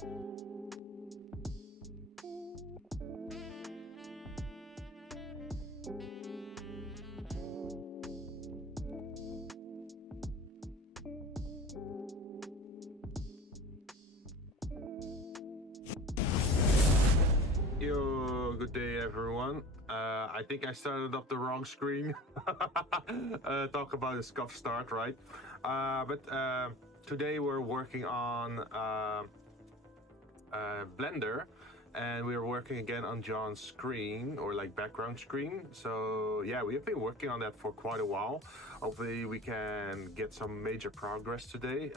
Yo, good day everyone. I think I started up the wrong screen. Talk about a scuff start, right? But today we're working on Blender, and we're working again on John's screen, or like background screen. So yeah, we have been working on that for quite a while. Hopefully we can get some major progress today.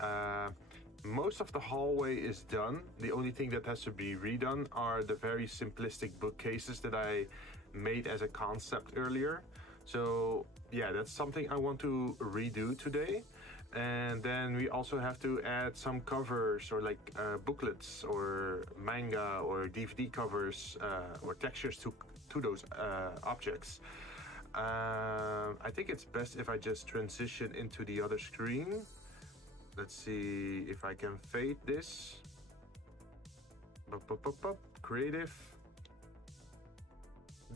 Most of the hallway is done. The only thing that has to be redone are the very simplistic bookcases that I made as a concept earlier. So yeah, that's something I want to redo today. And then we also have to add some covers, or like booklets or manga or DVD covers or textures to those objects. I think it's best if I just transition into the other screen. Let's see if I can fade this. Creative.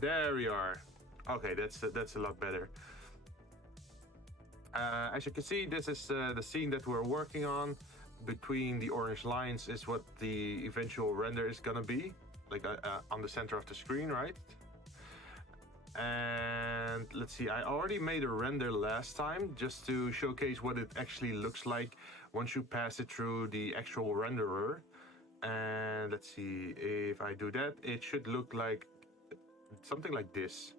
There we are. Okay, that's a lot better. As you can see, this is the scene that we're working on. Between the orange lines is what the eventual render is gonna be, like on the center of the screen, right? And let's see, I already made a render last time just to showcase what it actually looks like once you pass it through the actual renderer. And let's see, if I do that, it should look like something like this.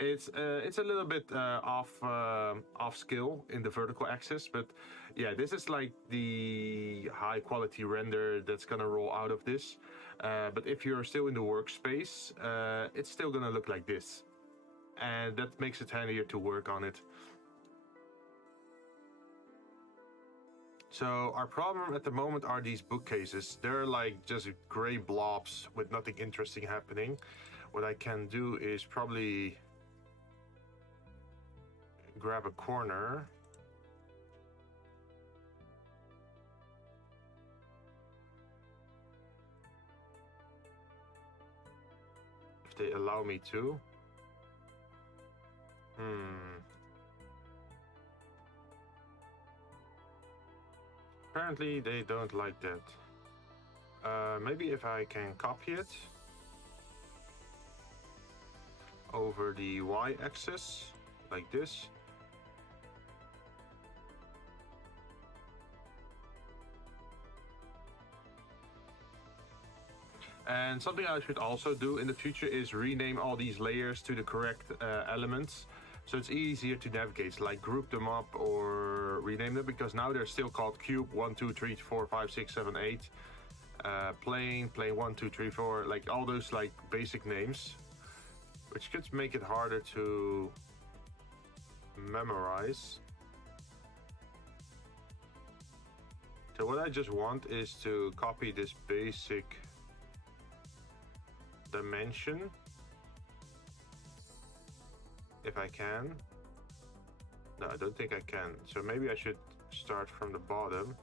It's a little bit off scale in the vertical axis, but yeah, this is like the high quality render that's gonna roll out of this. But if you're still in the workspace, it's still gonna look like this, and that makes it handier to work on it. So our problem at the moment are these bookcases. They're like just gray blobs with nothing interesting happening. What I can do is probably grab a corner. If they allow me to. Apparently they don't like that. Maybe if I can copy it over the y-axis like this. And something I should also do in the future is rename all these layers to the correct elements, so it's easier to navigate, like group them up or rename them, because now they're still called cube 1, 2, 3, 4, 5, 6, 7, 8, plane 1, 2, 3, 4, like all those like basic names, which could make it harder to memorize. So what I just want is to copy this basic dimension, if I can. No, I don't think I can. So maybe I should start from the bottom.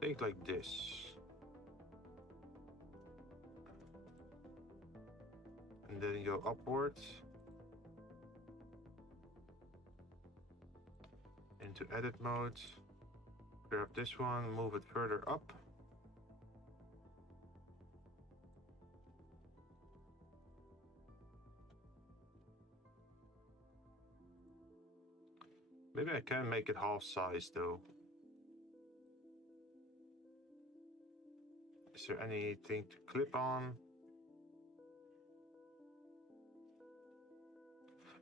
Think like this. And then go upwards into edit mode. Grab this one, move it further up. Maybe I can make it half size though. Is there anything to clip on?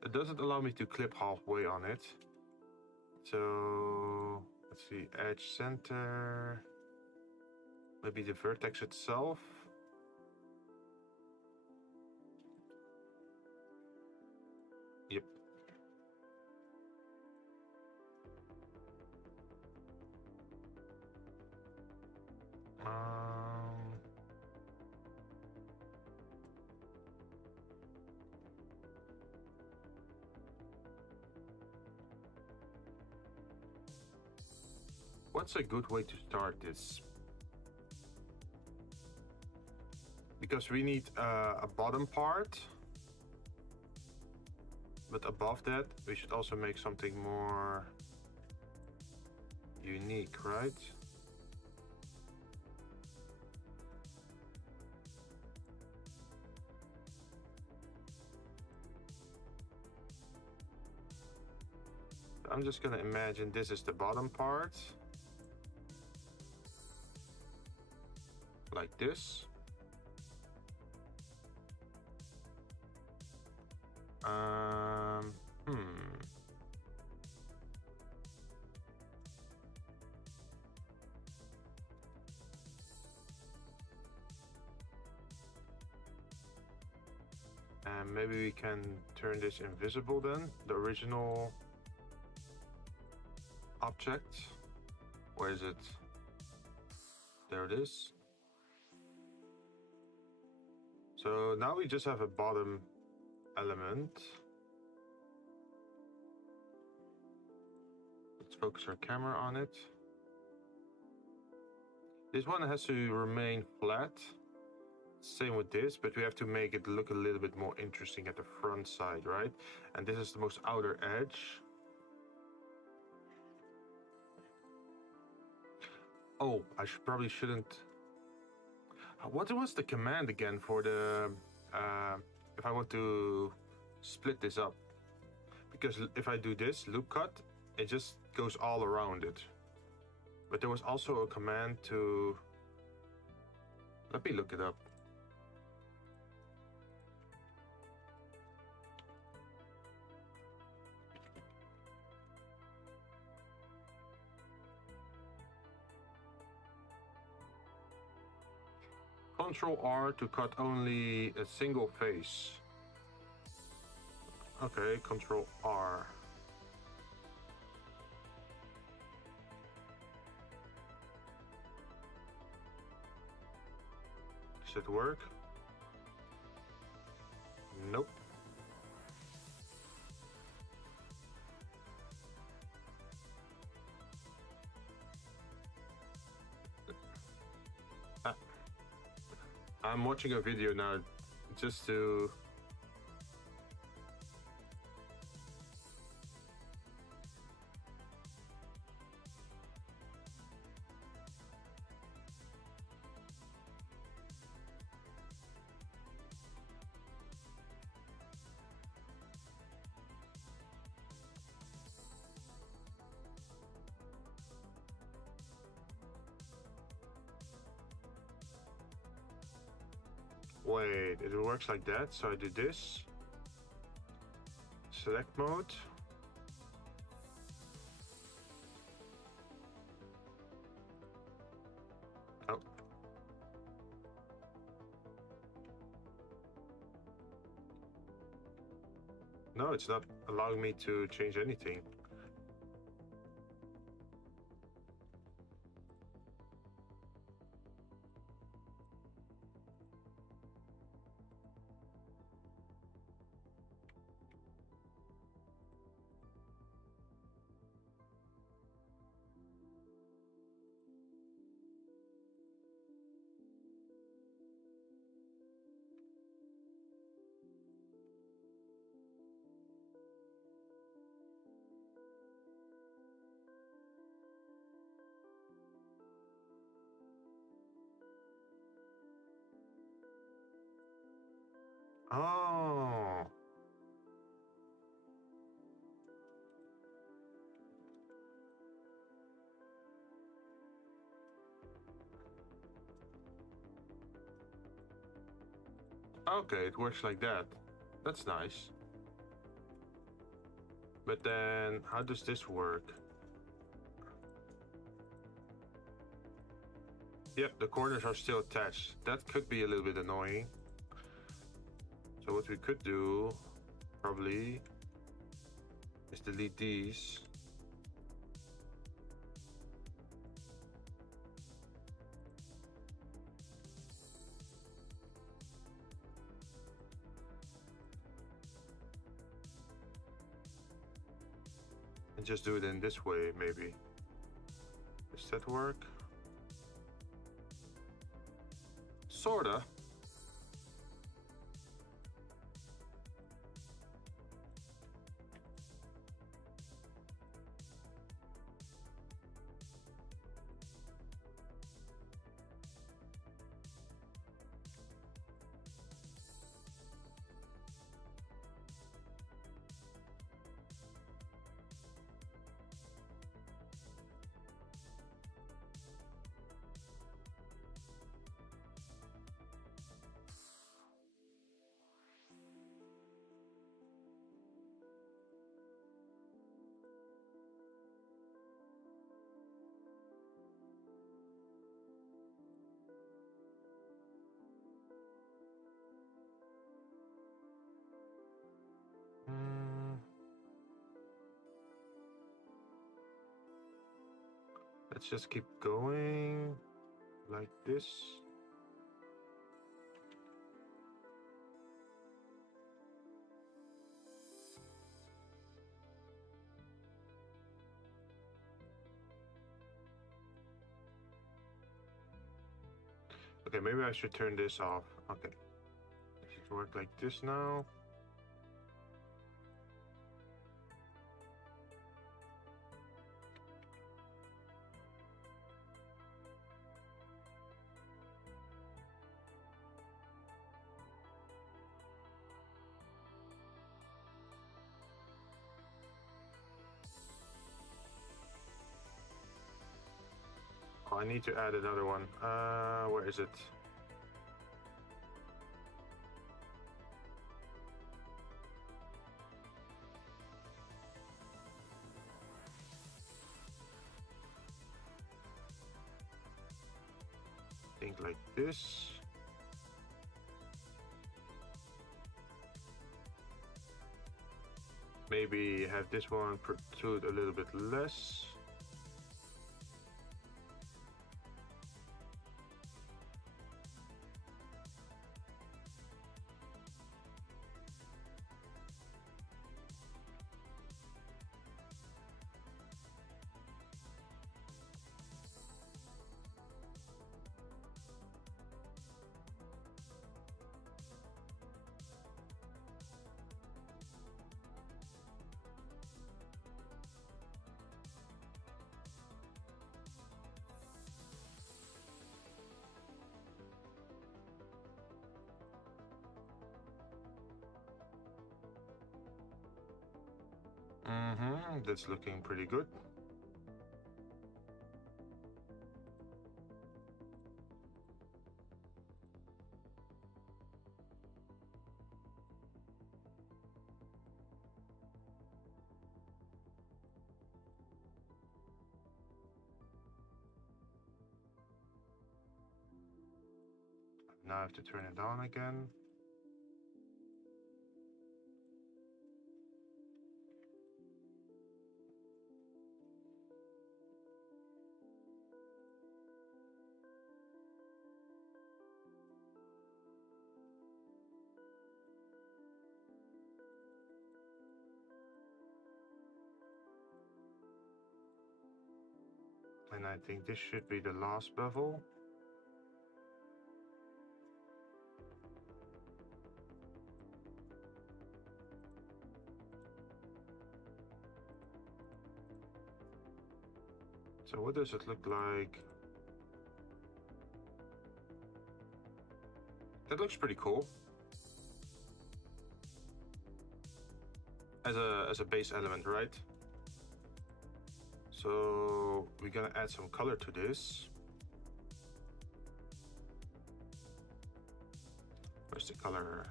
It doesn't allow me to clip halfway on it. So let's see, edge center. Maybe the vertex itself. Yep. What's a good way to start this? Because we need a bottom part, but above that we should also make something more unique, right? I'm just gonna imagine this is the bottom part, like this. And maybe we can turn this invisible then, the original object. Where is it? There it is. So now we just have a bottom element. Let's focus our camera on it. This one has to remain flat. Same with this, but we have to make it look a little bit more interesting at the front side, right? And this is the most outer edge. Oh, I probably shouldn't. What was the command again for the if I want to split this up? Because if I do this loop cut, it just goes all around it. But there was also a command to, let me look it up. Control R to cut only a single face. Okay, Control R. Does it work? Nope. I'm watching a video now just to... Wait, it works like that, so I do this. Select mode. Oh. No, it's not allowing me to change anything. Oh. Okay, it works like that. That's nice. But then, how does this work? Yep, the corners are still attached. That could be a little bit annoying. So what we could do, probably, is delete these. And just do it in this way, maybe. Does that work? Sorta. Let's just keep going like this. Okay, maybe I should turn this off. Okay. Does it work like this now? Oh, I need to add another one. Where is it? Think like this. Maybe have this one protrude a little bit less. That's looking pretty good. Now I have to turn it on again. And I think this should be the last bevel. So what does it look like? That looks pretty cool. As a base element, right? So we're gonna add some color to this. Where's the color?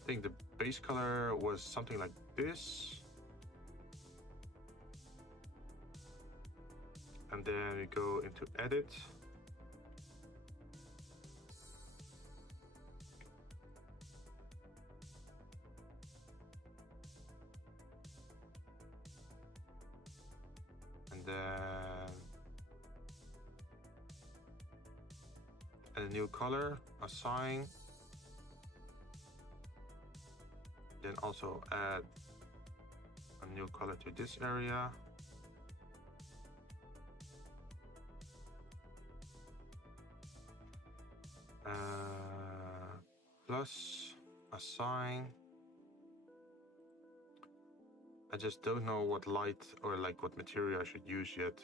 I think the base color was something like this. And then we go into edit. And then add a new color, assign. Also add a new color to this area. Plus assign. I just don't know what light or like what material I should use yet.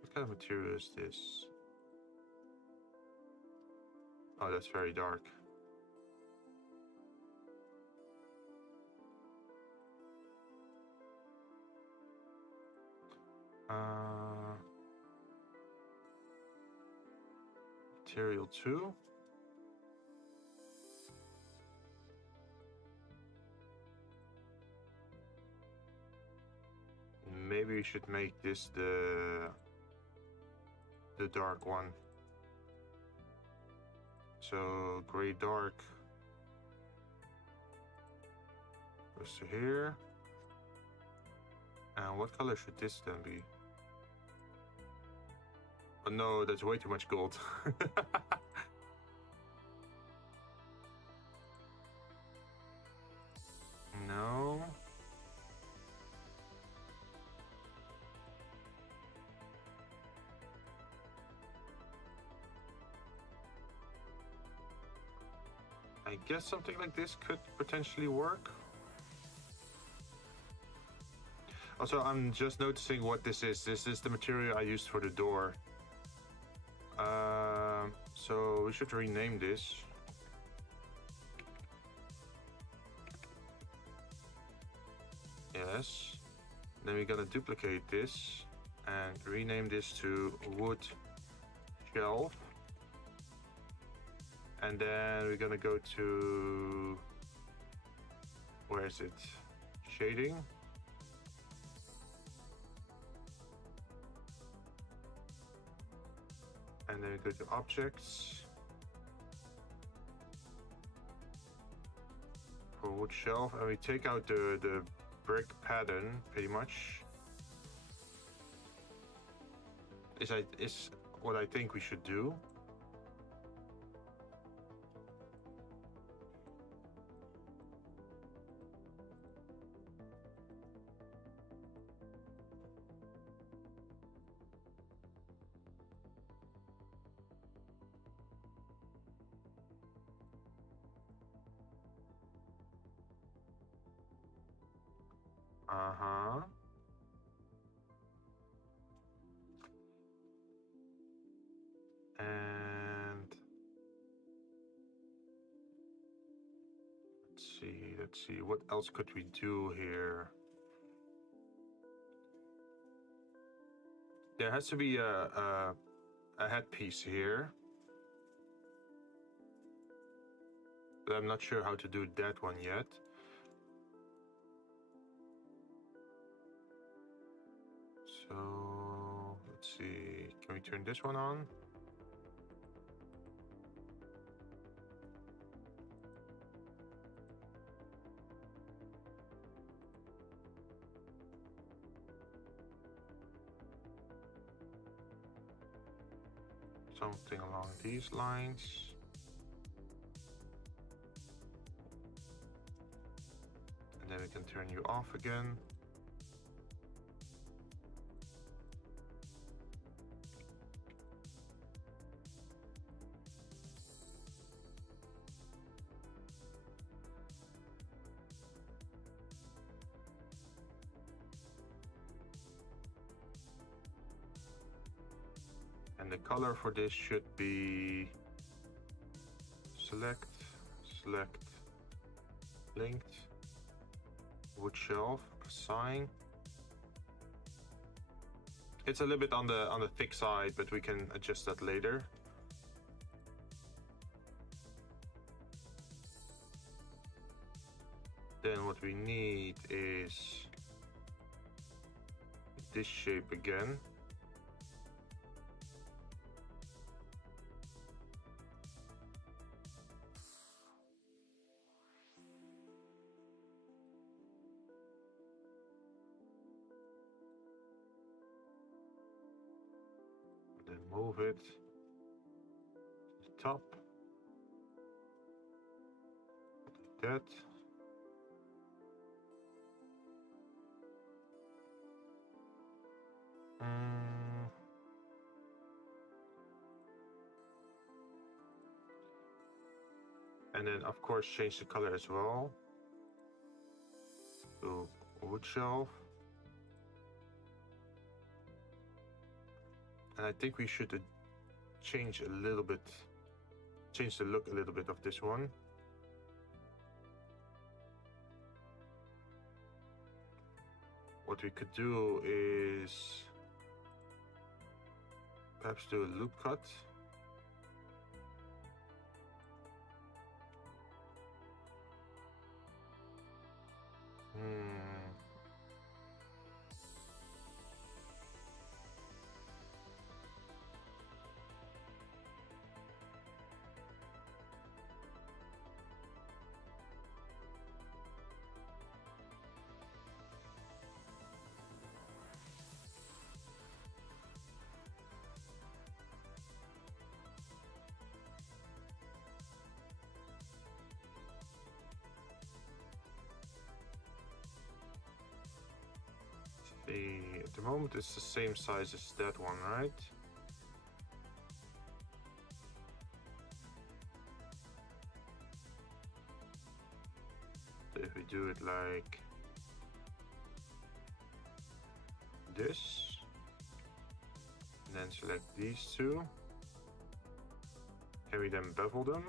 What kind of material is this? Oh, that's very dark. Material 2. Maybe we should make this the dark one. So gray dark goes to here. And what color should this then be? Oh no, that's way too much gold. No. I guess something like this could potentially work. Also, I'm just noticing what this is. This is the material I used for the door. So we should rename this. Yes. Then we're gonna duplicate this and rename this to wood shelf. And then we're gonna go to, where is it? Shading. And then we go to objects. For wood shelf, and we take out the brick pattern pretty much. Is what I think we should do. Uh-huh. And let's see, what else could we do here? There has to be a headpiece here. But I'm not sure how to do that one yet. So let's see, can we turn this one on? Something along these lines. And then we can turn you off again. And the color for this should be select, linked, wood shelf, assign. It's a little bit on the thick side, but we can adjust that later. Then what we need is this shape again. Then move it to the top. that. And then of course change the color as well to wood shelf. And I think we should change a little bit, change the look a little bit of this one. What we could do is perhaps do a loop cut. At the moment it's the same size as that one, right? So if we do it like this, and then select these two, can we then bevel them?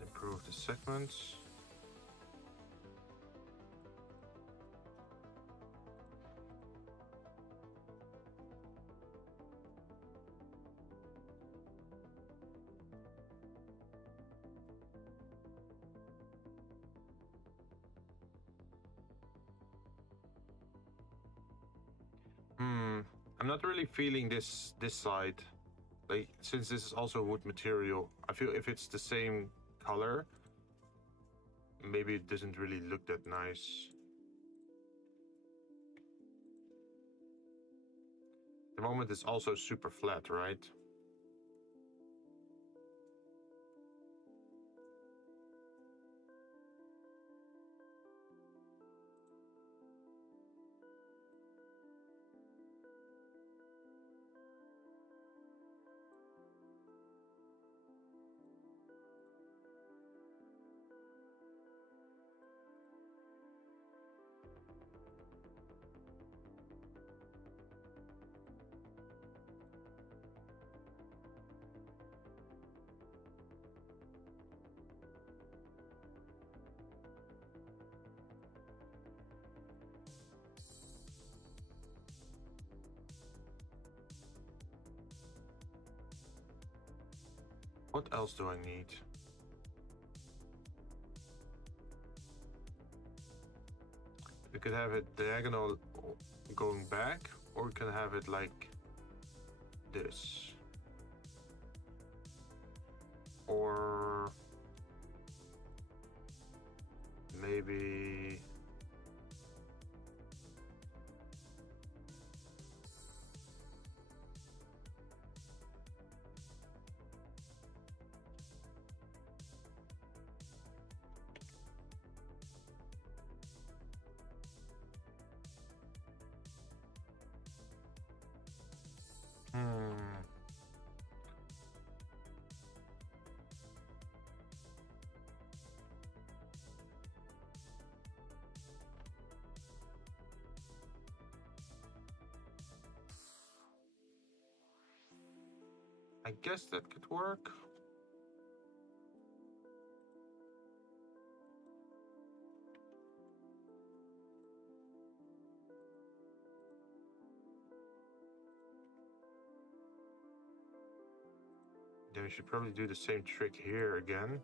Improve the segments. I'm not really feeling this side. Like, since this is also wood material, I feel if it's the same color, maybe it doesn't really look that nice. The moment it's also super flat, right? What else do I need? We could have it diagonal going back, or we can have it like this. Or maybe I guess that could work. Then we should probably do the same trick here again.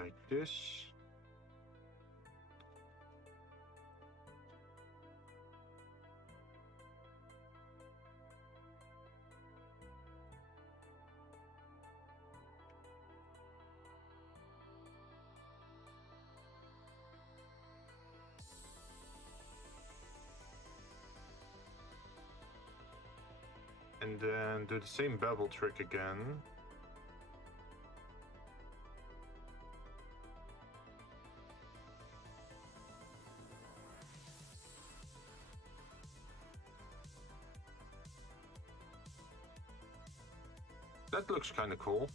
like this. And then do the same bevel trick again. That looks kind of cool.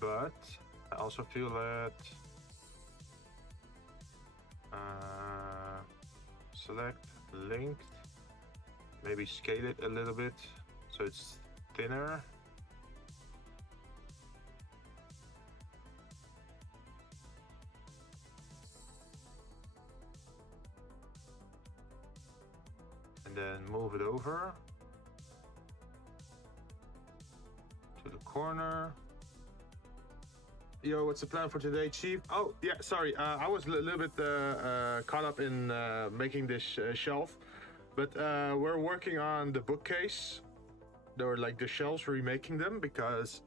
But I also feel that select linked, maybe scale it a little bit so it's thinner. And then move it over to the corner. Yo, what's the plan for today, Chief? Oh, yeah, sorry. I was a little bit caught up in making this shelf. But we're working on the bookcase. Or like the shelves, remaking them, because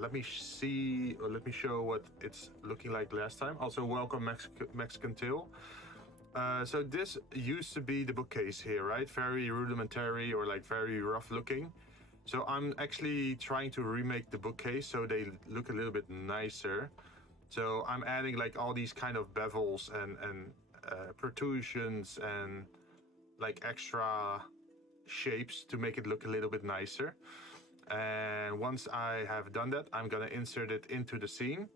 let me show what it's looking like last time. Also, welcome Mexican Tail. So this used to be the bookcase here, right? Very rudimentary or like very rough looking. So I'm actually trying to remake the bookcase so they look a little bit nicer. So I'm adding like all these kind of bevels and protrusions and like extra shapes to make it look a little bit nicer. And once I have done that, I'm gonna insert it into the scene.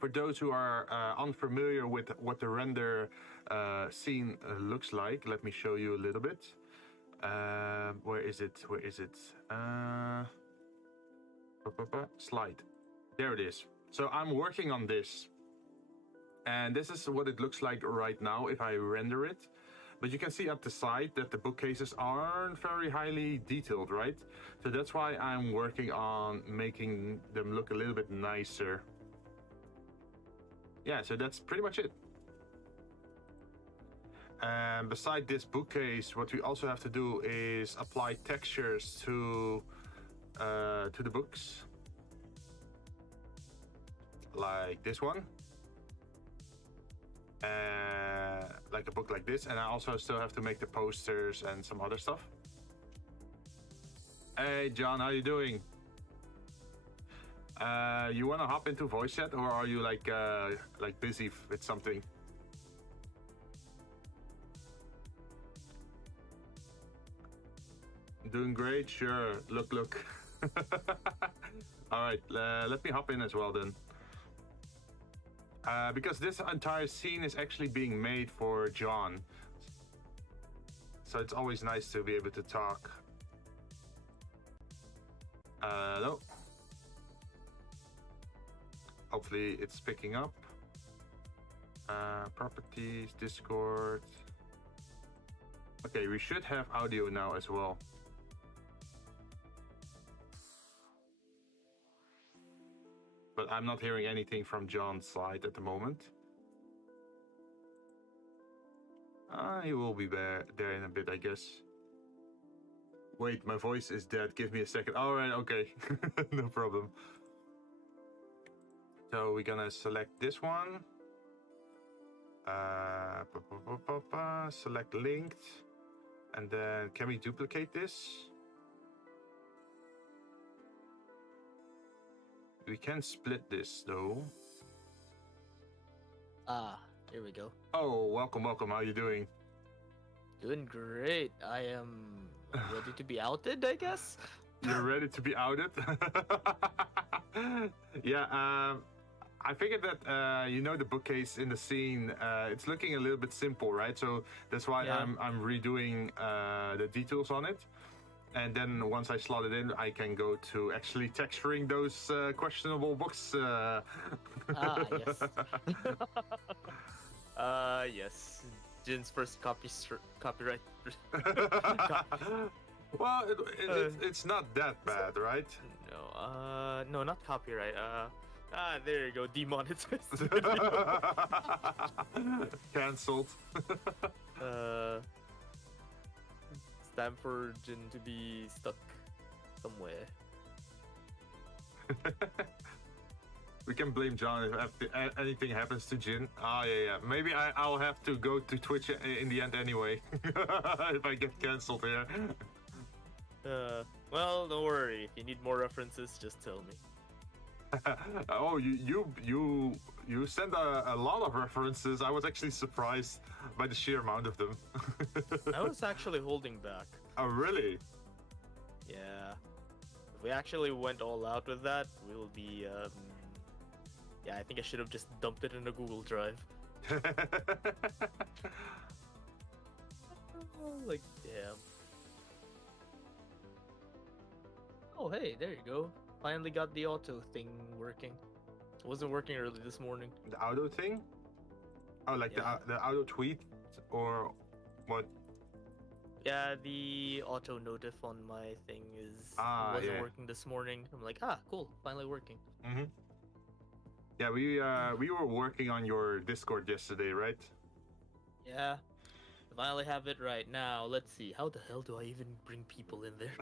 For those who are unfamiliar with what the render scene looks like, let me show you a little bit. Where is it? Slide. There it is. So I'm working on this. And this is what it looks like right now if I render it. But you can see up the side that the bookcases aren't very highly detailed, right? So that's why I'm working on making them look a little bit nicer. Yeah, so that's pretty much it. And beside this bookcase, what we also have to do is apply textures to the books, like this one, like a book like this. And I also still have to make the posters and some other stuff. Hey John, how you doing? You wanna hop into voice chat, or are you like busy with something? Doing great, sure. Look. All right, let me hop in as well then. Because this entire scene is actually being made for John. So it's always nice to be able to talk. Hello. Hopefully it's picking up. Properties, Discord. Okay, we should have audio now as well. But I'm not hearing anything from John's side at the moment. He will be there in a bit, I guess. Wait, my voice is dead. Give me a second. All right, okay. No problem. So we're gonna select this one. Select linked. And then can we duplicate this? We can split this though. Here we go. Oh, welcome. How are you doing? Doing great. I am ready to be outed, I guess. You're ready to be outed? Yeah, I figured that, the bookcase in the scene, it's looking a little bit simple, right? So that's why I'm redoing the details on it. And then once I slot it in, I can go to actually texturing those questionable books. Yes. Yes. Jinn's first copyright. Well, it's not that bad, right? No, no, not copyright. There you go, demonetized. Cancelled. It's time for Jinn to be stuck somewhere. We can blame John if anything happens to Jin. Ah, yeah. Maybe I'll have to go to Twitch in the end anyway. If I get cancelled here. Well, don't worry. If you need more references, just tell me. Oh, you send a lot of references. I was actually surprised by the sheer amount of them. I was actually holding back. Oh, really? Yeah. If we actually went all out with that, we'll be, yeah, I think I should have just dumped it in a Google Drive. Like, damn. Oh, hey, there you go. Finally got the auto thing working. It wasn't working early this morning. The auto thing? Oh, like Yeah. the auto tweet or what? Yeah, the auto notif on my thing wasn't working this morning. I'm like, cool, finally working. Mm-hmm. Yeah, we were working on your Discord yesterday, right? Yeah, I finally have it right now. Let's see, how the hell do I even bring people in there?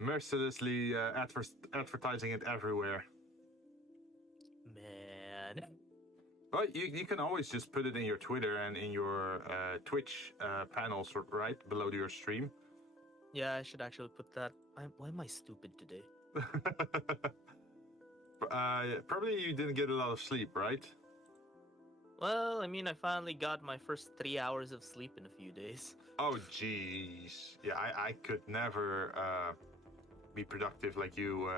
Mercilessly advertising it everywhere. Man. Well, you can always just put it in your Twitter and in your Twitch panels, right below your stream. Yeah, I should actually put that. Why am I stupid today? Probably you didn't get a lot of sleep, right? Well, I mean, I finally got my first 3 hours of sleep in a few days. Oh, jeez. Yeah, I could never be productive like you.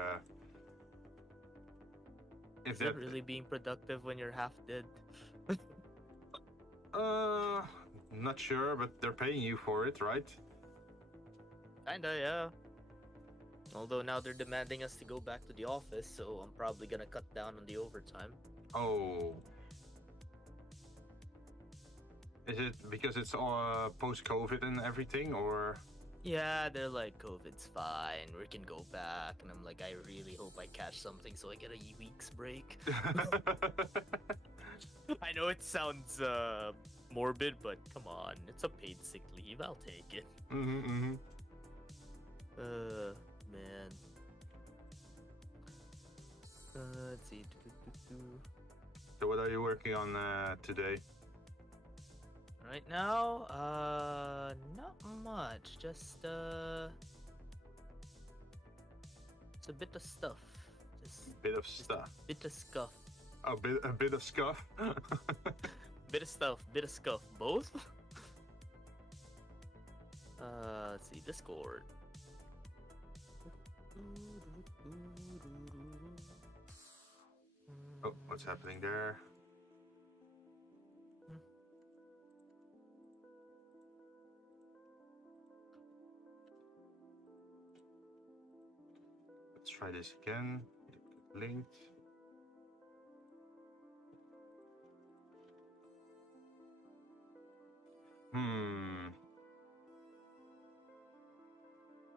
Is it really being productive when you're half dead? Not sure, but they're paying you for it, right? Kinda, yeah. Although now they're demanding us to go back to the office, so I'm probably gonna cut down on the overtime. Oh. Is it because it's post-COVID and everything, or? Yeah, they're like, COVID's fine, we can go back. And I'm like, I really hope I catch something so I get a week's break. I know it sounds morbid, but come on, it's a paid sick leave, I'll take it. Man. Let's see. So what are you working on today? Right now, not much. Just it's a bit of stuff. Just bit of stuff. Bit of scuff. A bit of scuff. Bit of stuff. Bit of scuff. Both. Let's see. Discord. Oh, what's happening there? Let's try this again. Linked.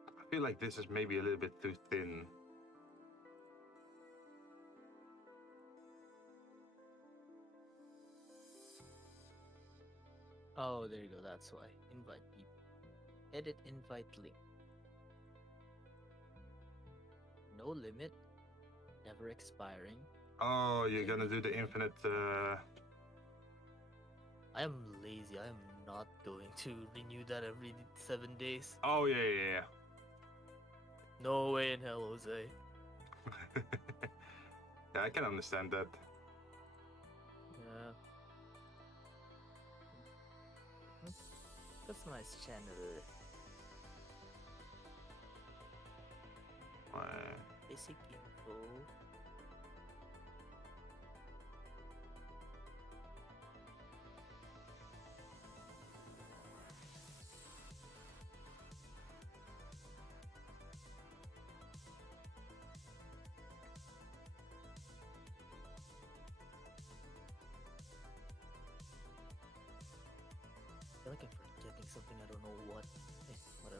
I feel like this is maybe a little bit too thin. Oh, there you go. That's why. Invite people. Edit invite link. No limit. Never expiring. Oh, you're gonna do the infinite. I am lazy. I am not going to renew that every 7 days. Oh yeah. No way in hell, Jose. Yeah, I can understand that. Yeah. Customize channel. Basic info. I feel like I'm forgetting something. I don't know what. Whatever.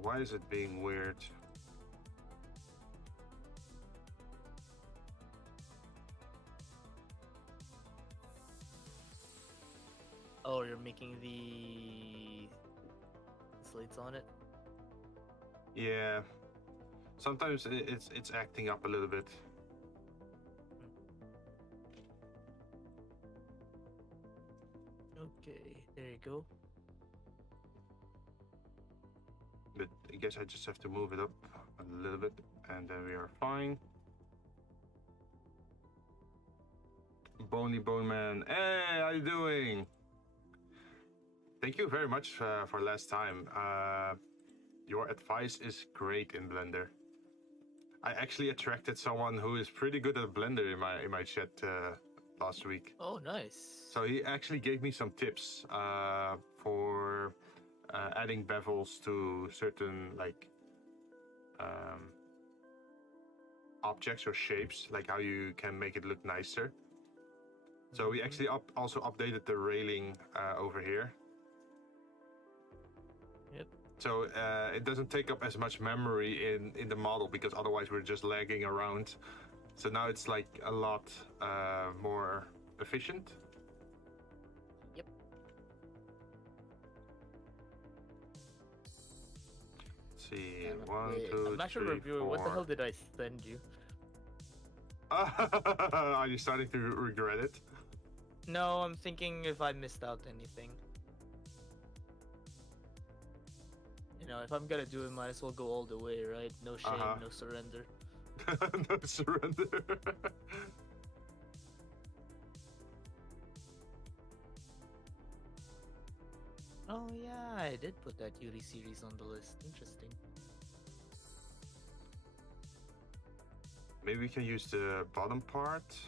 Why is it being weird? Oh, you're making the slates on it? Yeah. Sometimes it's acting up a little bit. Okay, there you go. But I guess I just have to move it up a little bit, and then we are fine. Bony Bone Man, hey, how you doing? Thank you very much for last time. Your advice is great in Blender. I actually attracted someone who is pretty good at Blender in my chat last week. Oh, nice. So he actually gave me some tips for adding bevels to certain objects or shapes, like how you can make it look nicer. So we actually also updated the railing over here. Yep. So it doesn't take up as much memory in the model, because otherwise we're just lagging around. So now it's like a lot more efficient. Yep. Let's see, Wait, 1, 2, I'm actually 3, reviewing. 4. What the hell did I send you? Are you starting to regret it? No, I'm thinking if I missed out anything. You know, if I'm gonna do it, might as well go all the way, right? No shame, no surrender. No surrender. Oh yeah, I did put that Yuri series on the list. Interesting. Maybe we can use the bottom part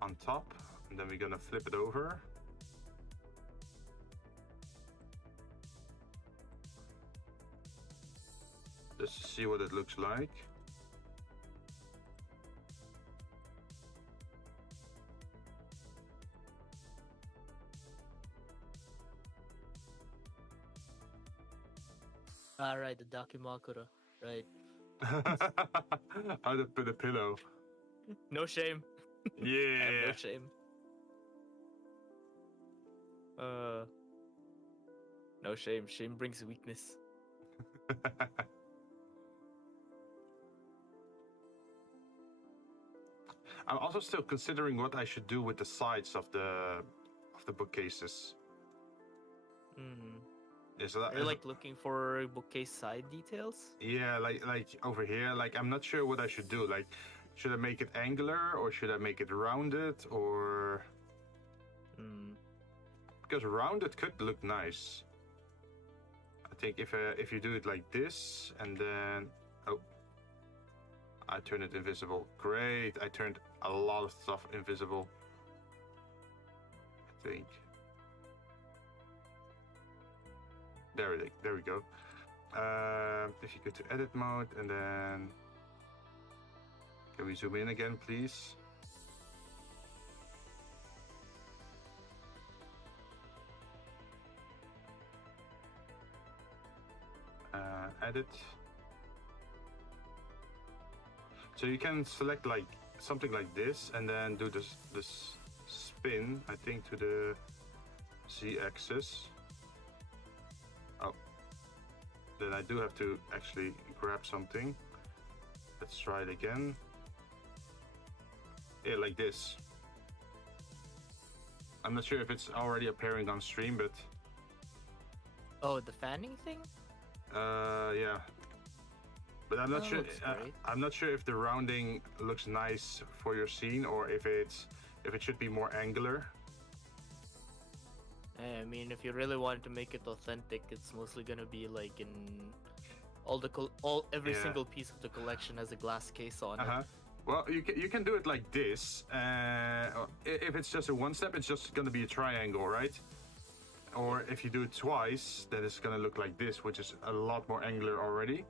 on top, and then we're gonna flip it over. Just to see what it looks like. Alright, the Dakimakura. Right. How to put a pillow. No shame. I Yeah. have no shame. No shame. Shame brings weakness. I'm also still considering what I should do with the sides of the bookcases. Is that, Are you like looking for bookcase side details? yeah, like over here, like I'm not sure what I should do. Like, should I make it angular or should I make it rounded, or because rounded could look nice. I think if you do it like this and then I turn it invisible. Great, I turned a lot of stuff invisible. I think. There we go. If you go to edit mode and then can we zoom in again, please? Edit. So you can select like something like this and then do this spin, I think, to the Z-axis. Oh, then I do have to actually grab something. Let's try it again. Yeah, like this. I'm not sure if it's already appearing on stream, but Oh, the fanning thing? yeah. But I'm not sure. Looks great. I'm not sure if the rounding looks nice for your scene or if it should be more angular. I mean, if you really wanted to make it authentic, it's mostly gonna be like in every Yeah. single piece of the collection has a glass case on it. Well, you can do it like this. If it's just a one step, it's just gonna be a triangle, right? Or if you do it twice, then it's gonna look like this, which is a lot more angular already.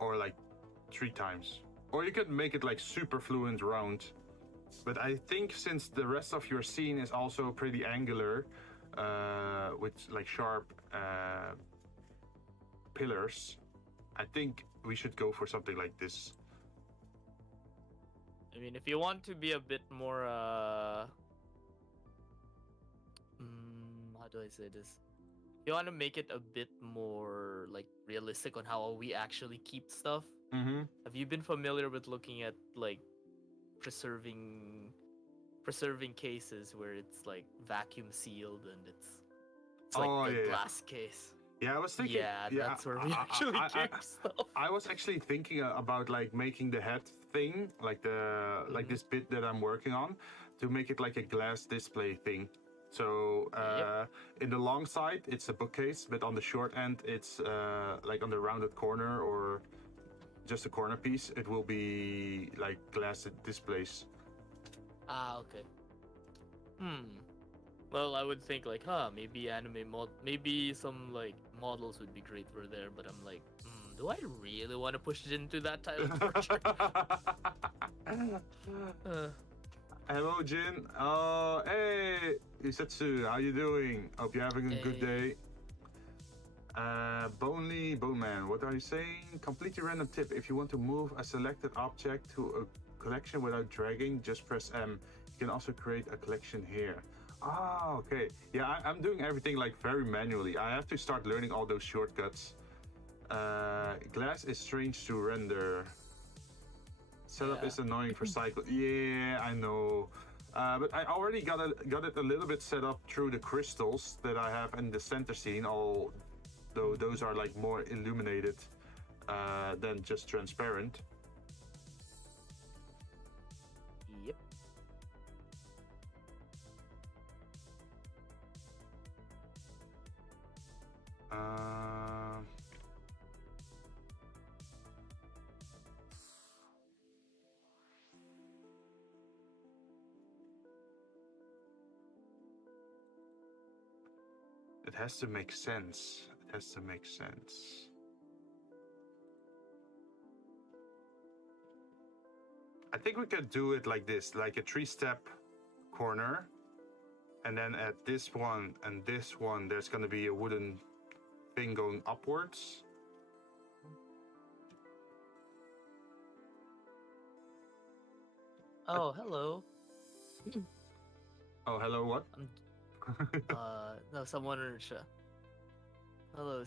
Or like 3 times. Or you could make it like super fluent round. But I think since the rest of your scene is also pretty angular, with like sharp pillars, I think we should go for something like this. I mean, if you want to be a bit more, how do I say this? If you want to make it a bit more like realistic on how we actually keep stuff, have you been familiar with looking at like preserving cases where it's like vacuum sealed and it's like Oh a yeah. glass case? Yeah, I was thinking. Yeah, that's where we actually keep stuff. I was actually thinking about like making the head thing, like the like this bit that I'm working on, to make it like a glass display thing. So in the long side, it's a bookcase, but on the short end, it's like on the rounded corner or just a corner piece. It will be like glass displays. Ah, okay. Well, I would think like, maybe maybe some like models would be great for there, but I'm like, do I really want to push it into that type of torture? Hello, Jinn. Oh, hey, Isetsu, how you doing? Hope you're having a good day. Bone Man, what are you saying? Completely random tip. If you want to move a selected object to a collection without dragging, just press M. You can also create a collection here. Ah, okay. Yeah, I'm doing everything like very manually. I have to start learning all those shortcuts. Glass is strange to render. Setup is annoying for cycle. Yeah, I know. But I already got it a little bit set up through the crystals that I have in the center scene, although those are like more illuminated than just transparent. Yep. It has to make sense. It has to make sense. I think we could do it like this, like a 3-step corner. And then at this one and this one, there's going to be a wooden thing going upwards. Oh, hello. Oh, hello, what? No, someone in the chat. Hello,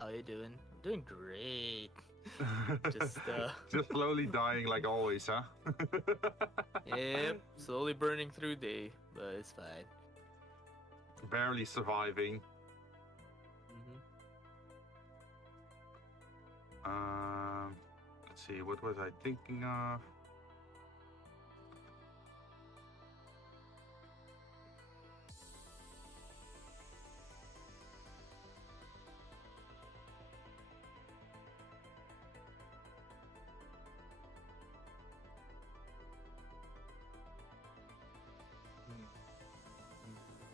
how you doing? I'm doing great. Just slowly dying like always, huh? Yep, slowly burning through day, but it's fine. Barely surviving. Let's see, what was I thinking of?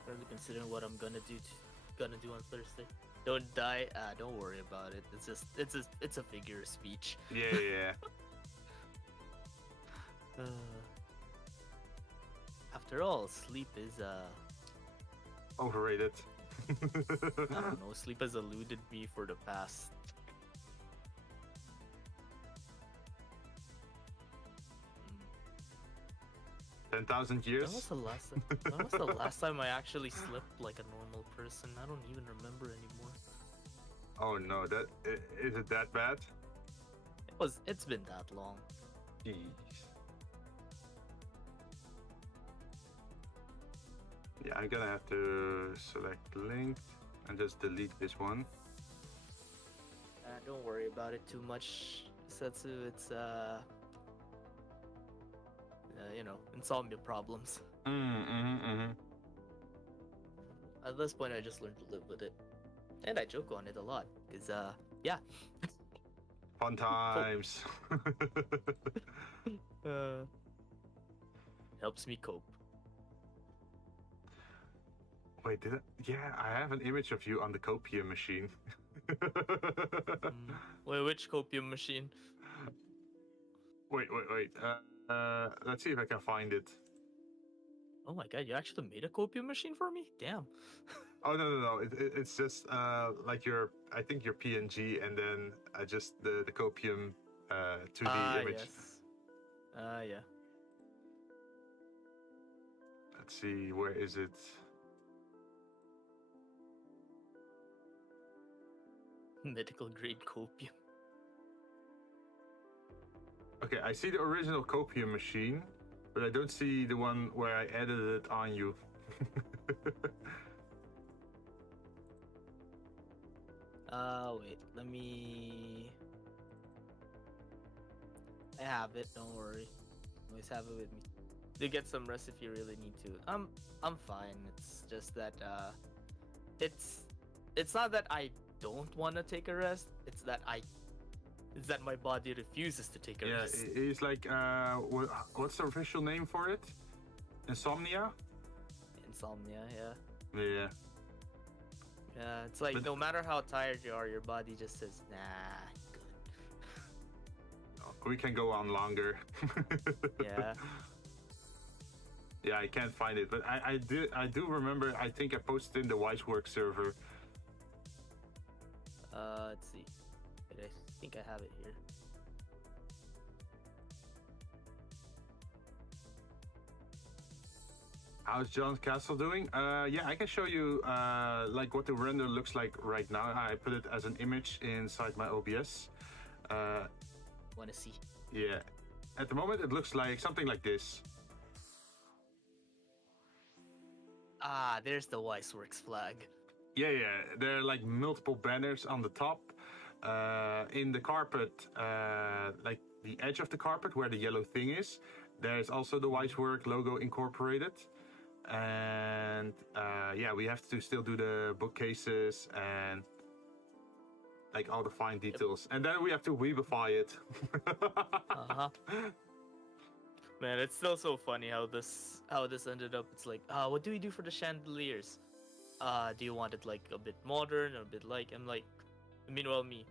Currently considering what I'm gonna do on Thursday. Don't die. Don't worry about it. It's a figure of speech. Yeah. After all, sleep is overrated. I don't know. Sleep has eluded me for the past 10,000 years? When was the last time I actually slept like a normal person? I don't even remember anymore. Oh no, is it that bad? It's been that long. Jeez. Yeah, I'm gonna have to select link and just delete this one. Don't worry about it too much, Setsu. It's insomnia problems. At this point, I just learned to live with it, and I joke on it a lot. Cause yeah. Fun times. Helps me cope. Wait, yeah, I have an image of you on the copium machine. Wait, which copium machine? Wait. Let's see if I can find it. Oh my god, you actually made a copium machine for me? Damn. Oh no. It's just like your I think your PNG and then just the copium 2D image. Yes. Yeah. Let's see, where is it? Medical grade copium. Okay, I see the original copium machine, but I don't see the one where I edited it on you. Wait, let me. I have it. Don't worry. Always have it with me. Do get some rest if you really need to. I'm fine. It's just that it's not that I don't want to take a rest. It's that my body refuses to take a rest. Yeah, it's like what's the official name for it? Insomnia? Insomnia, yeah. Yeah. Yeah, it's like no matter how tired you are, your body just says, nah, good. We can go on longer. Yeah. Yeah, I can't find it, but I do remember. I think I posted in the Wisework server. Let's see. Wait, I think I have it here. How's John's castle doing? Yeah, I can show you like what the render looks like right now. I put it as an image inside my OBS. Wanna see? Yeah, at the moment it looks like something like this. Ah, there's the Wiseworks flag. Yeah, there are like multiple banners on the top. In the carpet, like the edge of the carpet where the yellow thing is, there's also the Wisework logo incorporated. And yeah, we have to still do the bookcases and like all the fine details. Yep. And then we have to Weebify it. Uh-huh. Man, it's still so funny how this ended up. It's like, what do we do for the chandeliers? Do you want it like a bit modern or a bit like? I'm like, meanwhile me,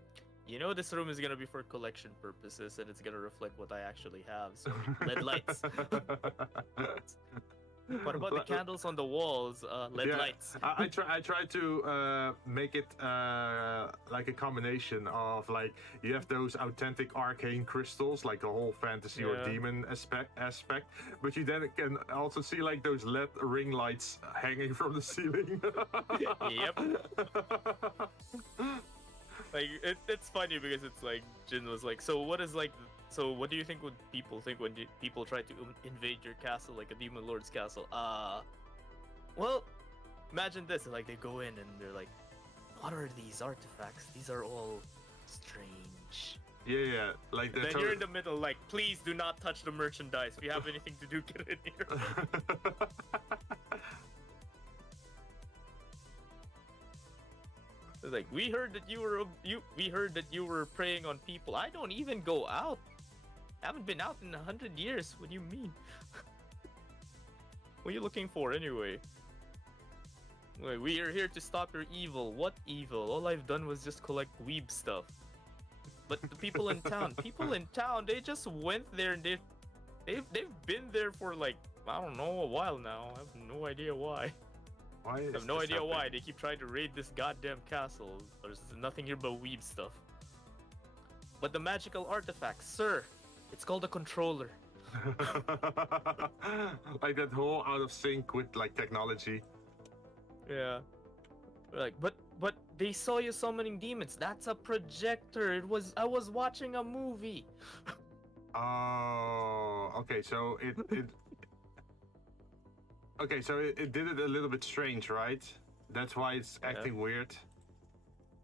this room is gonna be for collection purposes and it's gonna reflect what I actually have. So LED lights. What about the candles on the walls? LED lights. I try to make it like a combination of like you have those authentic arcane crystals, like the whole fantasy or demon aspect, but you then can also see like those LED ring lights hanging from the ceiling. Yep. Like it's funny because it's like Jinn was like, so what do you think would people think when people try to invade your castle, like a demon lord's castle? Well, imagine this, like they go in and they're like, what are these artifacts? These are all strange. Yeah, like then you're in the middle, like, please do not touch the merchandise. If you have anything to do, get in here. It's like, we heard that you were preying on people. I don't even go out. I haven't been out in 100 years. What do you mean? What are you looking for anyway? Like, we are here to stop your evil. What evil? All I've done was just collect Weeb stuff. But the people in town, they just went there and they've been there for like, I don't know, a while now. I have no idea why. I have no idea why they keep trying to raid this goddamn castle. There's nothing here but Weeb stuff. But the magical artifact, sir, it's called a controller. Like that whole out of sync with like technology. Yeah. Like, but they saw you summoning demons. That's a projector. I was watching a movie. Oh, okay. So it okay, so it did it a little bit strange, right? That's why it's acting weird.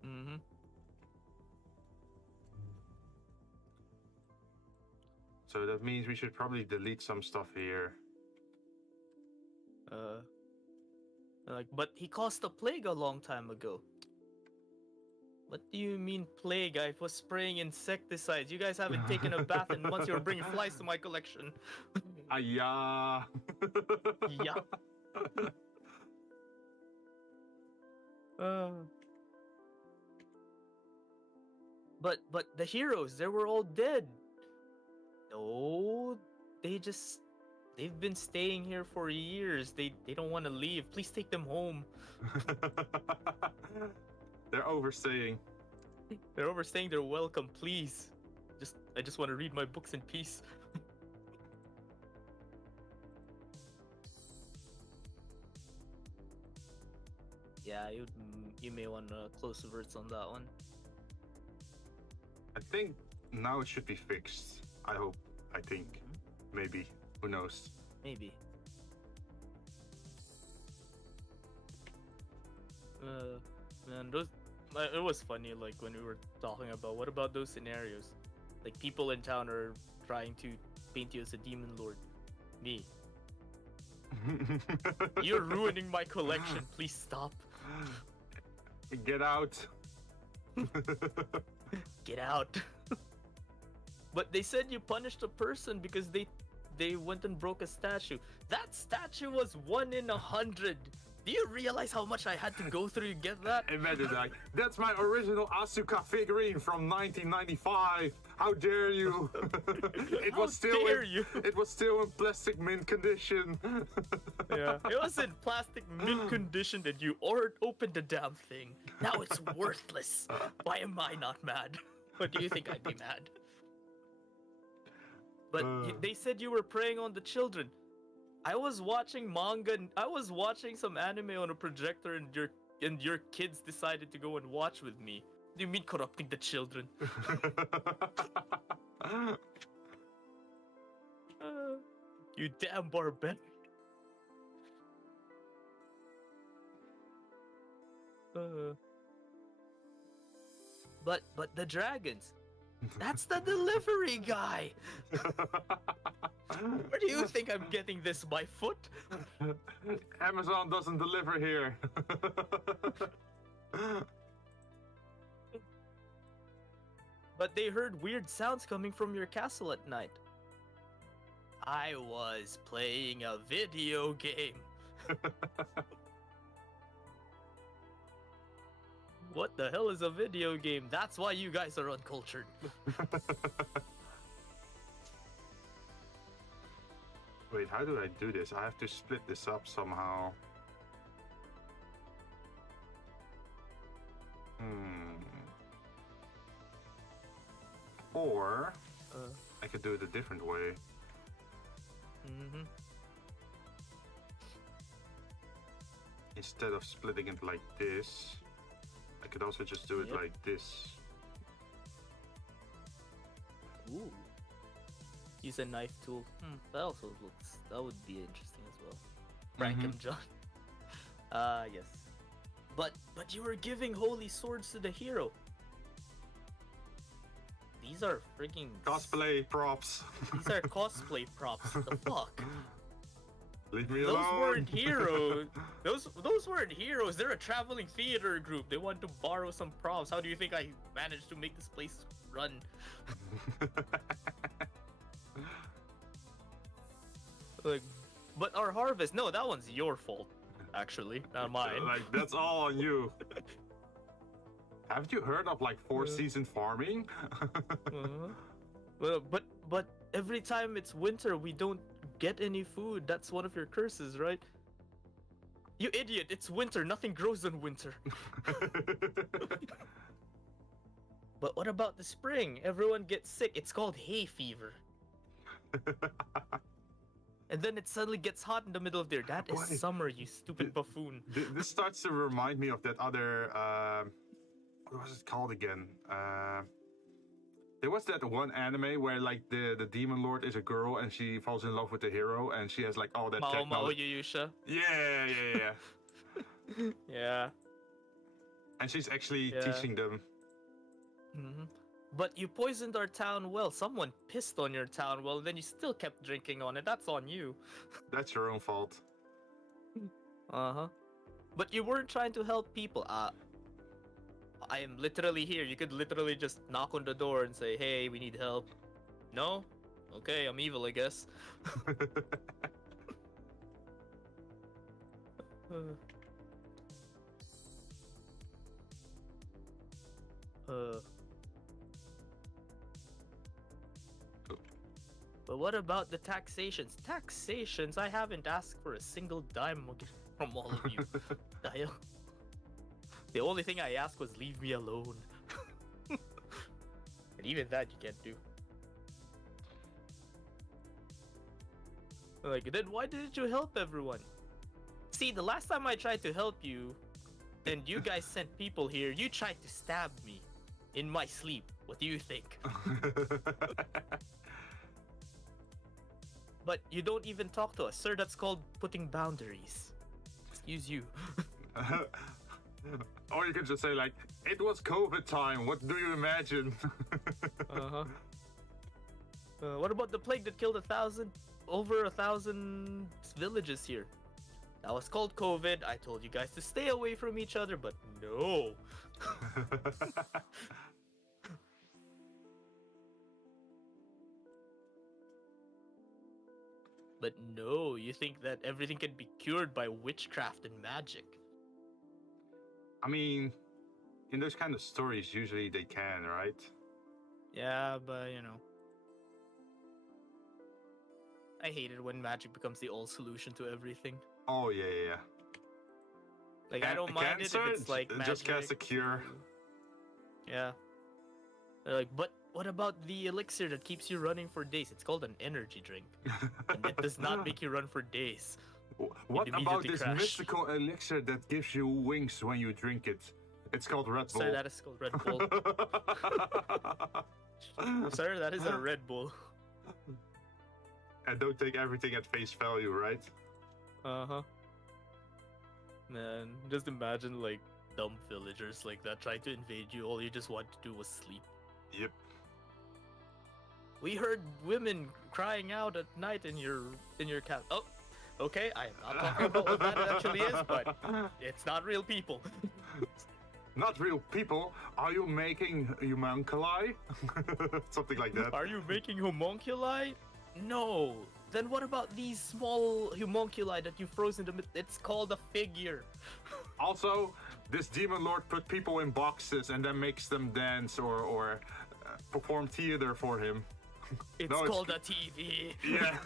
Mm-hmm. So that means we should probably delete some stuff here. Like, but he caused a plague a long time ago. What do you mean plague? I was spraying insecticides. You guys haven't taken a bath in months. You're bringing flies to my collection. Yeah. Yeah. But the heroes, they were all dead. No, they just They've been staying here for years. They don't want to leave. Please take them home. They're overstaying. They're overstaying. They're welcome. Please. I just want to read my books in peace. Yeah, you may want to close the verts on that one. I think now it should be fixed. I hope. I think. Maybe. Who knows? Maybe. Man, it was funny, like, when we were talking about, what about those scenarios? Like, people in town are trying to paint you as a demon lord. Me. You're ruining my collection. Please stop. Get out. Get out. But they said you punished a person because they went and broke a statue. That statue was 1 in 100. Do you realize how much I had to go through to get that? Imagine that. That's my original Asuka figurine from 1995. How dare you? It was still in plastic mint condition. Yeah, it was in plastic mint condition and you opened the damn thing. Now it's worthless. Why am I not mad? What do you think I'd be mad? But they said you were preying on the children. I was watching manga. I was watching some anime on a projector, and your kids decided to go and watch with me. What do you mean corrupting the children? You damn barbarian. But the dragons. That's the delivery guy. Where do you think I'm getting this? By foot? Amazon doesn't deliver here. But they heard weird sounds coming from your castle at night. I was playing a video game. What the hell is a video game? That's why you guys are uncultured. Wait, how do I do this? I have to split this up somehow. Or I could do it a different way. Instead of splitting it like this, I could also just do it like this. Ooh. Use a knife tool. That would be interesting as well. Frank and John. Yes. But you were giving holy swords to the hero. These are freaking cosplay props. These are cosplay props. The fuck? Leave me alone. Those weren't heroes. Those weren't heroes. They're a traveling theater group. They want to borrow some props. How do you think I managed to make this place run? Like, but our harvest. No, that one's your fault. Actually, not mine. Like, that's all on you. Haven't you heard of like 4-season farming? But every time it's winter, we don't get any food. That's one of your curses, right? You idiot! It's winter. Nothing grows in winter. But what about the spring? Everyone gets sick. It's called hay fever. And then it suddenly gets hot in the middle of there. That is summer, you stupid buffoon. This starts to remind me of that other... what was it called again? There was that one anime where like the demon lord is a girl and she falls in love with the hero and she has like all that technology. Yuyusha. Yeah. Yeah. And she's actually teaching them. But you poisoned our town well. Someone pissed on your town well, then you still kept drinking on it. That's on you. That's your own fault. But you weren't trying to help people. I am literally here. You could literally just knock on the door and say, hey, we need help. No? Okay, I'm evil, I guess. But what about the taxations? Taxations? I haven't asked for a single dime from all of you. Dial. The only thing I asked was leave me alone. And even that you can't do. Like, then why didn't you help everyone? See, the last time I tried to help you, and you guys sent people here, you tried to stab me in my sleep. What do you think? But you don't even talk to us. Sir, that's called putting boundaries. Excuse you. Or you can just say like, it was COVID time, what do you imagine? Uh-huh. What about the plague that killed over 1,000 villages here? That was called COVID. I told you guys to stay away from each other, but no. But no, you think that everything can be cured by witchcraft and magic. I mean, in those kind of stories, usually they can, right? Yeah, but you know. I hate it when magic becomes the all solution to everything. Oh, yeah. Like, I don't mind cancer, it if it's like magic. just cast a cure. Yeah. They're like, but what about the elixir that keeps you running for days? It's called an energy drink. And it does not make you run for days. What about this crash. mystical elixir that gives you wings when you drink it? It's called Red Bull. Sir, that is called Red Bull. Sir, that is a Red Bull. And don't take everything at face value, right? Uh-huh. Man, just imagine like dumb villagers like that trying to invade you. All you just wanted to do was sleep. Yep. We heard women crying out at night in your cabin. Oh, okay. I am not talking about what that actually is, but it's not real people. Not real people? Are you making homunculi? Something like that. Are you making homunculi? No. Then what about these small homunculi that you froze in the middle? It's called a figure. Also, this demon lord put people in boxes and then makes them dance or perform theater for him. It's called a TV. Yeah.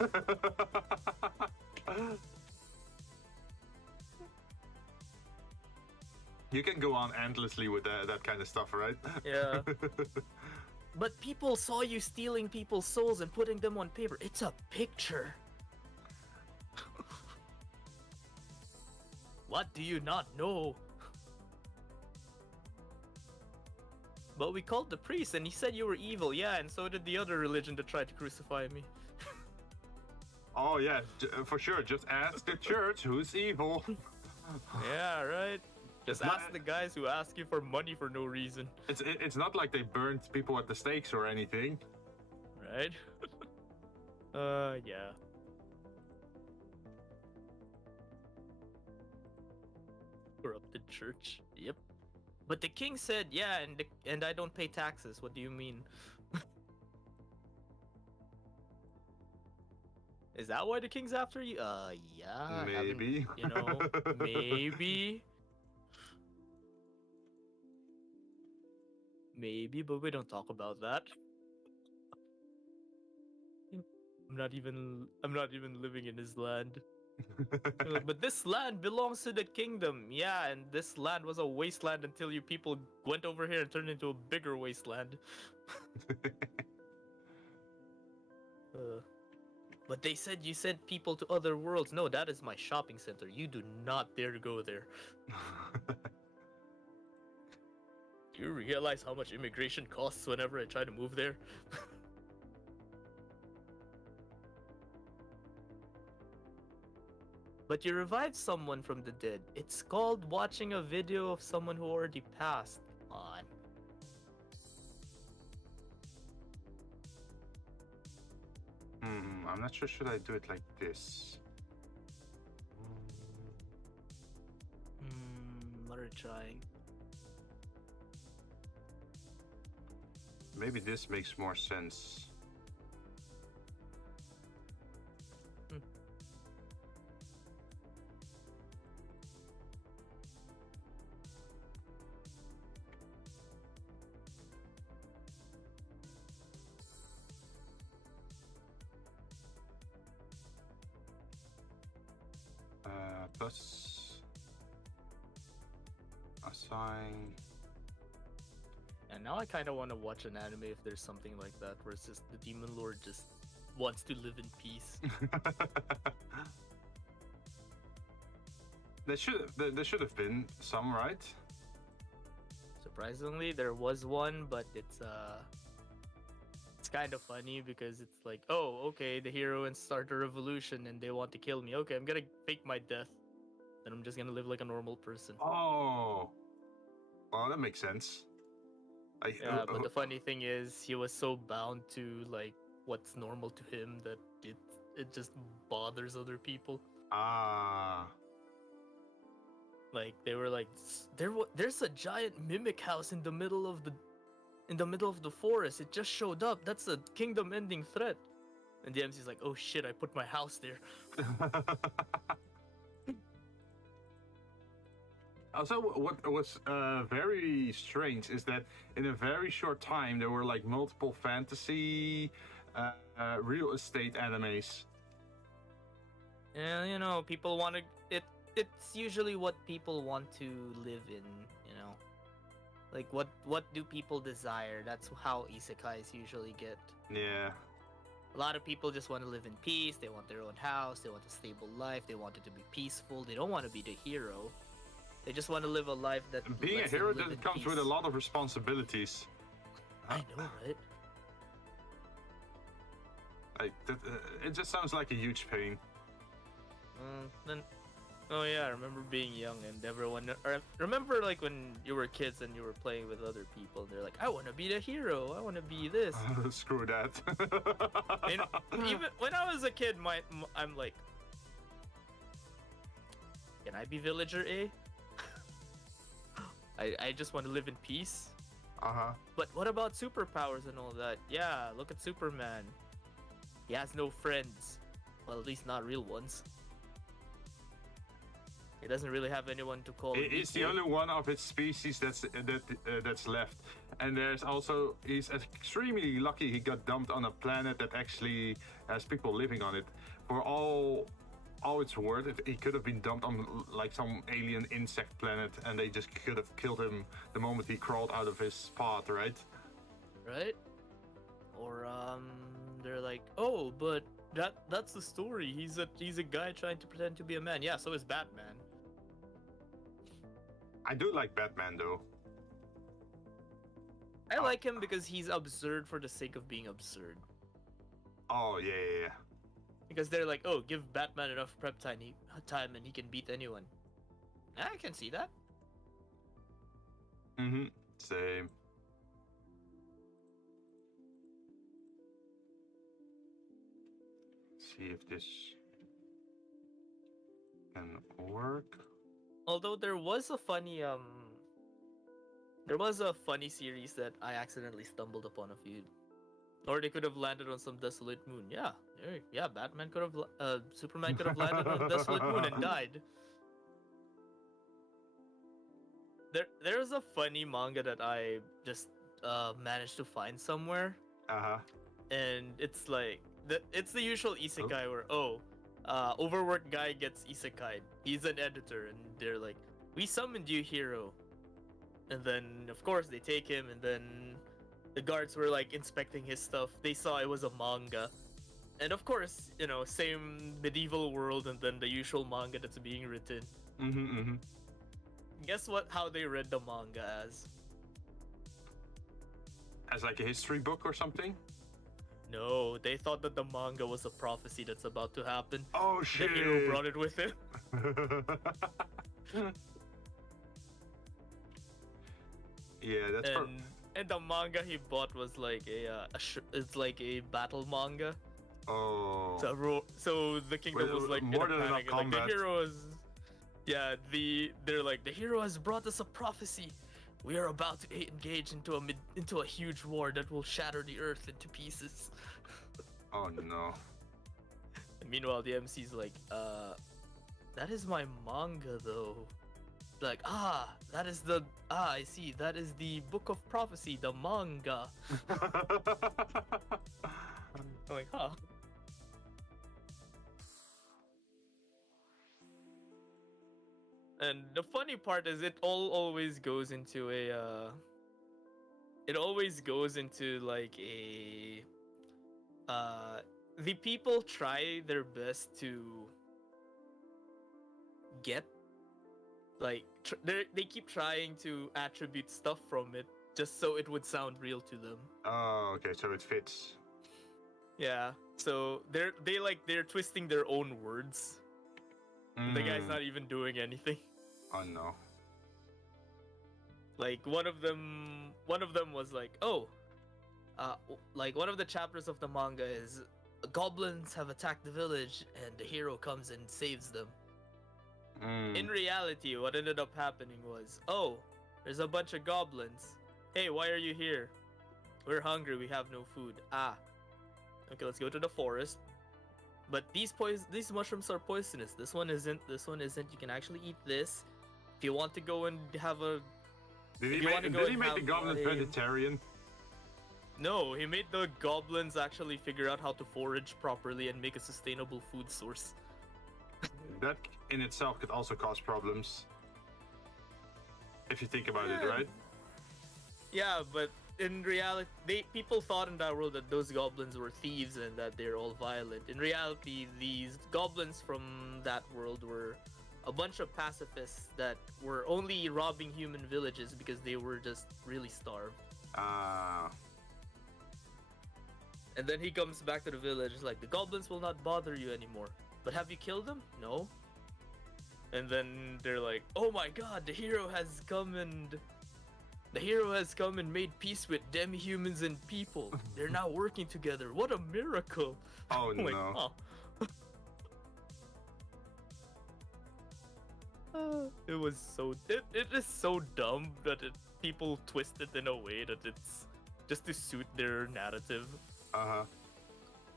You can go on endlessly with that kind of stuff, right? Yeah. But people saw you stealing people's souls and putting them on paper. It's a picture. What do you not know? But we called the priest and he said you were evil. Yeah, and so did the other religion that tried to crucify me. Oh yeah, for sure. Just ask the church who's evil. Yeah, right. Just ask the guys who ask you for money for no reason. It's not like they burned people at the stakes or anything. Right? Yeah. Corrupted church. Yep. But the king said, yeah, and I don't pay taxes. What do you mean? Is that why the king's after you? Yeah. Maybe. You know, maybe. Maybe, but we don't talk about that. I'm not even living in his land. But this land belongs to the kingdom. Yeah, and this land was a wasteland until you people went over here and turned it into a bigger wasteland. But they said you sent people to other worlds. No, that is my shopping center. You do not dare go there. Do you realize how much immigration costs whenever I try to move there? But you revived someone from the dead. It's called watching a video of someone who already passed. Come on. I'm not sure. Should I do it like this? What are you trying? Maybe this makes more sense. Plus assign. And now I kind of want to watch an anime if there's something like that, where it's just the demon lord just wants to live in peace. There should have been some, right? Surprisingly, there was one, but it's kind of funny because it's like, oh, okay, the heroines start a revolution and they want to kill me. Okay, I'm gonna fake my death, and I'm just gonna live like a normal person. Oh, well, that makes sense. Yeah, but the funny thing is, he was so bound to like what's normal to him that it just bothers other people. Ah. Like they were like, there's a giant mimic house in the middle of the forest. It just showed up. That's a kingdom-ending threat. And the MC's like, oh shit, I put my house there. Also, what was very strange is that in a very short time there were like multiple fantasy real estate animes. Yeah, you know, people want to. It's usually what people want to live in. You know, like what do people desire? That's how isekais usually get. Yeah. A lot of people just want to live in peace. They want their own house. They want a stable life. They want it to be peaceful. They don't want to be the hero. They just want to live a life that. Being a hero that comes with a lot of responsibilities. I know, right? Like that, it just sounds like a huge pain. Oh yeah, I remember being young and everyone. Remember like when you were kids and you were playing with other people, and they're like, "I want to be the hero. I want to be this." Screw that. And even when I was a kid, I'm like, can I be villager A? I just want to live in peace. But what about superpowers and all that? Yeah, look at Superman. He has no friends. Well, at least not real ones. He doesn't really have anyone to call. It's the only one of its species that's left, and he's extremely lucky he got dumped on a planet that actually has people living on it. For all it's worth, he could have been dumped on like some alien insect planet, and they just could have killed him the moment he crawled out of his path, right? Right? Or they're like, oh, but that's the story. He's a guy trying to pretend to be a man. Yeah, so is Batman. I do like Batman though. I like him because he's absurd for the sake of being absurd. Oh yeah. Because they're like, oh, give Batman enough prep time and he can beat anyone. I can see that. Same. See if this can work. Although there was a funny series that I accidentally stumbled upon a few, or they could have landed on some desolate moon. Yeah, Superman could have landed on a desolate moon and died. There's a funny manga that I just managed to find somewhere. And it's like it's the usual isekai where overworked guy gets isekai'd. He's an editor, and they're like, we summoned you, hero. And then, of course, they take him, and then the guards were like inspecting his stuff. They saw it was a manga. And of course, you know, same medieval world, and then the usual manga that's being written. Guess what? How they read the manga as? As like a history book or something? No, they thought that the manga was a prophecy that's about to happen. Oh shit! The hero brought it with him. Yeah, that's. And the manga he bought was like it's like a battle manga. Oh. So the kingdom was like more than enough combat. Like the hero is. Yeah, they're like, the hero has brought us a prophecy. We are about to engage into a huge war that will shatter the earth into pieces. Oh no. And meanwhile, the MC's like, that is my manga though. Like, I see, that is the book of prophecy, the manga. I'm like, huh. And the funny part is it always goes into a it always goes into like a uh the people try their best to get like they keep trying to attribute stuff from it just so it would sound real to them. Oh, okay, so it fits. Yeah. So they're twisting their own words. The guy's not even doing anything. Oh no. Like one of them was like, "Oh, like one of the chapters of the manga is goblins have attacked the village and the hero comes and saves them." In reality, what ended up happening was, "Oh, there's a bunch of goblins. Hey, why are you here? We're hungry, we have no food." Ah. Okay, let's go to the forest. But these mushrooms are poisonous. This one isn't. This one isn't. You can actually eat this. If you want to go and have a Did he make the goblin vegetarian? No, he made the goblins actually figure out how to forage properly and make a sustainable food source. That in itself could also cause problems. If you think about it, right? Yeah, but in reality, people thought in that world that those goblins were thieves and that they're all violent. In reality, these goblins from that world were a bunch of pacifists that were only robbing human villages because they were just really starved. And then he comes back to the village like, "The goblins will not bother you anymore. But have you killed them?" "No." And then they're like, "Oh my god, the hero has come and made peace with demi-humans and people. They're now working together. What a miracle." Oh like, no. It was so it is so dumb that people twist it in a way that it's just to suit their narrative.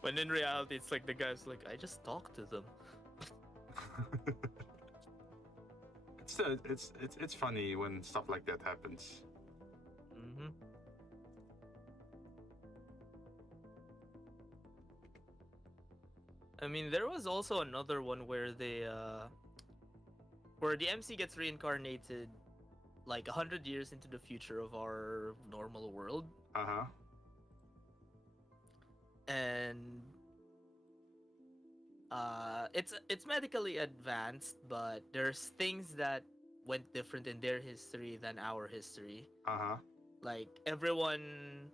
When in reality, it's like the guy's like, "I just talked to them." It's funny when stuff like that happens. I mean, there was also another one where where the MC gets reincarnated like 100 years into the future of our normal world. And it's medically advanced, but there's things that went different in their history than our history. Like everyone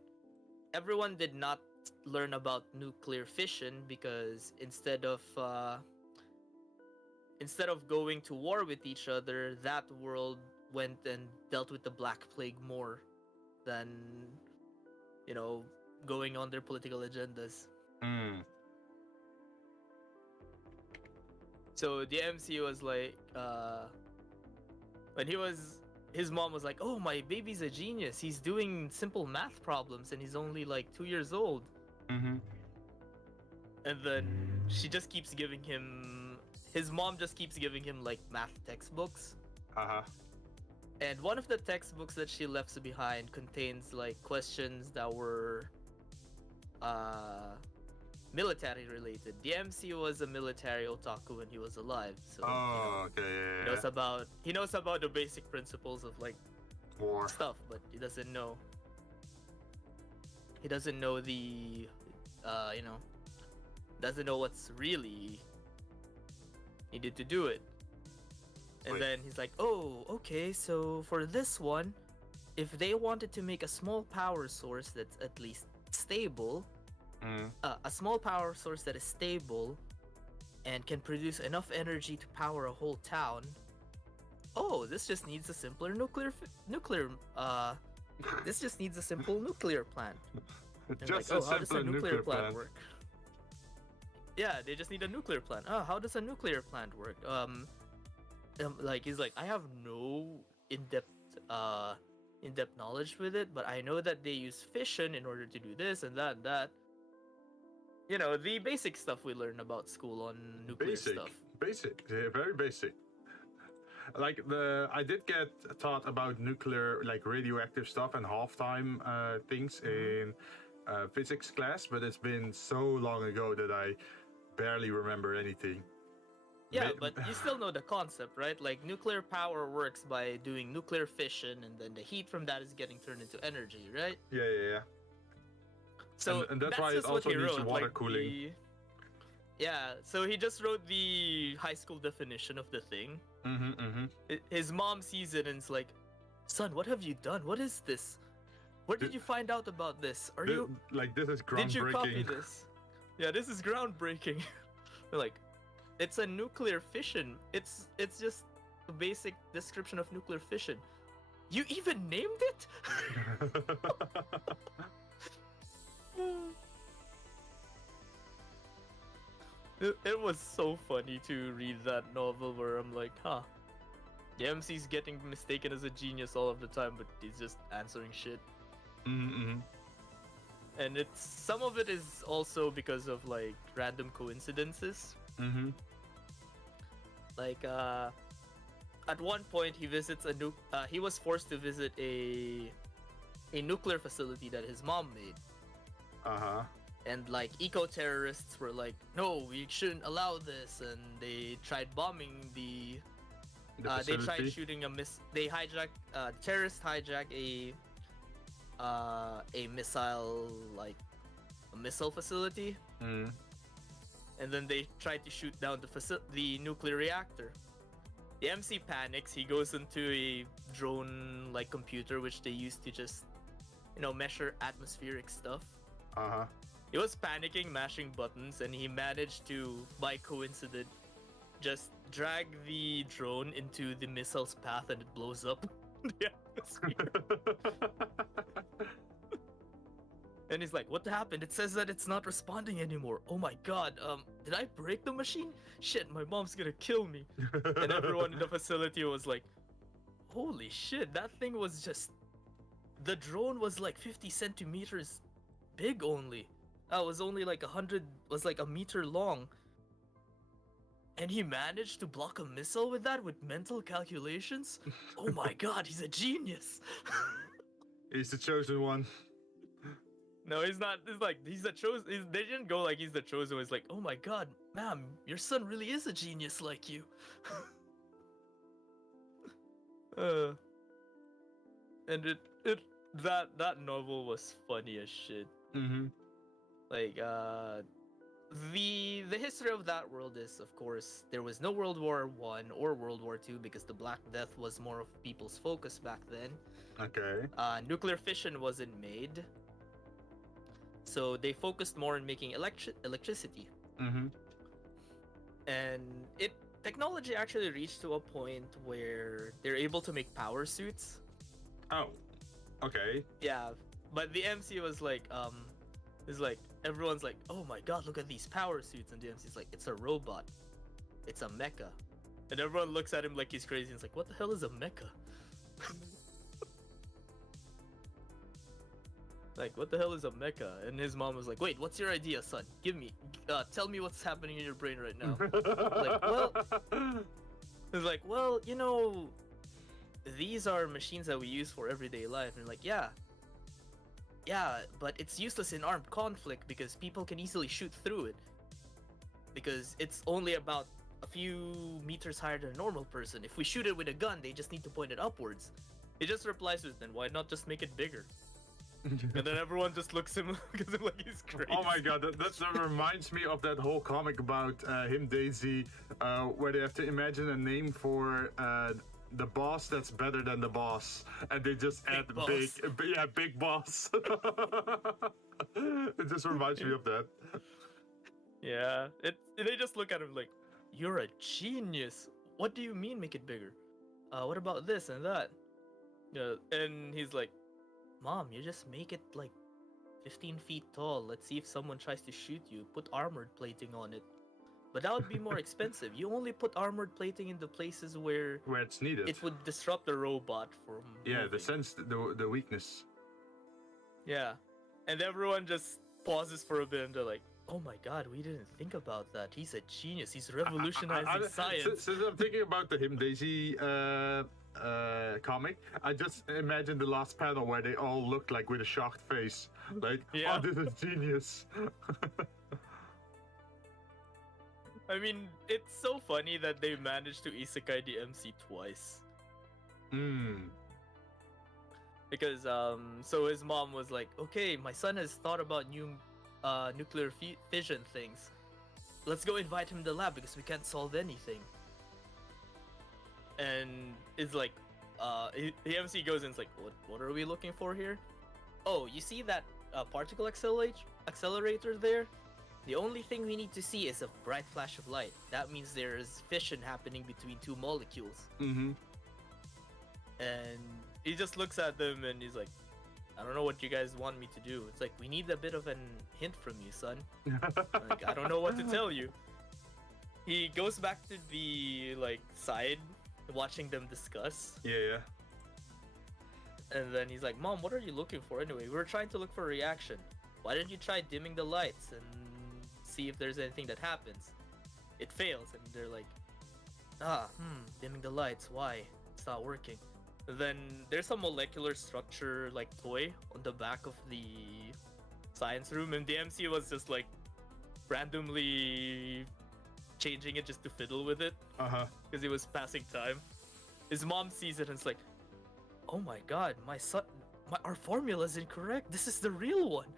did not learn about nuclear fission because instead of going to war with each other, that world went and dealt with the Black Plague more than, you know, going on their political agendas. So the MC was like, when his mom was like, "Oh, my baby's a genius. He's doing simple math problems and he's only like 2 years old." And then his mom just keeps giving him like math textbooks. And one of the textbooks that she left behind contains like questions that were military related. The MC was a military otaku when he was alive, so okay, he knows about the basic principles of like war stuff, but he doesn't know the doesn't know what's really needed to do it. And then he's like, "Oh, okay, so for this one, if they wanted to make a small power source that's at least stable, a small power source that is stable and can produce enough energy to power a whole town, oh, this just needs a simpler this just needs a simple nuclear plant." Just like, "Oh, how does a nuclear plant work?" Yeah, they just need a nuclear plant. "Oh, how does a nuclear plant work?" Like he's like, "I have no in-depth knowledge with it, but I know that they use fission in order to do this and that and that." You know, the basic stuff we learn about school on nuclear stuff. Basic, yeah, very basic. Like I did get taught about nuclear, like radioactive stuff and half-time things in physics class, but it's been so long ago that I barely remember anything. Yeah, Ma- but you still know the concept, right? Like nuclear power works by doing nuclear fission, and then the heat from that is getting turned into energy, right? Yeah, yeah, yeah. So And that's that's why it just what also he needs wrote. water Like cooling. yeah, so he just wrote the high school definition of the thing. His mom sees it and is like, "Son, what have you done? What is this? Where did you find out about this? Are you like this is Did you copy groundbreaking? this? Yeah, this is groundbreaking." They're like, it's a nuclear fission. It's just a basic description of nuclear fission. You even named it? It was so funny to read that novel where I'm like, huh. The MC's getting mistaken as a genius all of the time, but he's just answering shit. And it's some of it is also because of like random coincidences. Like at one point he visits he was forced to visit a nuclear facility that his mom made. And like eco-terrorists were like, no, we shouldn't allow this, and they tried bombing the they tried shooting terrorists hijacked a missile, like a missile facility, and then they tried to shoot down the nuclear reactor. The MC panics. He goes into a drone like computer which they use to just measure atmospheric stuff. He was panicking, mashing buttons, and he managed to, by coincidence, just drag the drone into the missile's path, and it blows up the atmosphere. And he's like, what happened? It says that it's not responding anymore. Oh my god, did I break the machine? Shit, my mom's gonna kill me. And everyone in the facility was like, holy shit, that thing was just... The drone was like 50 centimeters big only. It was only like a meter long. And he managed to block a missile with that with mental calculations? Oh my god, he's a genius! He's the chosen one. No, he's not. It's like, he's the chosen. They didn't go like he's the chosen one. It's like, oh my god, ma'am, your son really is a genius like you. And that novel was funny as shit. Like, the history of that world is, of course, there was no World War I or World War II because the Black Death was more of people's focus back then. Okay. Nuclear fission wasn't made, so they focused more on making electricity. And technology actually reached to a point where they're able to make power suits. Oh, okay. Yeah, but the MC was like, everyone's like, oh my god, look at these power suits, and the MC's like, it's a robot, it's a mecha, and everyone looks at him like he's crazy and it's like, what the hell is a mecha? Like, what the hell is a mecha? And his mom was like, wait, what's your idea, son? Tell me what's happening in your brain right now. Like, well, these are machines that we use for everyday life. And like, yeah, but it's useless in armed conflict because people can easily shoot through it. Because it's only about a few meters higher than a normal person. If we shoot it with a gun, they just need to point it upwards. He just replies with, then why not just make it bigger? And then everyone just looks at him like he's crazy. Oh my god, that reminds me of that whole comic about him, Daisy, where they have to imagine a name for the boss that's better than the boss, and they just add big boss. It just reminds me of that. Yeah, they just look at him like, you're a genius. What do you mean make it bigger? What about this and that? Yeah, and he's like, Mom, you just make it like 15 feet tall. Let's see if someone tries to shoot you. Put armored plating on it. But that would be more expensive. You only put armored plating in the places where it's needed. It would disrupt the robot from moving. The weakness. Yeah. And everyone just pauses for a bit and they're like, oh my god, we didn't think about that. He's a genius. He's revolutionizing science. Since I'm thinking about the Him Daisy comic, I just imagine the last panel where they all look like with a shocked face. Like, oh, this is genius. I mean, it's so funny that they managed to isekai the MC twice. Because so his mom was like, okay, my son has thought about new nuclear fission things. Let's go invite him to the lab because we can't solve anything. And it's like, the MC goes in and is like, what are we looking for here? Oh, you see that particle accelerator there? The only thing we need to see is a bright flash of light. That means there is fission happening between two molecules. Mm-hmm. And he just looks at them and he's like, I don't know what you guys want me to do. It's like, we need a bit of an hint from you, son. Like, I don't know what to tell you. He goes back to the side, watching them discuss. Yeah. And then he's like, Mom, what are you looking for anyway? We were trying to look for a reaction. Why don't you try dimming the lights and see if there's anything that happens? It fails, and they're like, dimming the lights, why? It's not working. And then there's a molecular structure toy on the back of the science room, and the MC was just randomly changing it just to fiddle with it. Because he was passing time. His mom sees it and it's like, oh my god, my son, our formula is incorrect. This is the real one.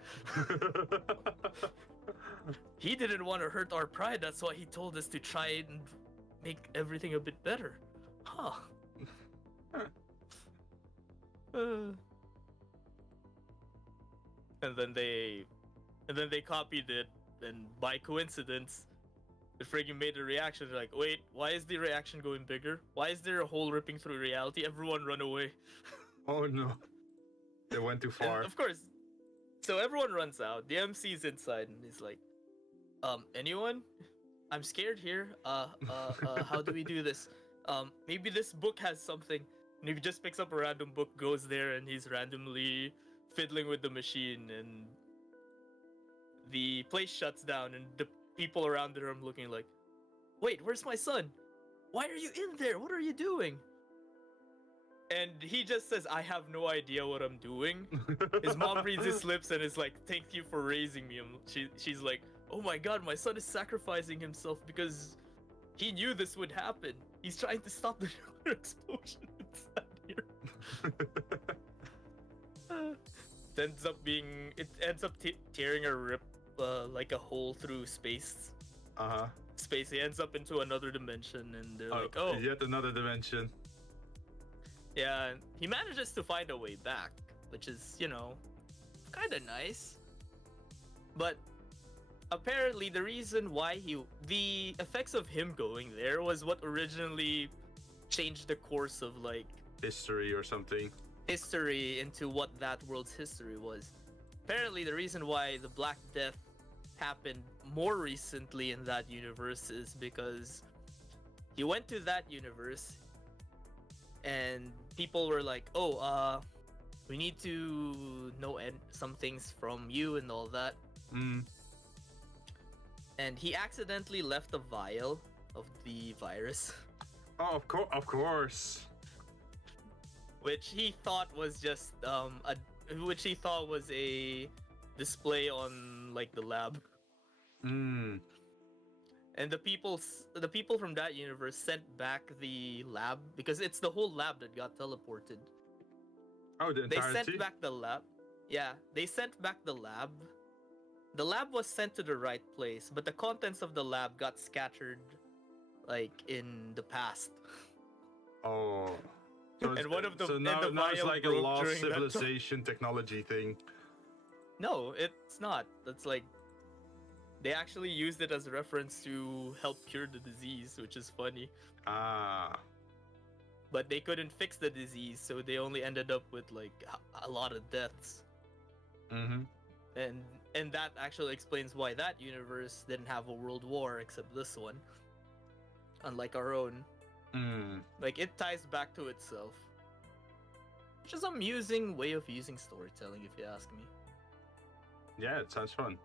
He didn't want to hurt our pride. That's why he told us to try and make everything a bit better. Huh. And then they copied it, and by coincidence, it friggin' made a reaction. They're like, wait, why is the reaction going bigger? Why is there a hole ripping through reality? Everyone run away. Oh no. They went too far. And of course. So everyone runs out. The MC's inside and he's like, anyone? I'm scared here. How do we do this? Maybe this book has something. And he just picks up a random book, goes there, and he's randomly fiddling with the machine, and the place shuts down, and the people around him looking like, wait, where's my son? Why are you in there? What are you doing? And he just says, I have no idea what I'm doing. His mom reads his lips and is like, thank you for raising me. She's like, oh my god, my son is sacrificing himself because he knew this would happen. He's trying to stop the nuclear explosion inside here. It ends up tearing a rip, like a hole through space. Space. He ends up into another dimension, and they're like, oh, yet another dimension. Yeah, he manages to find a way back, which is, kind of nice. But apparently the reason why the effects of him going there was what originally changed the course of history or something. History into what that world's history was. Apparently the reason why the Black Death happened more recently in that universe is because he went to that universe and people were like, oh, we need to know some things from you and all that. And he accidentally left a vial of the virus. Oh, of course. Which he thought was just which he thought was a display on the lab. And the people from that universe sent back the lab because it's the whole lab that got teleported. Oh, the entirety? They sent back the lab. Yeah, they sent back the lab. The lab was sent to the right place, but the contents of the lab got scattered in the past. Oh. And one of the now it's like a lost civilization technology thing. No, it's not. That's they actually used it as a reference to help cure the disease, which is funny. But they couldn't fix the disease, so they only ended up with a lot of deaths. And that actually explains why that universe didn't have a world war except this one, unlike our own. It ties back to itself, which is an amusing way of using storytelling, if you ask me. Yeah, it sounds fun.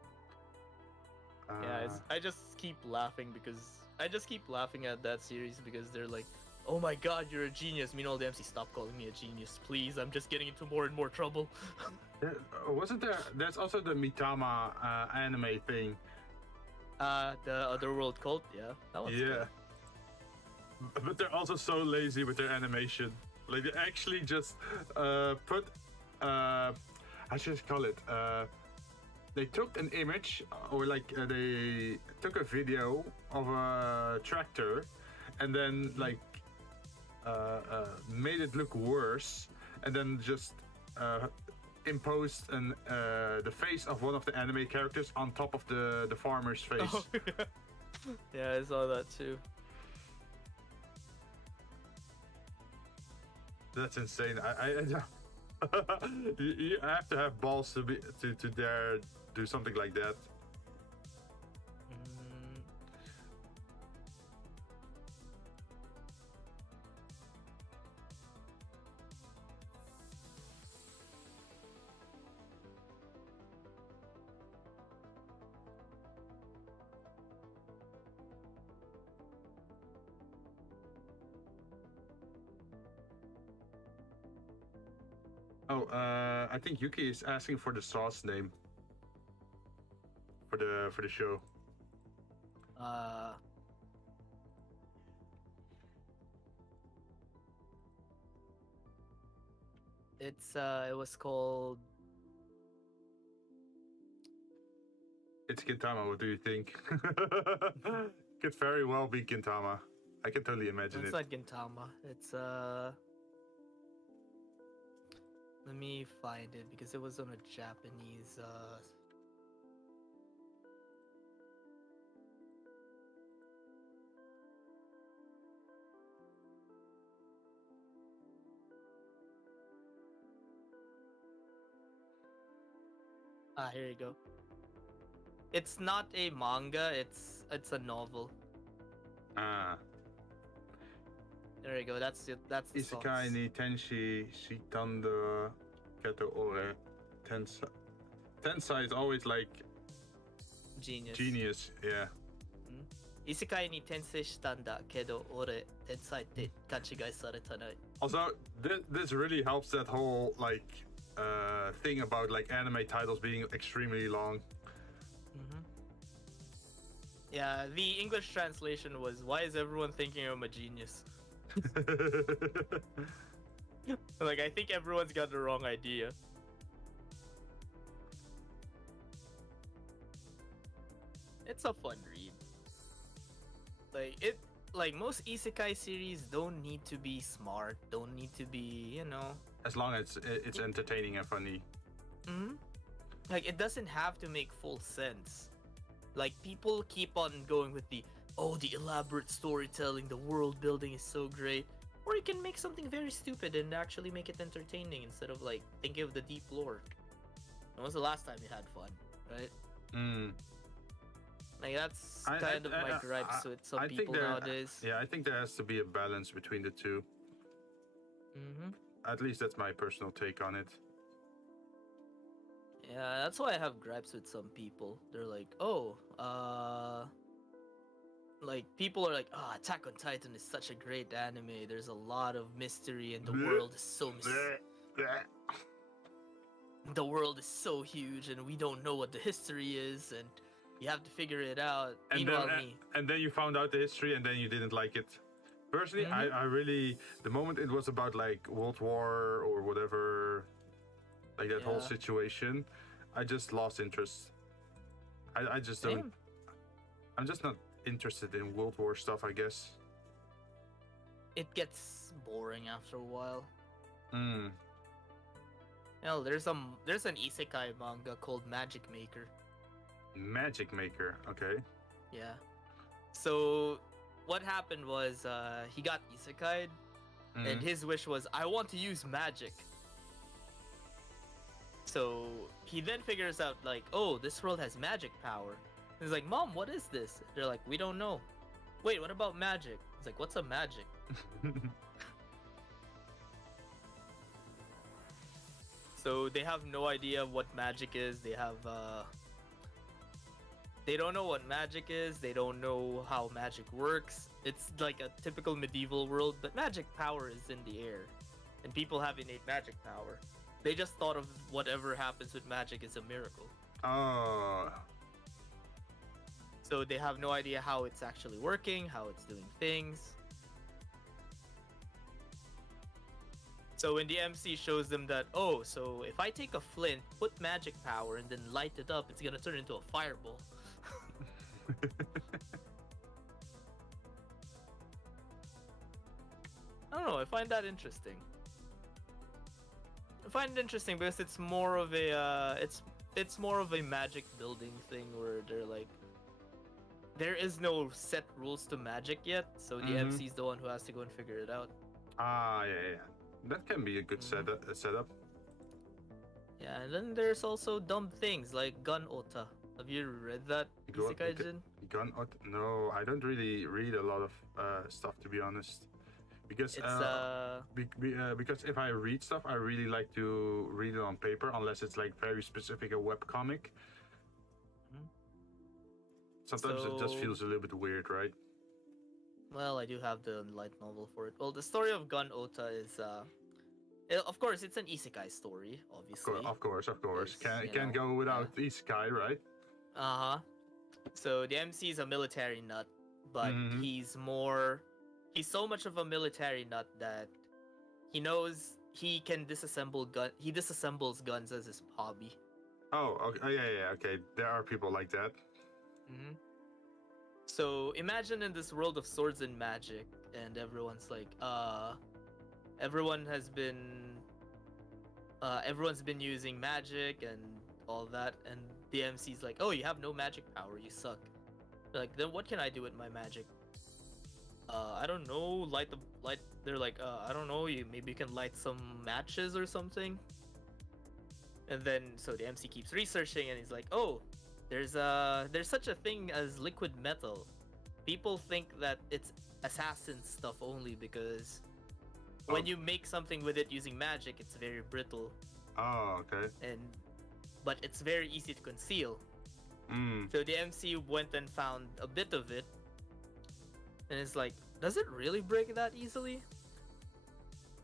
Yeah, I just keep laughing at that series because they're like, oh my god, you're a genius. Meanwhile, the MC, stop calling me a genius, please. I'm just getting into more and more trouble. Wasn't there? There's also the Mitama anime thing, The Otherworld cult, yeah, that one's Yeah. good. But they're also so lazy with their animation. Like they actually just put how should I call it? They took an image or like they took a video of a tractor and then like made it look worse and then just imposed the face of one of the anime characters on top of the farmer's face. Oh, yeah. Yeah, I saw that too. That's insane. You have to have balls to dare do something like that. Mm, Oh, I think Yuki is asking for the sauce name for the show. uh, it was called. It's Gintama. What do you think? Could very well be Gintama. I can totally imagine It's it. not Gintama. It's Let me find it because it was on a Japanese. Here you go. It's not a manga. It's a novel. Ah. There you go. That's it. That's the Isekai sauce. ni Tenshi Shitanda Keto Ore Tensai. Tensai is always like Genius. genius. Yeah. 異世界に転生したんだけど俺天才って勘違いされたない Also, this really helps that whole like thing about like anime titles being extremely long. Yeah, the English translation was why is everyone thinking I'm a genius? Like I think everyone's got the wrong idea. It's a fun read. Like most isekai series don't need to be smart, don't need to be, you know. As long as it's entertaining and funny. Like it doesn't have to make full sense. Like people keep on going with the elaborate storytelling, the world building is so great. Or you can make something very stupid and actually make it entertaining instead of like thinking of the deep lore. When was the last time you had fun, right? Like that's kind of my gripes with some people nowadays. Yeah, I think there has to be a balance between the two. At least that's my personal take on it. Yeah, that's why I have gripes with some people. They're like, like people are like, Attack on Titan is such a great anime. There's a lot of mystery and the world is so the world is so huge and we don't know what the history is and you have to figure it out. And then you found out the history and then you didn't like it. Personally, I really, the moment it was about like World War or whatever, like that whole situation, I just lost interest. I just don't. I'm just not interested in World War stuff, I guess. It gets boring after a while. Hell, there's an isekai manga called Magic Maker. Magic Maker, okay. Yeah. So what happened was he got isekai'd and his wish was I want to use magic. So he then figures out like, oh, this world has magic power. He's like, Mom, what is this? They're like, we don't know. Wait, what about magic? He's like, what's a magic? So they have no idea what magic is. They don't know what magic is. They don't know how magic works. It's like a typical medieval world, but magic power is in the air. And people have innate magic power. They just thought of whatever happens with magic is a miracle. Oh. So they have no idea how it's actually working, how it's doing things. So when the MC shows them that, oh, so if I take a flint, put magic power, and then light it up, it's gonna turn into a fireball. I don't know, I find that interesting. I find it interesting because it's more of a it's more of a magic building thing where they're like, there is no set rules to magic yet, so the MC is the one who has to go and figure it out. Ah, yeah. That can be a good setup. Yeah, and then there's also dumb things like Gun Ota. Have you read that, Isekai Jin? Gun Ota? No, I don't really read a lot of stuff, to be honest. Because because if I read stuff, I really like to read it on paper, unless it's like very specific a webcomic. Sometimes it just feels a little bit weird, right? Well, I do have the light novel for it. Well, the story of Gun Ota is, of course, it's an isekai story, obviously. Of course. Can't go without isekai, right? Uh-huh. So the MC is a military nut, but he's so much of a military nut that he knows he can disassemble he disassembles guns as his hobby. Oh, okay. Yeah, okay. There are people like that. So imagine in this world of swords and magic, and everyone's like, everyone's been using magic and all that, and the MC's like, oh, you have no magic power, you suck. They're like, then what can I do with my magic? I don't know, they're like, I don't know, maybe you can light some matches or something. And then, so the MC keeps researching, and he's like, oh, there's such a thing as liquid metal. People think that it's assassin stuff only because when you make something with it using magic, it's very brittle. Oh, okay. But it's very easy to conceal. So the MC went and found a bit of it, and it's like, does it really break that easily?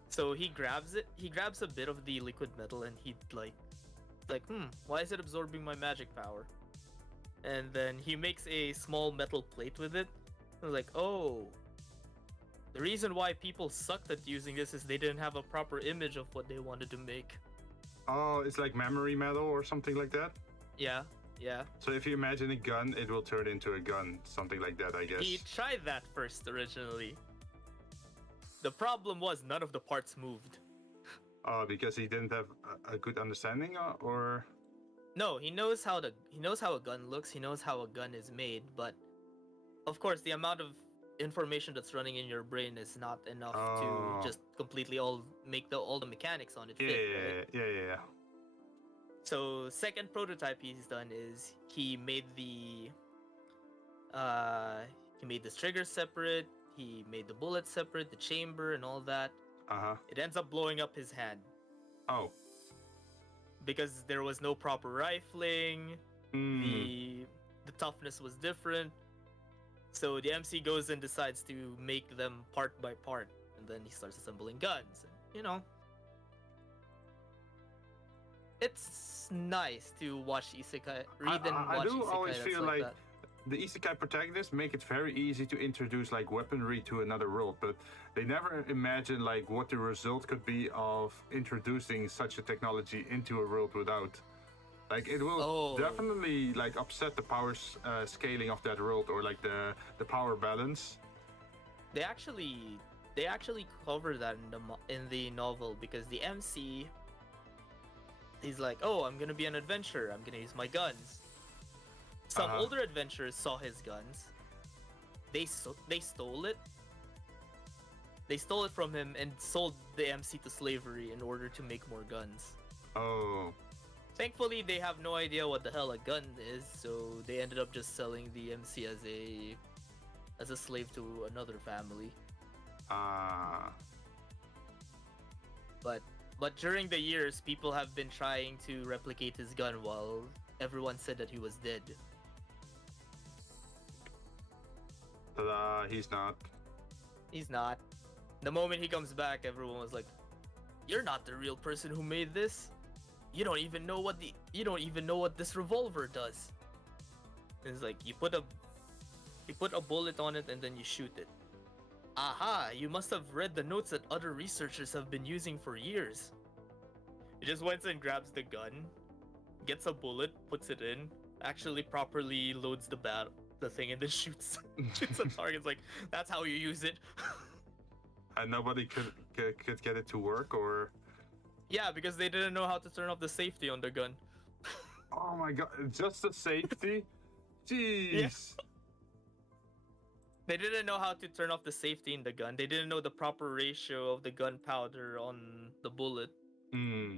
So he grabs a bit of the liquid metal, and he'd like, why is it absorbing my magic power? And then he makes a small metal plate with it. I was like, oh, the reason why people sucked at using this is they didn't have a proper image of what they wanted to make. Oh, it's like memory metal or something like that? Yeah. So if you imagine a gun, it will turn into a gun, something like that, I guess. He tried that first originally. The problem was none of the parts moved. Oh, because he didn't have a good understanding, or? No, he knows how a gun looks. He knows how a gun is made, but of course, the amount of information that's running in your brain is not enough to just completely make all the mechanics on it fit. Yeah. So, second prototype he's done is he made this trigger separate. He made the bullet separate, the chamber, and all that. It ends up blowing up his hand. Oh. Because there was no proper rifling, the toughness was different. So the MC goes and decides to make them part by part, and then he starts assembling guns. And, it's nice to watch isekai, read and watch I do isekai always that's feel like that. the isekai protagonists make it very easy to introduce like weaponry to another world, but they never imagine like what the result could be of introducing such a technology into a world without. Like it will definitely like upset the power scaling of that world, or like the power balance. They actually cover that in the novel, because the MC, he's like, oh, I'm gonna be an adventurer, I'm gonna use my guns. Some older adventurers saw his guns. They stole it. They stole it from him and sold the MC to slavery in order to make more guns. Oh. Thankfully, they have no idea what the hell a gun is, so they ended up just selling the MC as a slave to another family. But during the years, people have been trying to replicate his gun while everyone said that he was dead. Ta-da, he's not. He's not. The moment he comes back, everyone was like, "You're not the real person who made this. You don't even know what this revolver does." And it's like, you put You put a bullet on it and then you shoot it. Aha! You must have read the notes that other researchers have been using for years. He just went and grabs the gun, gets a bullet, puts it in, actually properly loads the thing, and then shoots a target. It's like, that's how you use it. And nobody could get it to work, or... Yeah, because they didn't know how to turn off the safety on the gun. Oh my god, just the safety? Jeez. Yeah. They didn't know how to turn off the safety in the gun. They didn't know the proper ratio of the gunpowder on the bullet. Hmm.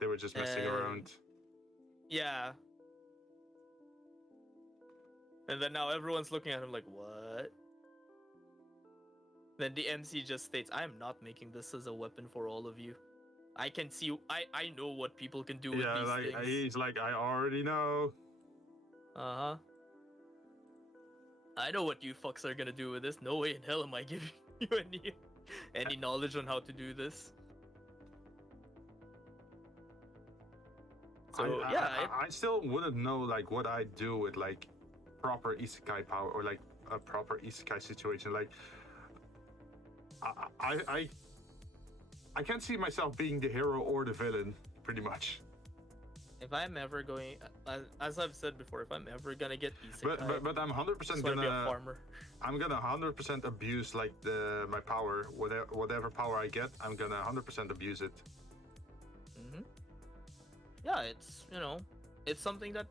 They were just messing around. Yeah. And then now everyone's looking at him like, what? Then the MC just states, I am not making this as a weapon for all of you. I can see, I know what people can do with these like things. he's like, I already know. Uh-huh. I know what you fucks are gonna do with this. No way in hell am I giving you any knowledge on how to do this. So I still wouldn't know like what I do with like proper isekai power or like a proper isekai situation. Like I can't see myself being the hero or the villain, pretty much. if I'm ever going, as I've said before, if I'm ever gonna get isekai, But I'm 100% just wanna be a farmer. I'm gonna 100% abuse like my power, whatever power I get, I'm gonna 100% abuse it. Yeah, it's, you know, it's something that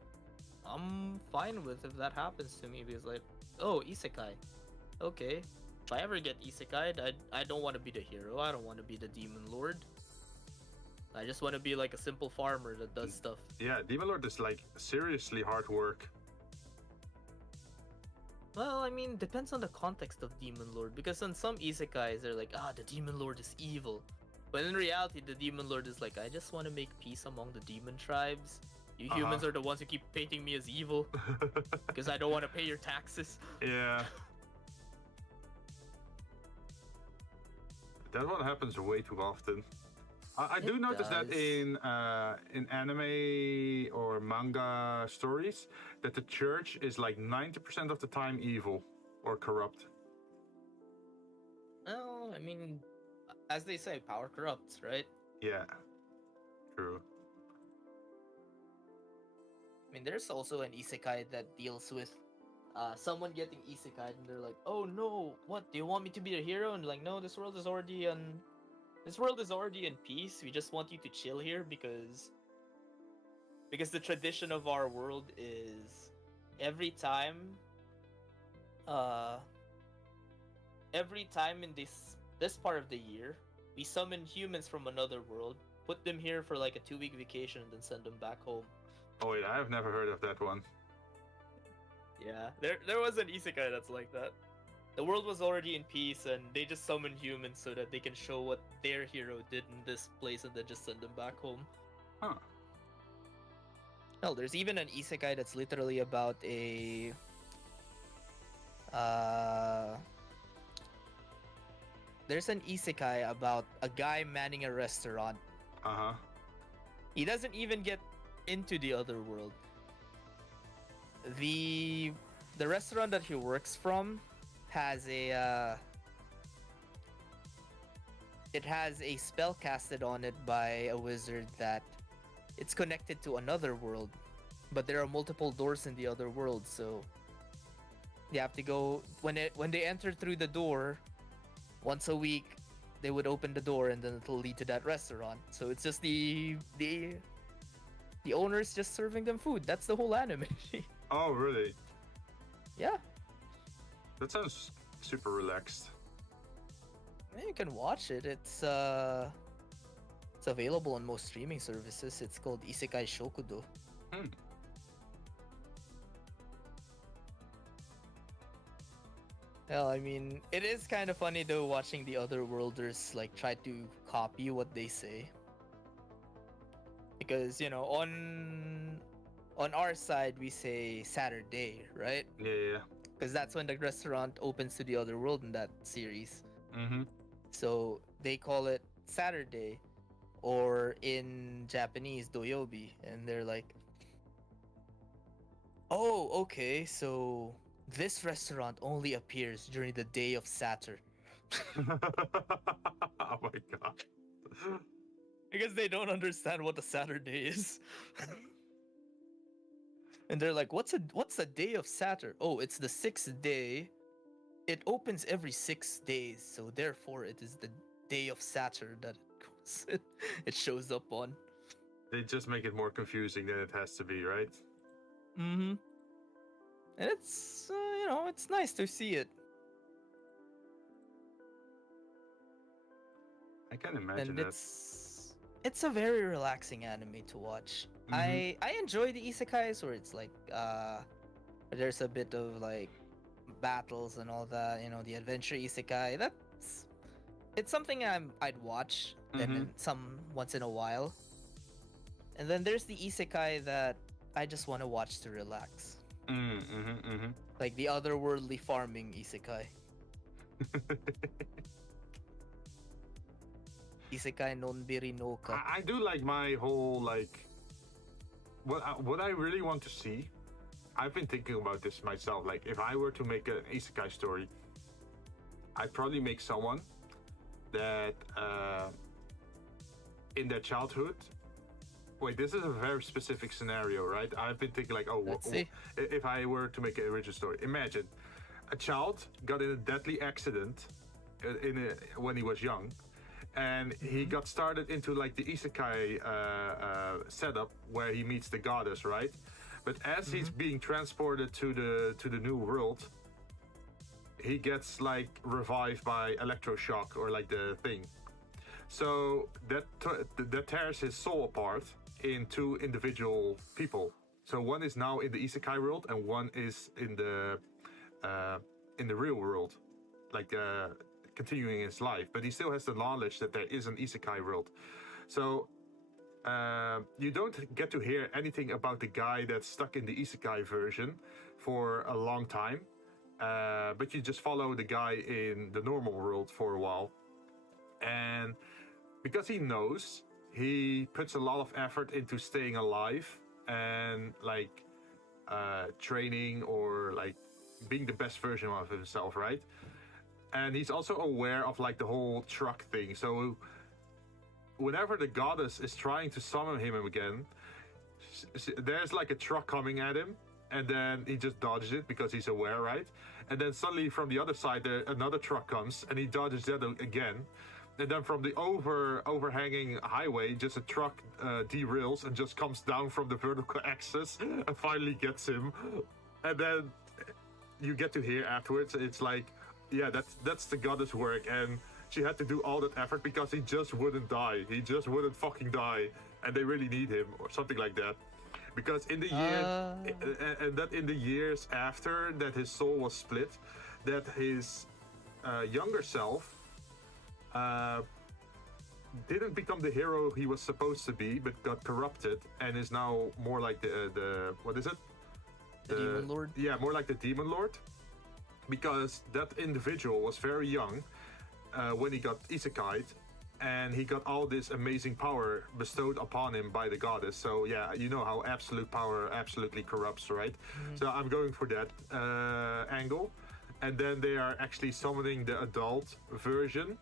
I'm fine with if that happens to me, because like, oh, isekai, okay. If I ever get isekai, I don't want to be the hero. I don't want to be the demon lord. I just want to be like a simple farmer that does stuff. Yeah, Demon Lord is like seriously hard work. Well, I mean, depends on the context of demon lord, because on some isekais they're like, the demon lord is evil. But in reality, the demon lord is like, I just want to make peace among the demon tribes. You humans are the ones who keep painting me as evil because I don't want to pay your taxes. Yeah. That one happens way too often. I do notice that in anime or manga stories, that the church is like 90% of the time evil or corrupt. Well, I mean, as they say, power corrupts, right? Yeah, true. I mean, there's also an isekai that deals with someone getting isekai and they're like, oh no, what, do you want me to be the hero? And like, no, this world is already in peace. We just want you to chill here because the tradition of our world is every time in this part of the year, we summon humans from another world, put them here for like a 2-week vacation, and then send them back home. Oh wait, I've never heard of that one. Yeah, there was an isekai that's like that. The world was already in peace, and they just summon humans so that they can show what their hero did in this place, and then just send them back home. Huh. Hell, there's even an isekai that's literally about a there's an isekai about a guy manning a restaurant. He doesn't even get into the other world. The restaurant that he works from has a it has a spell casted on it by a wizard that it's connected to another world, but there are multiple doors in the other world, so you have to go when they enter through the door once a week. They would open the door and then it'll lead to that restaurant. So it's just the owner's just serving them food. That's the whole anime. Oh really? Yeah. That sounds super relaxed. You can watch it. It's available on most streaming services. It's called Isekai Shokudo. Well, I mean, it is kind of funny though watching the other worlders like try to copy what they say. Because, you know, on our side we say Saturday, right? Yeah. Because that's when the restaurant opens to the other world in that series. So they call it Saturday, or in Japanese, Doyobi, and they're like, oh, okay, so This restaurant only appears during the day of Saturn. Oh my god. Because they don't understand what a Saturday is. And they're like, what's a day of Saturn? Oh, it's the 6th day. It opens every 6 days, so therefore it is the day of Saturn that it shows up on. They just make it more confusing than it has to be, right? Mm-hmm. And it's it's nice to see it. I can imagine And that. it's a very relaxing anime to watch. Mhm. I enjoy the isekais where it's like there's a bit of like battles and all that, the adventure isekai. It's something I'd watch and Mhm. then some once in a while. And then there's the isekai that I just want to watch to relax. Mhm. Like the otherworldly farming isekai. Isekai nonbiri no ka. I do like my whole like what I really want to see. I've been thinking about this myself. Like, if I were to make an isekai story, I'd probably make someone that in their childhood. Wait, this is a very specific scenario, right? I've been thinking like, oh, Let's see. if I were to make an original story, imagine a child got in a deadly accident when he was young, and he got started into like the isekai setup where he meets the goddess, right? But as he's being transported to the new world, he gets like revived by electroshock or like the thing. So that tears his soul apart in two individual people. So one is now in the isekai world, and one is in the real world, like continuing his life. But he still has the knowledge that there is an isekai world. So you don't get to hear anything about the guy that's stuck in the isekai version for a long time. But you just follow the guy in the normal world for a while. And because he knows, he puts a lot of effort into staying alive and like training or like being the best version of himself, right? And he's also aware of like the whole truck thing. So whenever the goddess is trying to summon him again, there's like a truck coming at him, and then he just dodges it because he's aware, right? And then suddenly from the other side, another truck comes, and he dodges that again. And then from the overhanging highway, just a truck derails and just comes down from the vertical axis and finally gets him. And then you get to hear afterwards, it's like, yeah, that's the goddess work, and she had to do all that effort because he just wouldn't die. He just wouldn't fucking die, and they really need him or something like that. Because in the and that in the years after that his soul was split, that his younger self didn't become the hero he was supposed to be, but got corrupted and is now more like the what is it? The Demon Lord? Yeah, more like the Demon Lord. Because that individual was very young when he got isekai'd, and he got all this amazing power bestowed upon him by the goddess. So yeah, you know how absolute power absolutely corrupts, right? So I'm going for that angle. And then they are actually summoning the adult version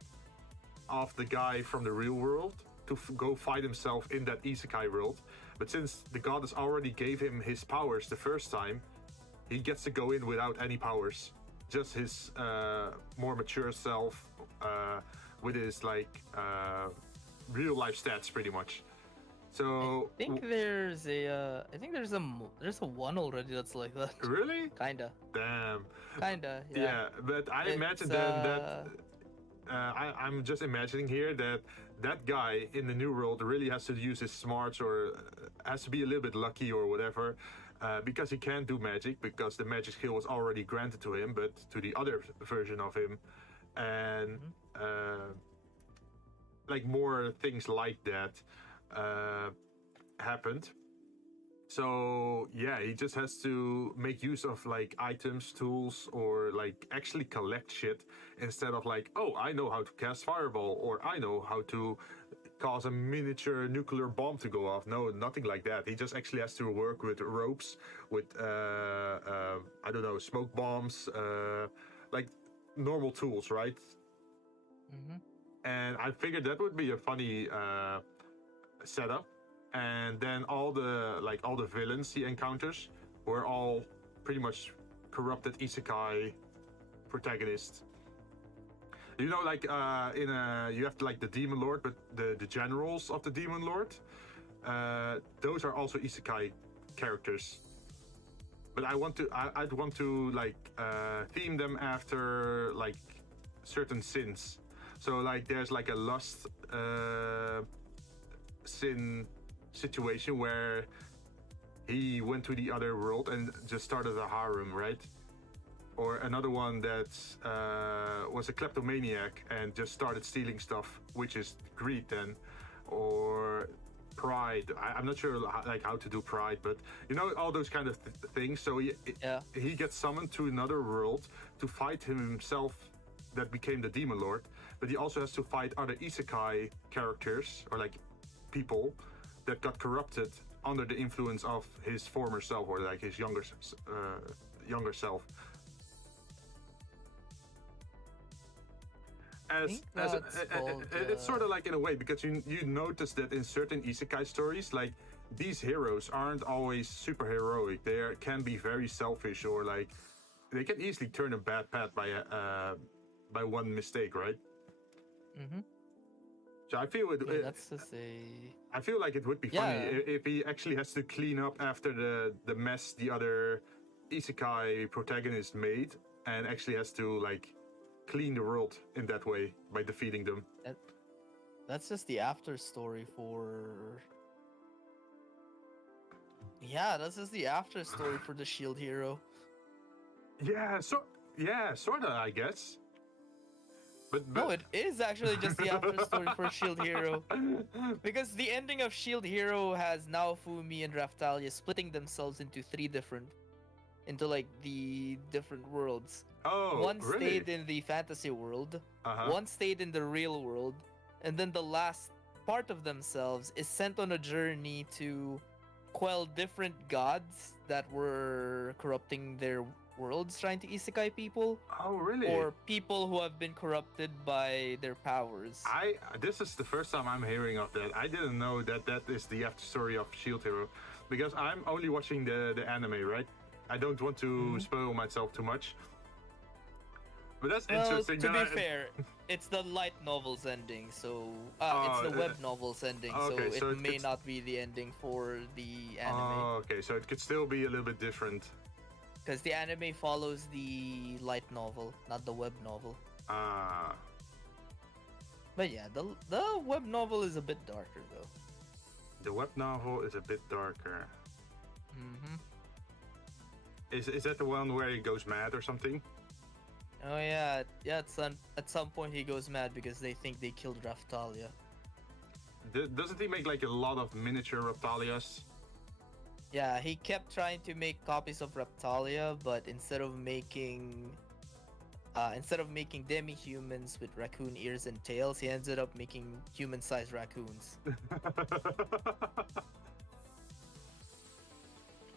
of the guy from the real world to go fight himself in that isekai world. But since the goddess already gave him his powers the first time, he gets to go in without any powers. Just his more mature self with his like real life stats, pretty much. So I think there's a one already that's like that. really, Kinda. damn. Yeah. Yeah, but I imagine then that I'm just imagining here that that guy in the new world really has to use his smarts or has to be a little bit lucky or whatever. Because he can't do magic, because the magic skill was already granted to him, but to the other version of him, and like more things like that happened. So yeah, he just has to make use of like items, tools, or like actually collect shit instead of like, oh, I know how to cast fireball or I know how to cause a miniature nuclear bomb to go off. No, nothing like that. He just actually has to work with ropes, with I don't know, smoke bombs, like normal tools, right? Mm-hmm. And I figured that would be a funny setup. And then all the villains he encounters were all pretty much corrupted isekai protagonists. You know, like you have like the demon lord, but the generals of the demon lord, those are also isekai characters. But I'd want to like theme them after like certain sins. So like there's like a lust sin situation where he went to the other world and just started a harem, right? Or another one that was a kleptomaniac and just started stealing stuff, which is greed then. Or pride. I'm not sure how to do pride, but you know, all those kind of things. So he gets summoned to another world to fight himself that became the demon lord, but he also has to fight other isekai characters or like people that got corrupted under the influence of his former self or like his younger self. It's sort of like in a way because you notice that in certain isekai stories, like these heroes aren't always super heroic. They can be very selfish or like they can easily turn a bad path by one mistake, right? Mm-hmm. So I feel that's to say. I feel like it would be funny if he actually has to clean up after the mess the other isekai protagonist made, and actually has to like clean the world in that way by defeating them. That's just the after story for. Yeah, that's just the after story for the shield hero. Yeah, sorta, I guess. But No, it is actually just the after story for Shield Hero. Because the ending of Shield Hero has Naofumi and Raftalia splitting themselves into like the different worlds. Oh, one really? stayed in the fantasy world, Uh-huh. one stayed in the real world, and then the last part of themselves is sent on a journey to quell different gods that were corrupting their worlds, trying to isekai people. Oh, really? Or people who have been corrupted by their powers. This is the first time I'm hearing of that. I didn't know that is the after story of Shield Hero, because I'm only watching the anime, right? I don't want to spoil myself too much. But that's interesting. To be fair, it's the light novel's ending, so it's the web novel's ending, okay, so it may not be the ending for the anime. Oh, okay, so it could still be a little bit different. Because the anime follows the light novel, not the web novel. Ah. But yeah, the web novel is a bit darker though. The web novel is a bit darker. Mm-hmm. Is that the one where he goes mad or something? Oh yeah, at some point he goes mad because they think they killed Raftalia. Doesn't he make like a lot of miniature Raptalias? Yeah, he kept trying to make copies of Raptalia, but instead of making demi-humans with raccoon ears and tails, he ended up making human-sized raccoons.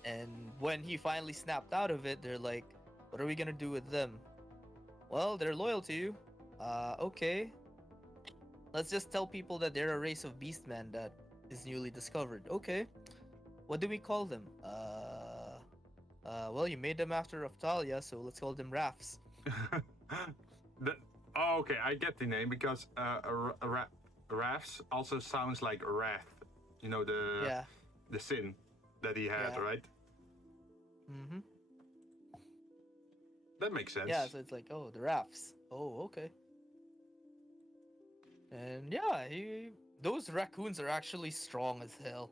And when he finally snapped out of it, they're like, "What are we gonna do with them?" Well, they're loyal to you. Okay. Let's just tell people that they're a race of beastmen that is newly discovered. Okay. What do we call them? Well, you made them after Raftalia, so let's call them Rafs. Okay, I get the name because Rafs also sounds like wrath. You know, the sin that he had, right? Mm-hmm. That makes sense. Yeah, so it's like, oh, the Rafs. Oh, okay. And yeah, those raccoons are actually strong as hell.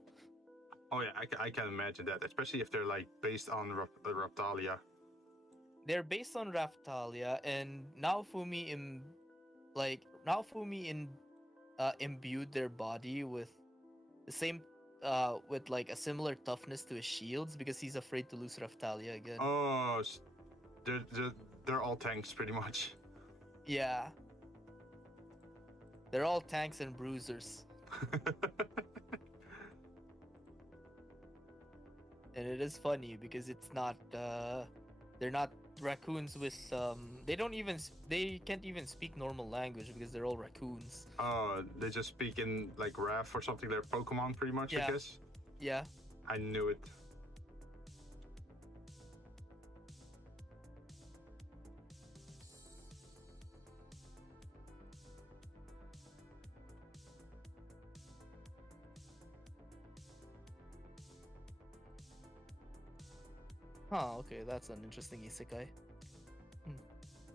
Oh yeah, I can imagine that, especially if they're like based on Raptalia. They're based on Raftalia, and Naofumi imbued their body with the same with like a similar toughness to his shields because he's afraid to lose Raftalia again. Oh, they're all tanks pretty much. Yeah. They're all tanks and bruisers. And it is funny because it's not they're not raccoons with they can't even speak normal language because they're all raccoons. Oh, they just speak in like Wrath or something. Their Pokemon, pretty much. Yeah. I guess. Yeah. I knew it. Huh, okay, that's an interesting isekai.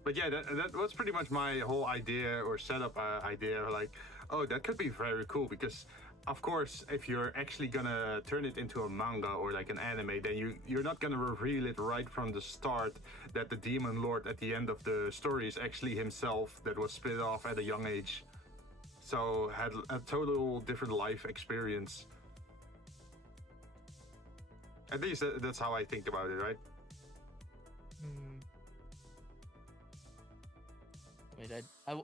But yeah, that was pretty much my whole idea or setup idea. Like, oh, that could be very cool because, of course, if you're actually gonna turn it into a manga or like an anime, then you're not gonna reveal it right from the start that the demon lord at the end of the story is actually himself that was split off at a young age, so had a total different life experience. At least that's how I think about it, right? Wait,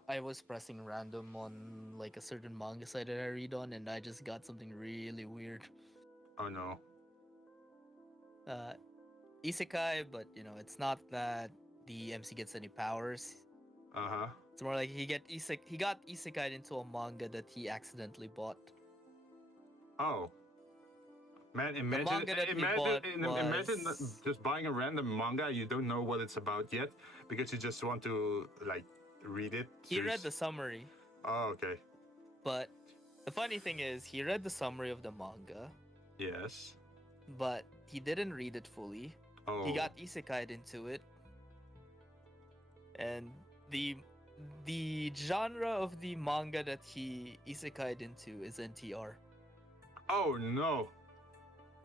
I was pressing random on like a certain manga site that I read on, and I just got something really weird. Oh no. Isekai, but you know, it's not that the MC gets any powers. Uh-huh. It's more like he got isekai'd into a manga that he accidentally bought. Oh. Man, The manga that he bought imagine was... just buying a random manga, you don't know what it's about yet, because you just want to, like, read it. He read the summary. Oh, okay. But the funny thing is, he read the summary of the manga. Yes. But he didn't read it fully. Oh. He got isekai'd into it. And the genre of the manga that he isekai'd into is NTR. Oh, no.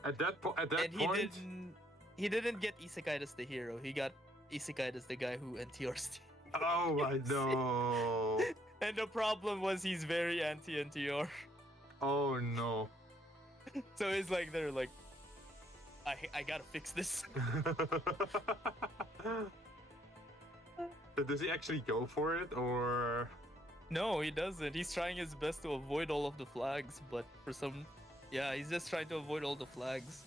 At that point... He didn't get isekai'd as the hero. He got isekai'd as the guy who NTR's. Oh, I know. And the problem was he's very anti-NTR. Oh, no. So he's like, they're like, I gotta fix this. So does he actually go for it, or...? No, he doesn't. He's trying his best to avoid all of the flags, but for some... Yeah, he's just trying to avoid all the flags.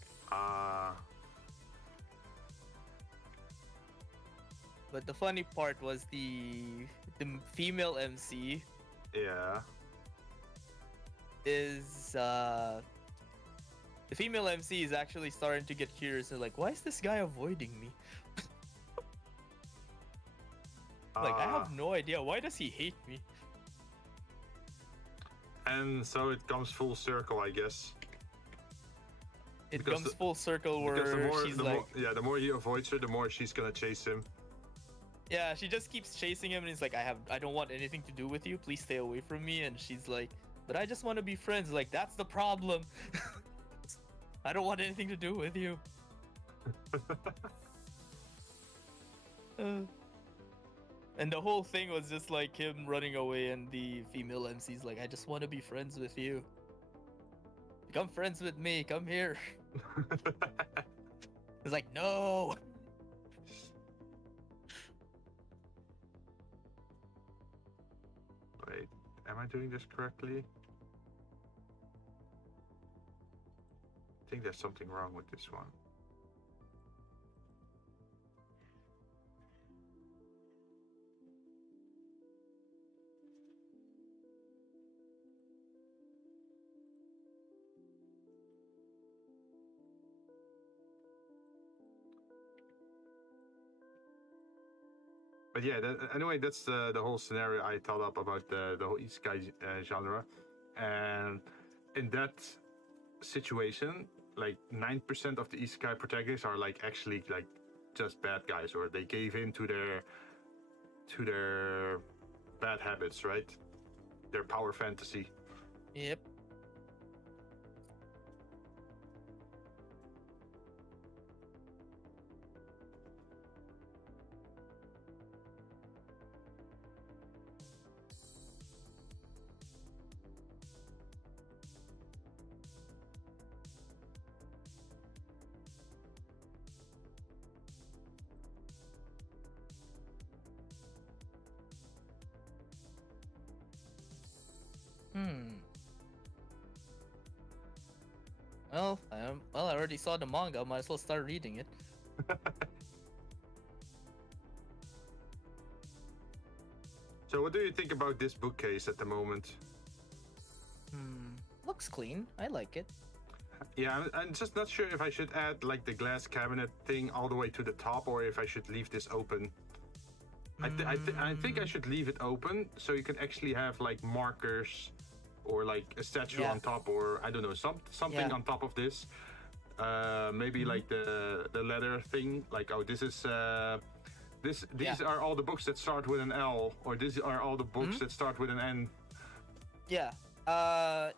But the funny part was the female MC... Yeah. is the female MC is actually starting to get curious and like, why is this guy avoiding me? Like, I have no idea. Why does he hate me? And so it comes full circle, I guess. It comes full circle where she's like... the more he avoids her, the more she's gonna chase him. Yeah, she just keeps chasing him and he's like, I don't want anything to do with you. Please stay away from me. And she's like, but I just want to be friends. Like, that's the problem. I don't want anything to do with you. And the whole thing was just like him running away and the female MC's like, I just want to be friends with you. Become friends with me. Come here. He's like, no. Wait, am I doing this correctly? I think there's something wrong with this one. But yeah, anyway, that's the whole scenario I thought up about the whole isekai genre. And in that situation, like 9% of the isekai protagonists are like actually like just bad guys, or they gave in to their bad habits, right? Their power fantasy. Yep. Well, well, I already saw the manga. Might as well start reading it. So what do you think about this bookcase at the moment? Looks clean. I like it. Yeah, I'm just not sure if I should add like the glass cabinet thing all the way to the top, or if I should leave this open. I think I should leave it open so you can actually have like markers or like a statue on top, or I don't know, something on top of this. Maybe like the letter thing, like, oh, this is these are all the books that start with an L, or these are all the books that start with an N. Yeah.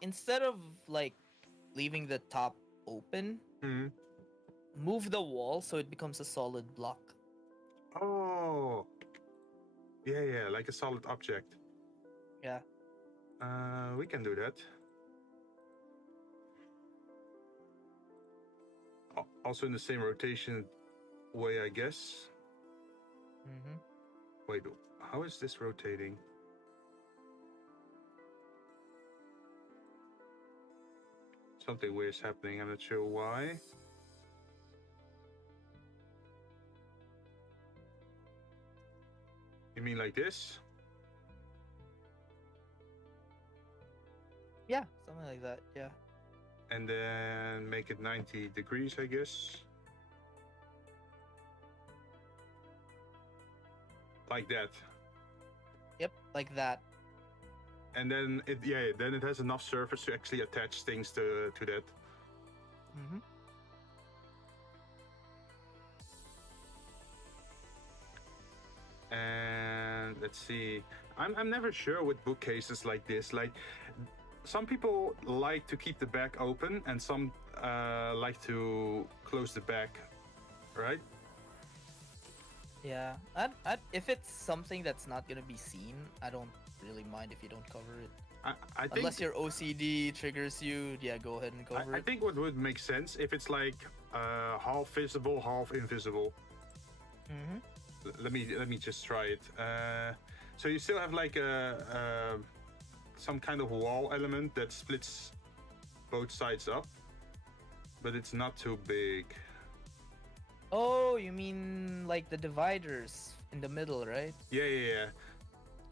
Instead of like leaving the top open, move the wall so it becomes a solid block. Oh. Yeah, like a solid object. Yeah. We can do that. Also in the same rotation way, I guess. Wait, how is this rotating? Something weird's happening, I'm not sure why. You mean like this? Yeah, something like that. Yeah. And then make it 90 degrees, I guess. Like that. Yep, like that. And then it has enough surface to actually attach things to that. And let's see. I'm never sure with bookcases like this. Like, some people like to keep the back open, and some like to close the back, right? Yeah. If it's something that's not gonna be seen, I don't really mind if you don't cover it. I think, unless your OCD triggers you, yeah, go ahead and cover it. I think what would make sense if it's like half visible, half invisible. Let me just try it. So you still have like some kind of wall element that splits both sides up, but it's not too big. Oh, you mean like the dividers in the middle, right? Yeah.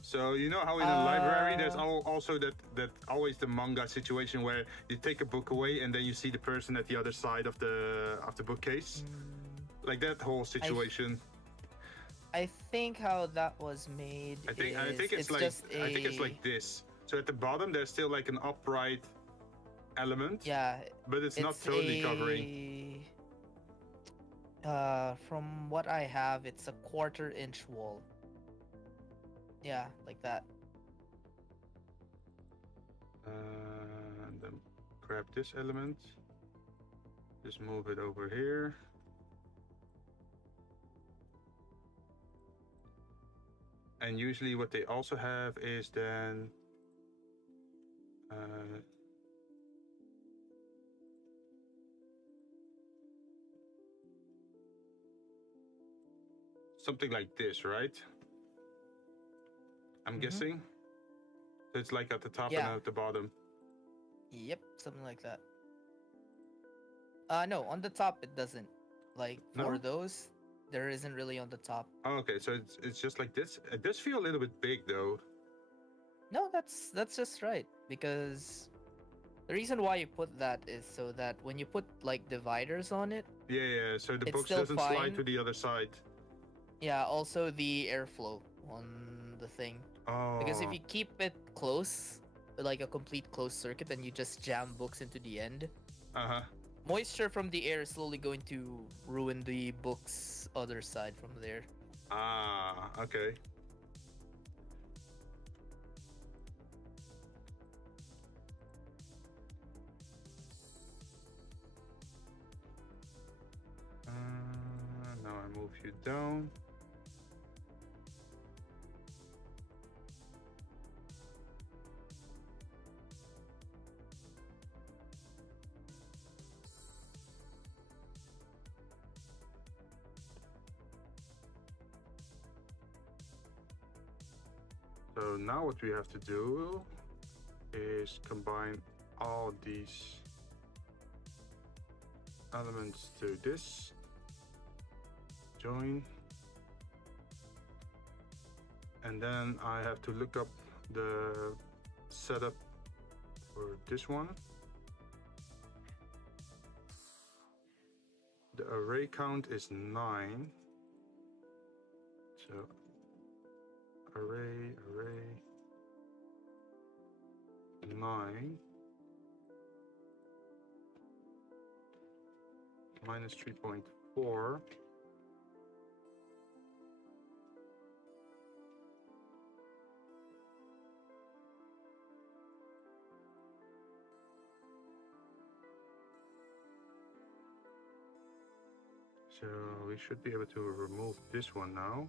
So you know how in a library there's also that always the manga situation where you take a book away and then you see the person at the other side of the bookcase, like that whole situation. I think how that was made. I think it's like this. So at the bottom there's still like an upright element. Yeah. But it's not totally covering. From what I have, it's a 1/4 inch wall. Yeah, like that. And then grab this element. Just move it over here. And usually what they also have is then something like this, right? I'm guessing. So it's like at the top and at the bottom. Yep, something like that. No, on the top it doesn't. Like for those, there isn't really on the top. Oh, okay, so it's just like this. It does feel a little bit big though. No, that's just right, because the reason why you put that is so that when you put like dividers on it, yeah, so the box doesn't slide to the other side. Yeah, also the airflow on the thing. Oh. Because if you keep it close, like a complete closed circuit, and you just jam books into the end, moisture from the air is slowly going to ruin the book's other side from there. Ah, okay. Now I move you down. So now what we have to do is combine all these elements to this. Join. And then I have to look up the setup for this one. The array count is 9. So array 9 minus 3.4. So we should be able to remove this one now.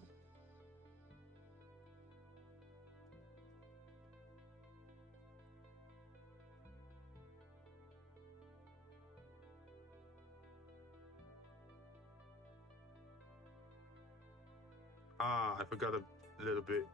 Ah, I forgot a little bit.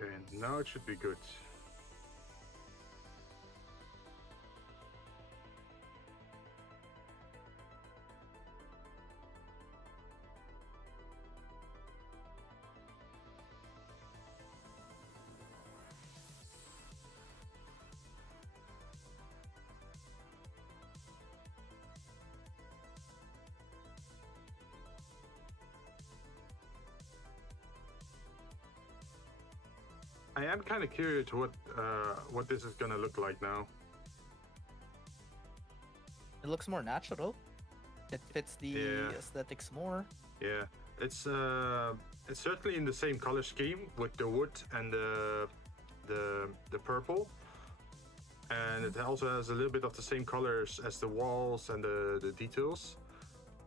Okay, now it should be good. I am kind of curious what this is gonna look like now. It looks more natural. It fits the Yeah. aesthetics more. Yeah, it's certainly in the same color scheme with the wood and the purple, and it also has a little bit of the same colors as the walls and the details,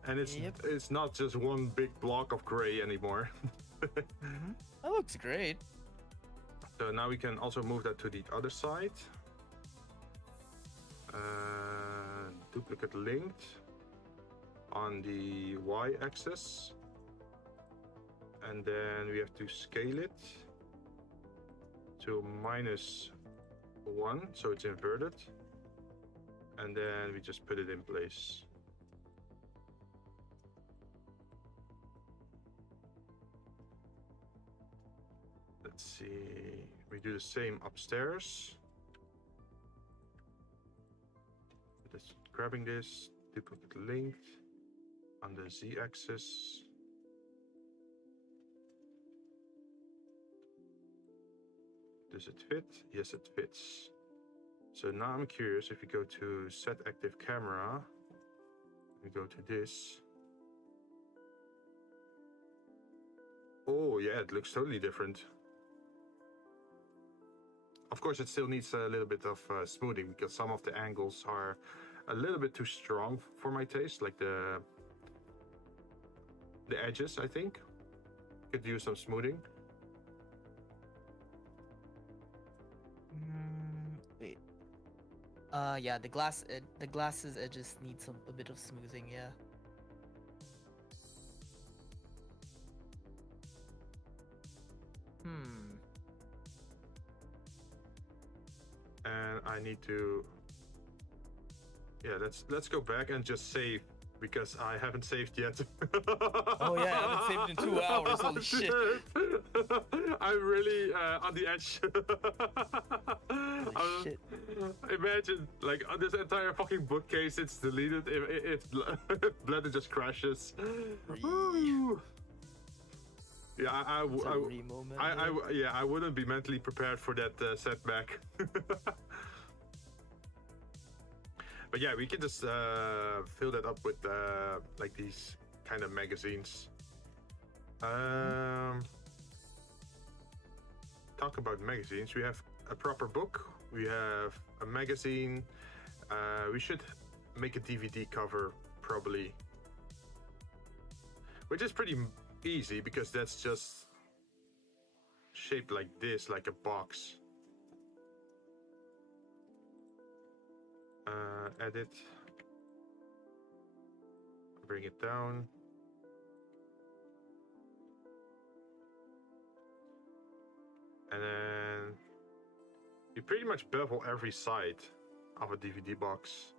and it's not just one big block of gray anymore. That looks great. So now we can also move that to the other side. Duplicate linked on the y-axis, and then we have to scale it to -1, so it's inverted, and then we just put it in place. Let's see, we do the same upstairs. Just grabbing this, duplicate linked on the z-axis. Does it fit? Yes, it fits. So now I'm curious, if you go to set active camera, we go to this. Oh yeah, it looks totally different. Of course, it still needs a little bit of smoothing because some of the angles are a little bit too strong for my taste, like the edges, I think. Could use some smoothing. Wait. Yeah, the glasses edges need a bit of smoothing. Yeah. And I need to, yeah, let's go back and just save, because I haven't saved yet. Oh yeah, I haven't saved in 2 hours. Holy shit. I'm really on the edge. Holy shit. Imagine, like, this entire fucking bookcase, it's deleted if Blender just crashes. Woo. Yeah, I wouldn't be mentally prepared for that setback. But yeah, we can just fill that up with like these kind of magazines. Talk about magazines. We have a proper book. We have a magazine. We should make a DVD cover probably, which is pretty easy because that's just shaped like this, like a box. Edit, bring it down. And then you pretty much bevel every side of a DVD box.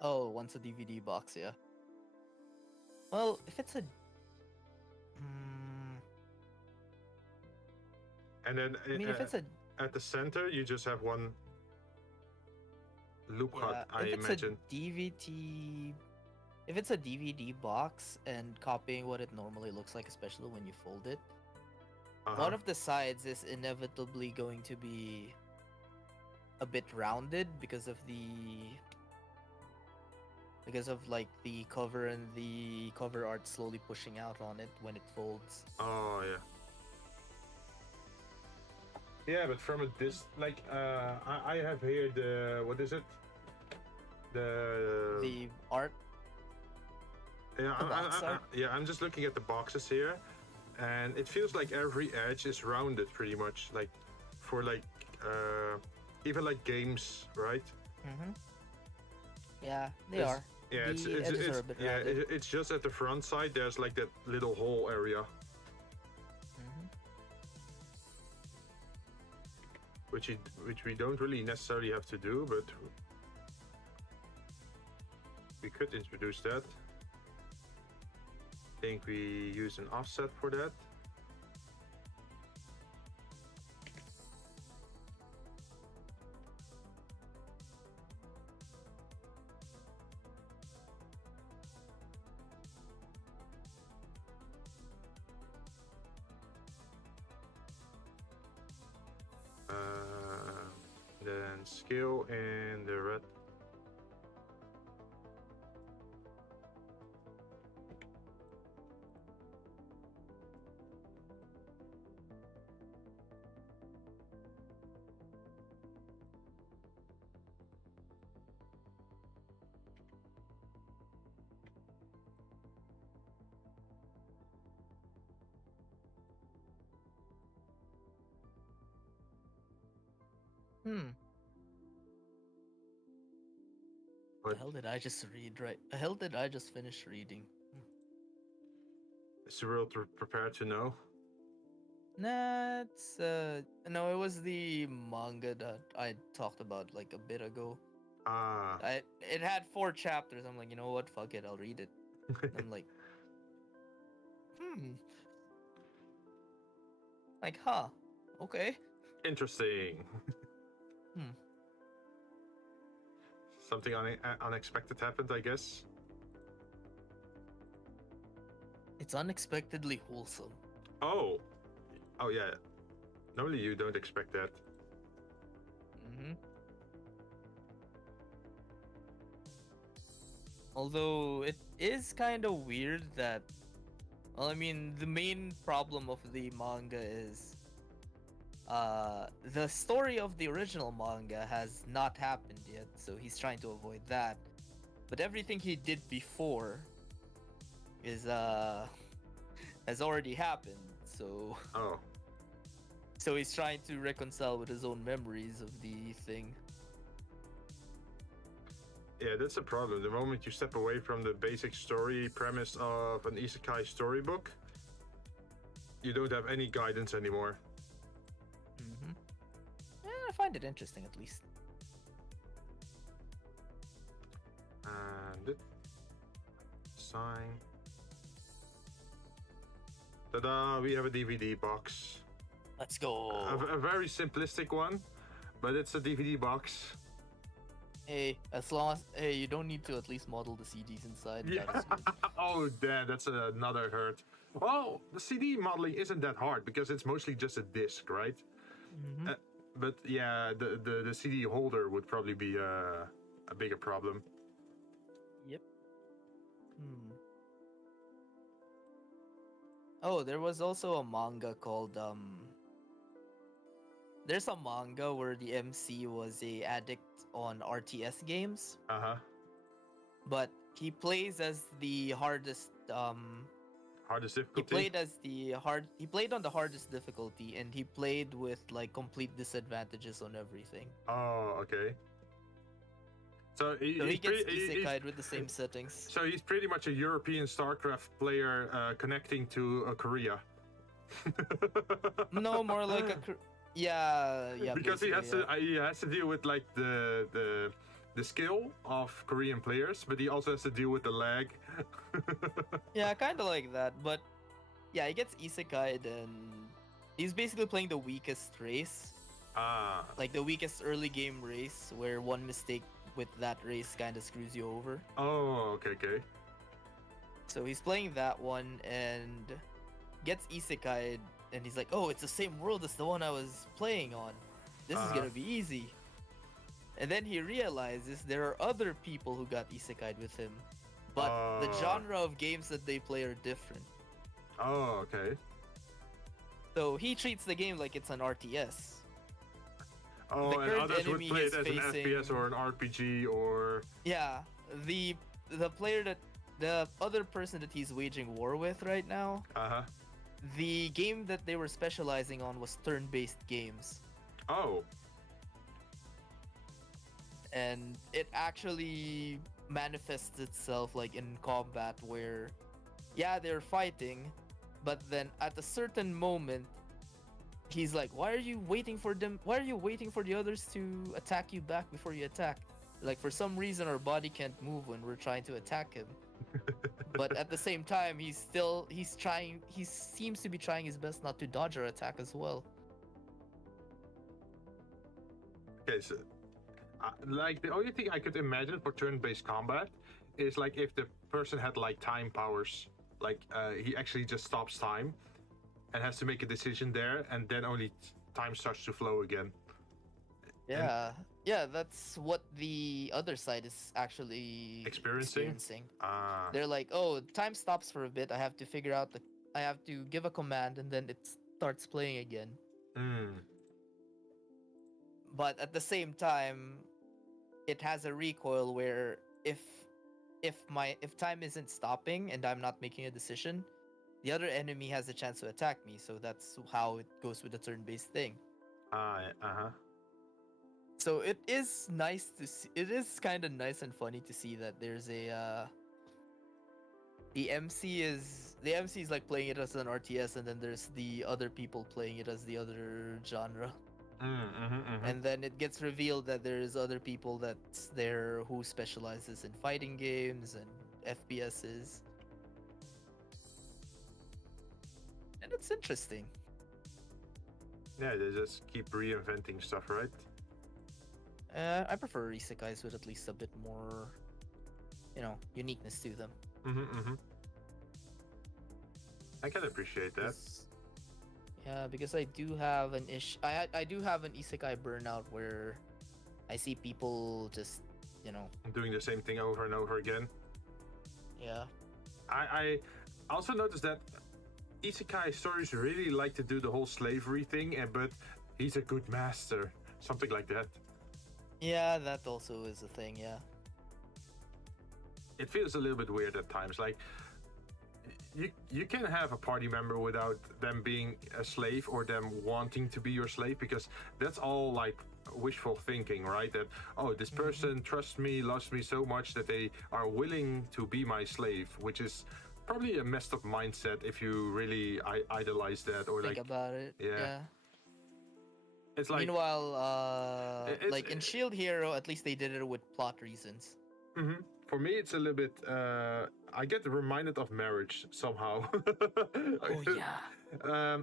Oh, once a DVD box, yeah. Well, if it's a... And then I mean, if it's a... at the center, you just have one loop cut, I imagine. If it's a DVD box and copying what it normally looks like, especially when you fold it, one of the sides is inevitably going to be a bit rounded because of like the cover and the cover art slowly pushing out on it when it folds. Oh yeah. Yeah, but from a like I have here the, what is it? The art. Yeah, art? I'm just looking at the boxes here, and it feels like every edge is rounded pretty much, like for like even like games, right? Yeah, they are. Yeah, edges are a bit rounded. it's just at the front side. There's like that little hole area, which we don't really necessarily have to do, but we could introduce that. I think we use an offset for that. Then scale in the red. The hell did I just read? Right? The hell did I just finish reading? Is the world prepared to know? Nah, it's no, it was the manga that I talked about like a bit ago. It had 4 chapters. I'm like, you know what? Fuck it, I'll read it. I'm like, like, huh? Okay. Interesting. Something unexpected happened, I guess. It's unexpectedly wholesome. Oh yeah. Normally you don't expect that. Although it is kind of weird that, well, I mean, the main problem of the manga is the story of the original manga has not happened yet, so he's trying to avoid that. But everything he did before is has already happened, so so he's trying to reconcile with his own memories of the thing. Yeah, that's a problem. The moment you step away from the basic story premise of an isekai storybook, you don't have any guidance anymore. I find it interesting, at least. And sign. Ta-da! We have a DVD box. Let's go. A very simplistic one, but it's a DVD box. Hey, as long as you don't need to at least model the CDs inside. Yeah. That is good. Oh, damn, that's another hurt. Well, the CD modeling isn't that hard because it's mostly just a disc, right? But yeah, the CD holder would probably be a bigger problem. Yep. Oh, there was also a manga called There's a manga where the MC was a addict on RTS games. But he plays as the hardest hardest difficulty. He played on the hardest difficulty, and he played with like complete disadvantages on everything. Oh, okay. So So he he's, gets he's isekai'd with the same settings. so he's pretty much a European StarCraft player connecting to Korea. No, more like a yeah. Because basically, he has to deal with like the skill of Korean players, but he also has to deal with the lag. yeah, kind of like that. But yeah, he gets isekai'd and he's basically playing the weakest race, Ah, like the weakest early game race, where one mistake with that race kind of screws you over. oh, okay. So he's playing that one and gets isekai'd, and he's like, "Oh, it's the same world as the one I was playing on. This is gonna be easy." And then he realizes there are other people who got isekai'd with him, but the genre of games that they play are different. Oh, okay. So he treats the game like it's an RTS. Oh, The and current others would enemy play it is as an FPS facing- or an RPG or. Yeah, the player that the other person that he's waging war with right now, Uh huh. the game that they were specializing on was turn-based games. Oh. And it actually manifests itself like in combat where yeah, they're fighting, but then at a certain moment he's like, why are you waiting for the others to attack you back before you attack? Like, for some reason our body can't move when we're trying to attack him. But at the same time, he seems to be trying his best not to dodge our attack as well. Okay, so like the only thing I could imagine for turn-based combat is like if the person had like time powers, like he actually just stops time and has to make a decision there, and then only time starts to flow again. Yeah, yeah, that's what the other side is actually Experiencing? Ah, They're like, oh, time stops for a bit. I have to give a command, and then it starts playing again. But at the same time, it has a recoil where if time isn't stopping and I'm not making a decision, the other enemy has a chance to attack me. So that's how it goes with the turn-based thing. So it is nice to see. It is kind of nice and funny to see that there's a the MC is like playing it as an RTS, and then there's the other people playing it as the other genre. And then it gets revealed that there's other people that's there who specializes in fighting games and FPSs. And it's interesting. Yeah, they just keep reinventing stuff, right? I prefer isekais with at least a bit more, uniqueness to them. I can appreciate that. Yeah, because I do have an I do have an isekai burnout where I see people just, Doing the same thing over and over again. yeah. I also noticed that isekai stories really like to do the whole slavery thing, but he's a good master, something like that. Yeah, that also is a thing, yeah. It feels a little bit weird at times. Like, you can have a party member without them being a slave or them wanting to be your slave, because that's all like wishful thinking, right? That, oh, this person trusts me, loves me so much that they are willing to be my slave, which is probably a messed up mindset if you really idolize that or Think like about it. yeah. It's like Meanwhile, it's- like in Shield Hero, at least they did it with plot reasons. for me it's a little bit I get reminded of marriage somehow. Oh yeah.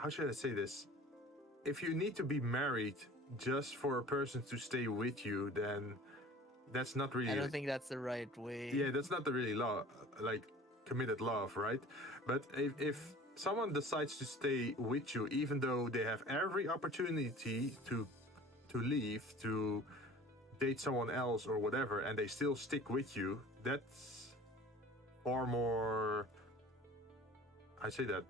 How should I say this? If you need to be married just for a person to stay with you, then that's not really I don't think that's the right way. yeah, that's not the really love, like committed love, right? But if someone decides to stay with you even though they have every opportunity to leave, to date someone else or whatever, and they still stick with you, that's far more. I see that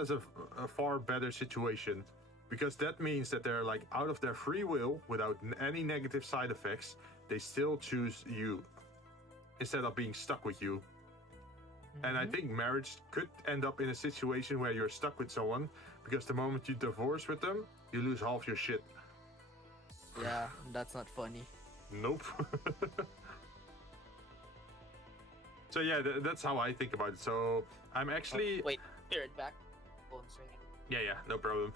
as a far better situation, because that means that they're like out of their free will, without any negative side effects, they still choose you instead of being stuck with you. And I think marriage could end up in a situation where you're stuck with someone, because the moment you divorce with them, you lose half your shit. Yeah, that's not funny. Nope. So yeah, that's how I think about it. So I'm actually Oh, wait, be right back. Phone's ringing. yeah, no problem.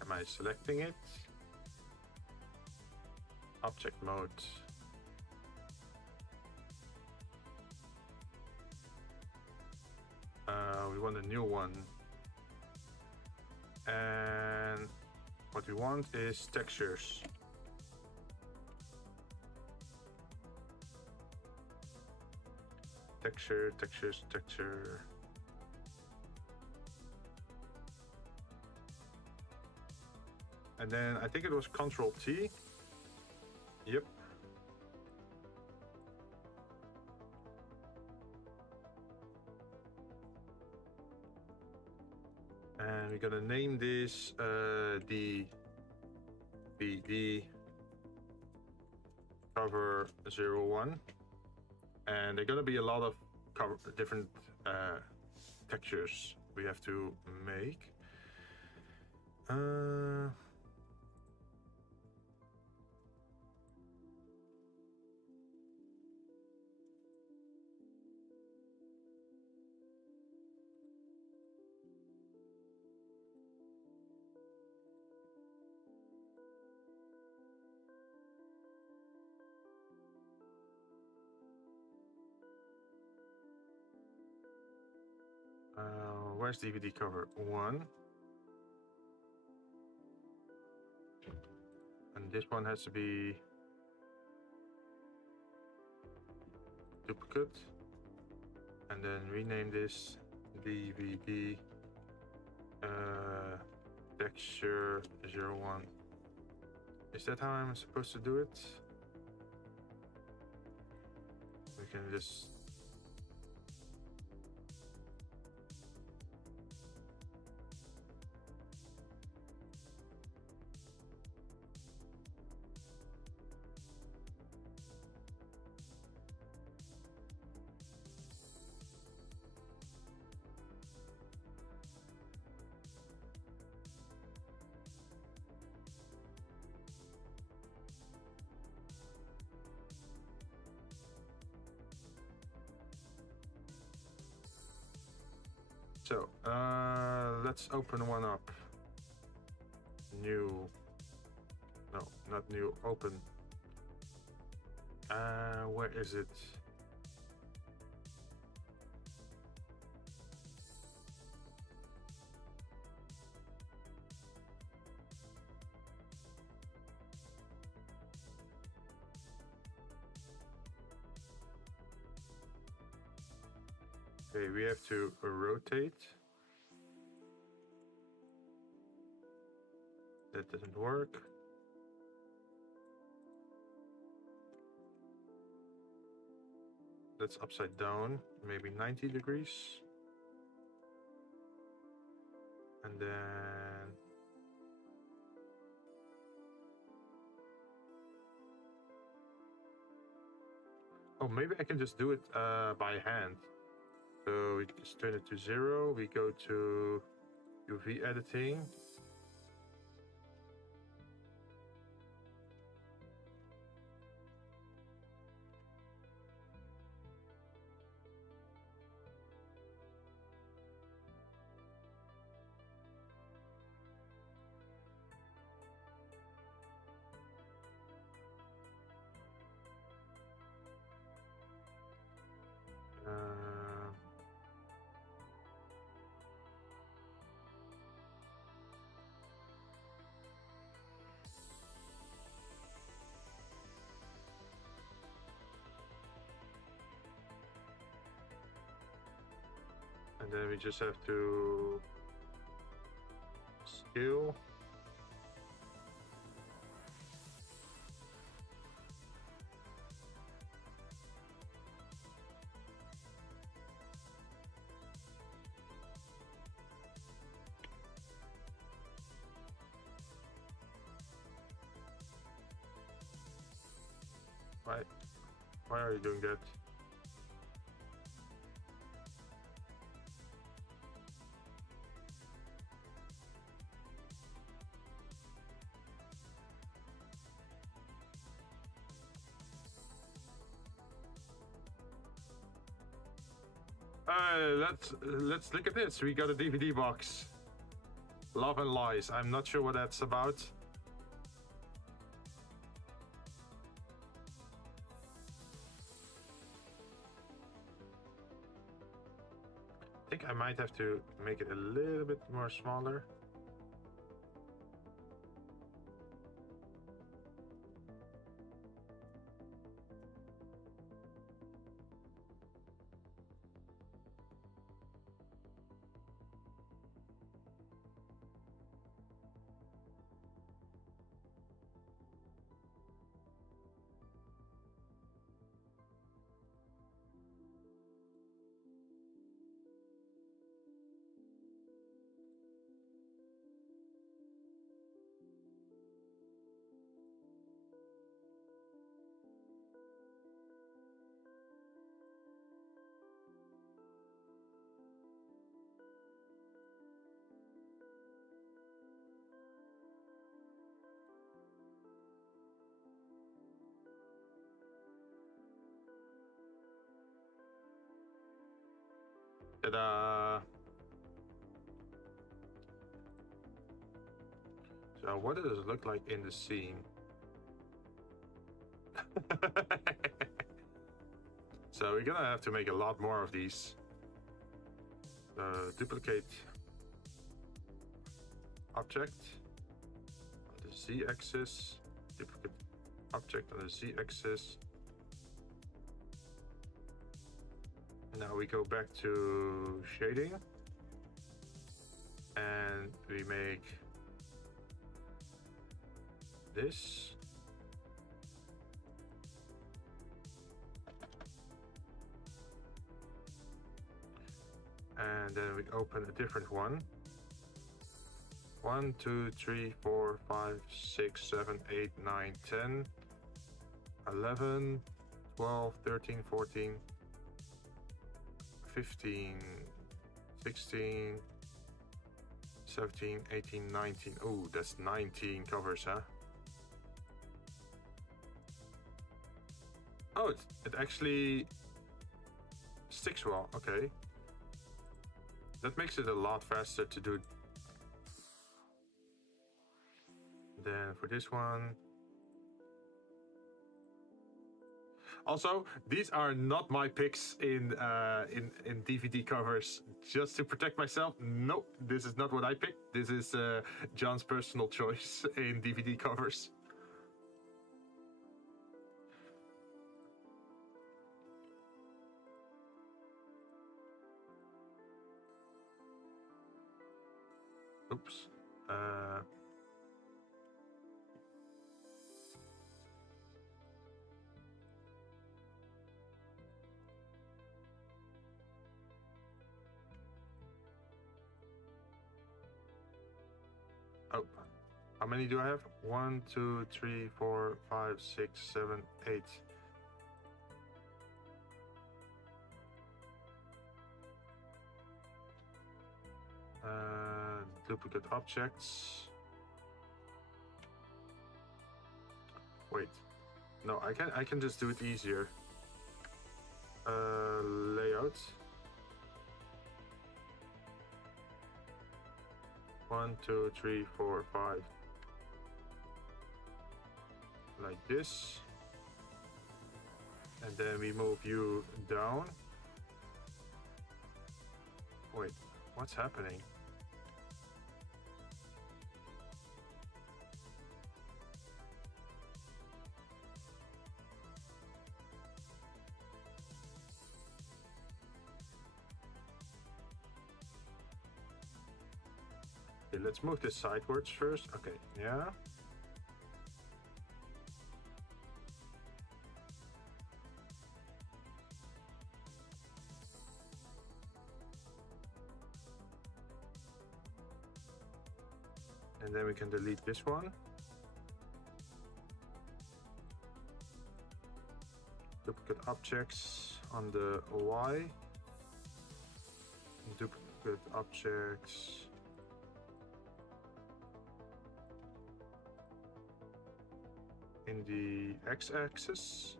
Am I selecting it? Object mode. We want a new one. And what we want is textures. Texture, textures, texture. And then I think it was Control T. Yep. And we're gonna name this the cover 01. And there are gonna be a lot of different textures we have to make. Where's DVD cover 1? And this one has to be duplicate. And then rename this DVD texture 01. Is that how I'm supposed to do it? We can just so let's open one up. New. No, not new. Open. Where is it? Okay, we have to rotate. That doesn't work. That's upside down, maybe 90 degrees. And then oh, maybe I can just do it by hand. So we just turn it to 0. We go to UV editing. And then we just have to scale. Why? Why are you doing that? Let's look at this. We got a DVD box. Love and Lies. I'm not sure what that's about. I think I might have to make it a little bit more smaller. Ta-da! So what does it look like in the scene? So we're gonna have to make a lot more of these. Duplicate object on the Z-axis. Duplicate object on the Z-axis. Now we go back to shading and we make this. And then we open a different one. 1, 2, 3, 4, 5, 6, 7, 8, 9, 10, 11, 12, 13, 14, 15, 16, 17, 18, 19. Oh, that's 19 covers, huh? Oh, it actually sticks well. Okay. That makes it a lot faster to do. Then for this one. Also, these are not my picks in DVD covers. Just to protect myself, nope, this is not what I picked. This is John's personal choice in DVD covers. Oops. Oh, how many do I have? 1, 2, 3, 4, 5, 6, 7, 8. Duplicate objects. Wait, no, I can just do it easier. Layout. 1, 2, 3, 4, 5. Like this. And then we move you down. Wait, what's happening? Okay, let's move this sidewards first. Okay, yeah. And then we can delete this one. Duplicate objects on the Y. Duplicate objects in the x-axis.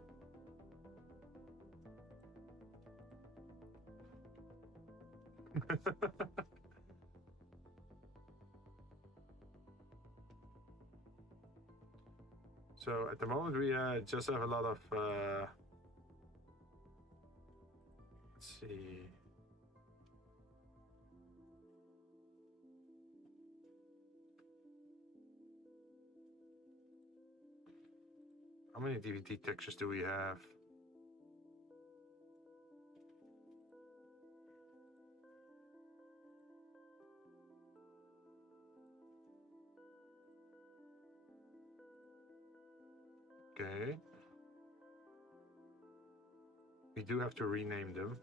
So at the moment we just have a lot of let's see. How many DVD textures do we have? Okay. We do have to rename them.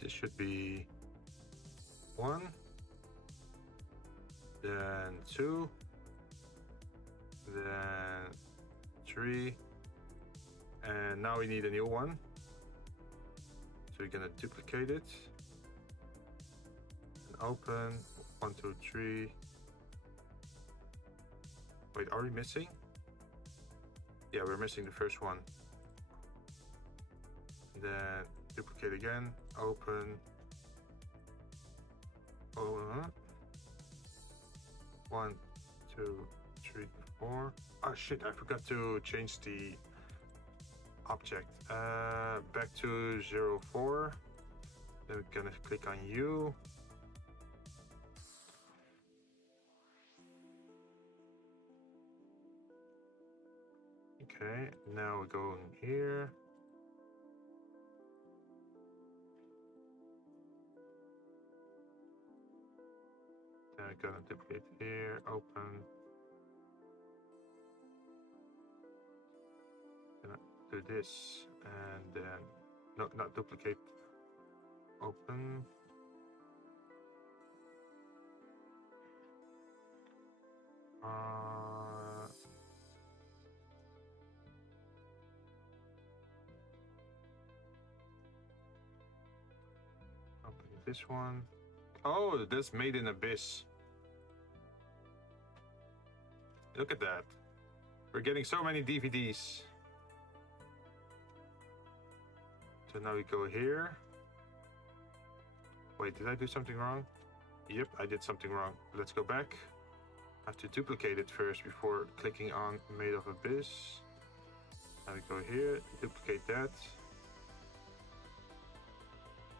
This should be 1, then 2, then 3, and now we need a new one. So we're gonna duplicate it and open 1, 2, 3. Wait, are we missing? Yeah, we're missing the first one. Then duplicate again, open. 1, 2, 3, 4. Oh shit, I forgot to change the object. Back to 0, 4. Then we're gonna click on U. Okay, now we're going here. Then we're gonna duplicate here, open. Gonna do this, and then, no, not duplicate, open. Open this one. Oh, that's made in Abyss. Look at that. We're getting so many DVDs. So now we go here. Wait, did I do something wrong? Yep, I did something wrong. Let's go back. I have to duplicate it first before clicking on Made of Abyss. Now we go here, duplicate that.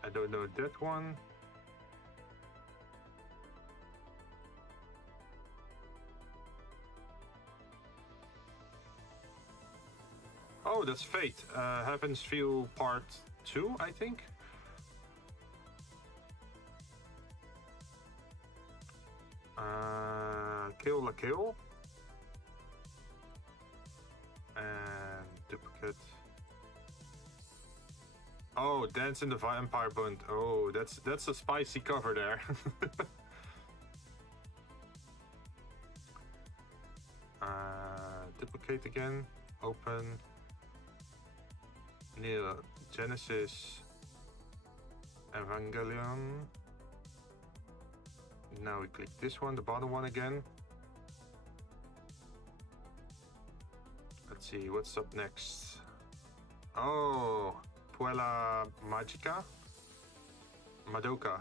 I don't know that one. Oh, that's Fate. Heaven's Feel Part 2, I think. Kill la Kill. And duplicate. Oh, Dance in the Vampire Bund. Oh, that's a spicy cover there. Duplicate again. Open. Near Genesis Evangelion. Now we click this one, the bottom one again. Let's see, what's up next? Oh, Puella Magica? Madoka.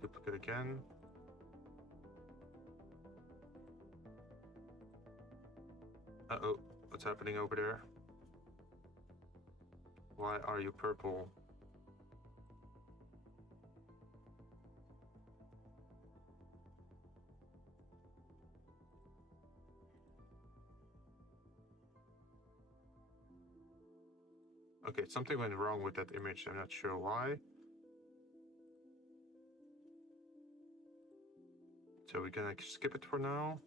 Duplicate again. Uh-oh, what's happening over there? Why are you purple? Okay, something went wrong with that image. I'm not sure why. So we're gonna skip it for now.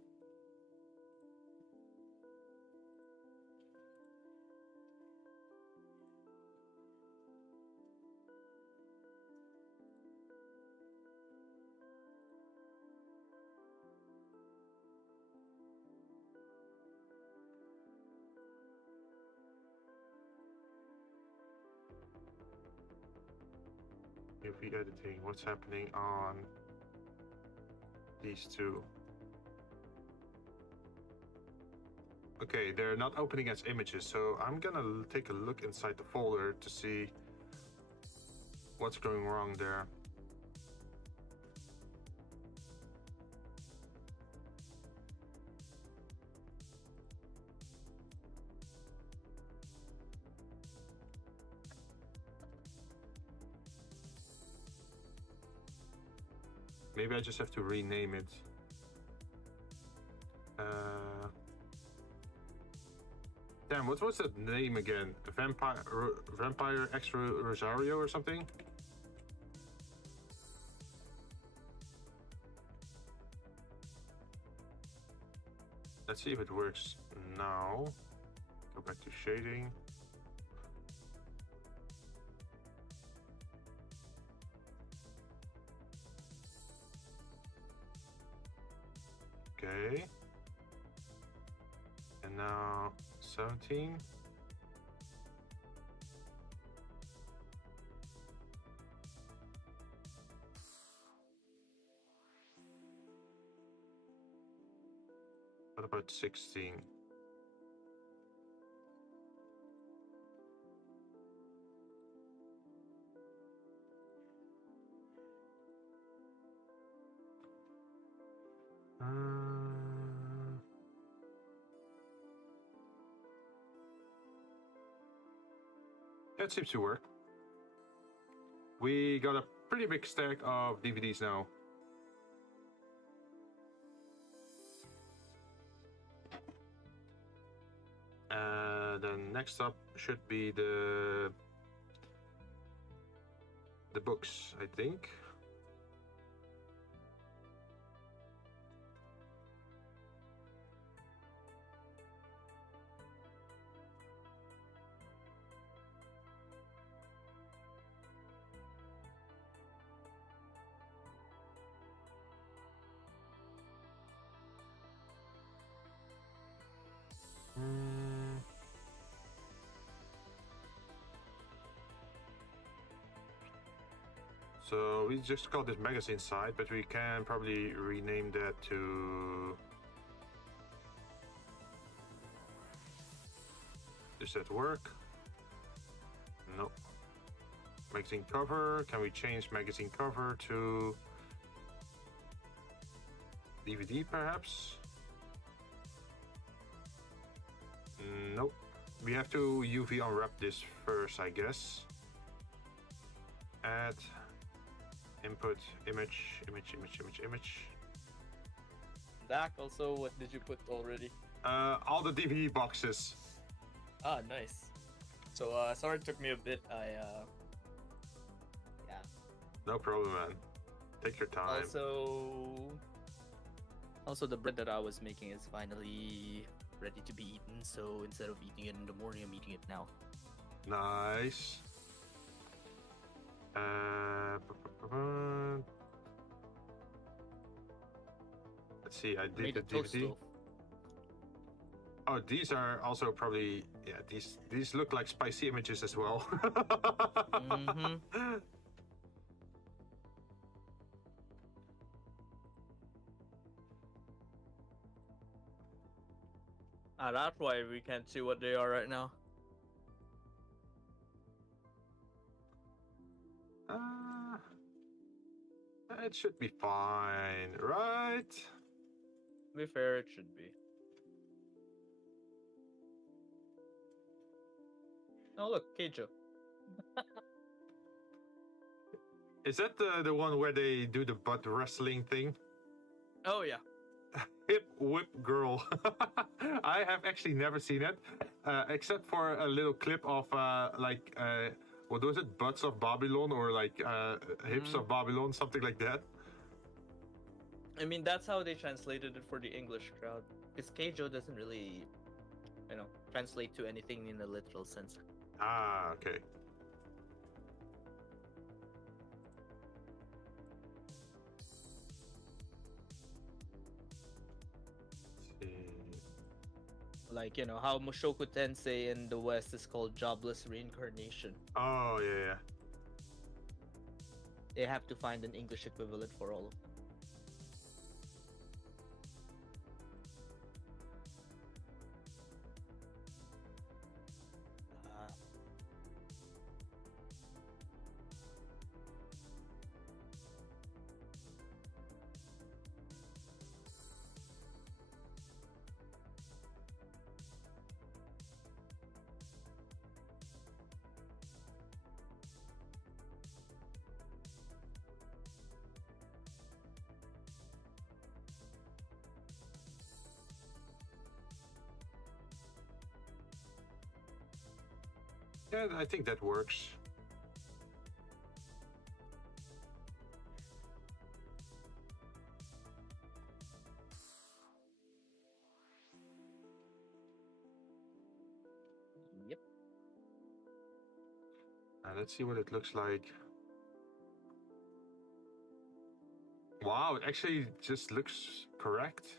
UV editing, what's happening on these two? Okay, they're not opening as images, so I'm gonna take a look inside the folder to see what's going wrong there. Maybe I just have to rename it. Damn, what was that name again? Vampire X Rosario or something? Let's see if it works now. Go back to shading. Okay. And now 17. What about 16? That seems to work. We got a pretty big stack of DVDs now. Then next up should be the books, I think. So we just got this magazine site, but we can probably rename that to... Does that work? No. Magazine cover, can we change magazine cover to DVD perhaps? Nope. We have to UV unwrap this first, I guess. Add input image. Zach, also, what did you put already? All the DVD boxes. Ah, nice. So, sorry it took me a bit. Yeah. No problem, man. Take your time. Also, the bread that I was making is finally ready to be eaten. So instead of eating it in the morning, I'm eating it now. Nice. Let's see, I did the DVD. Oh, these are also probably, yeah, these look like spicy images as well. Mm-hmm. Ah, that's why we can't see what they are right now. It should be fine, right? To be fair, it should be. Oh, look, Keijo. Is that the one where they do the butt wrestling thing? Oh, yeah. hip whip girl. I have actually never seen it, except for a little clip of what was it, butts of Babylon or like hips of Babylon, something like that. I mean, that's how they translated it for the English crowd. Because Keijo doesn't really, translate to anything in a literal sense. Ah, okay. Like, how Mushoku Tensei in the West is called jobless reincarnation. Oh, yeah. They have to find an English equivalent for all of them. Yeah, I think that works. Yep. Let's see what it looks like. Wow, it actually just looks correct.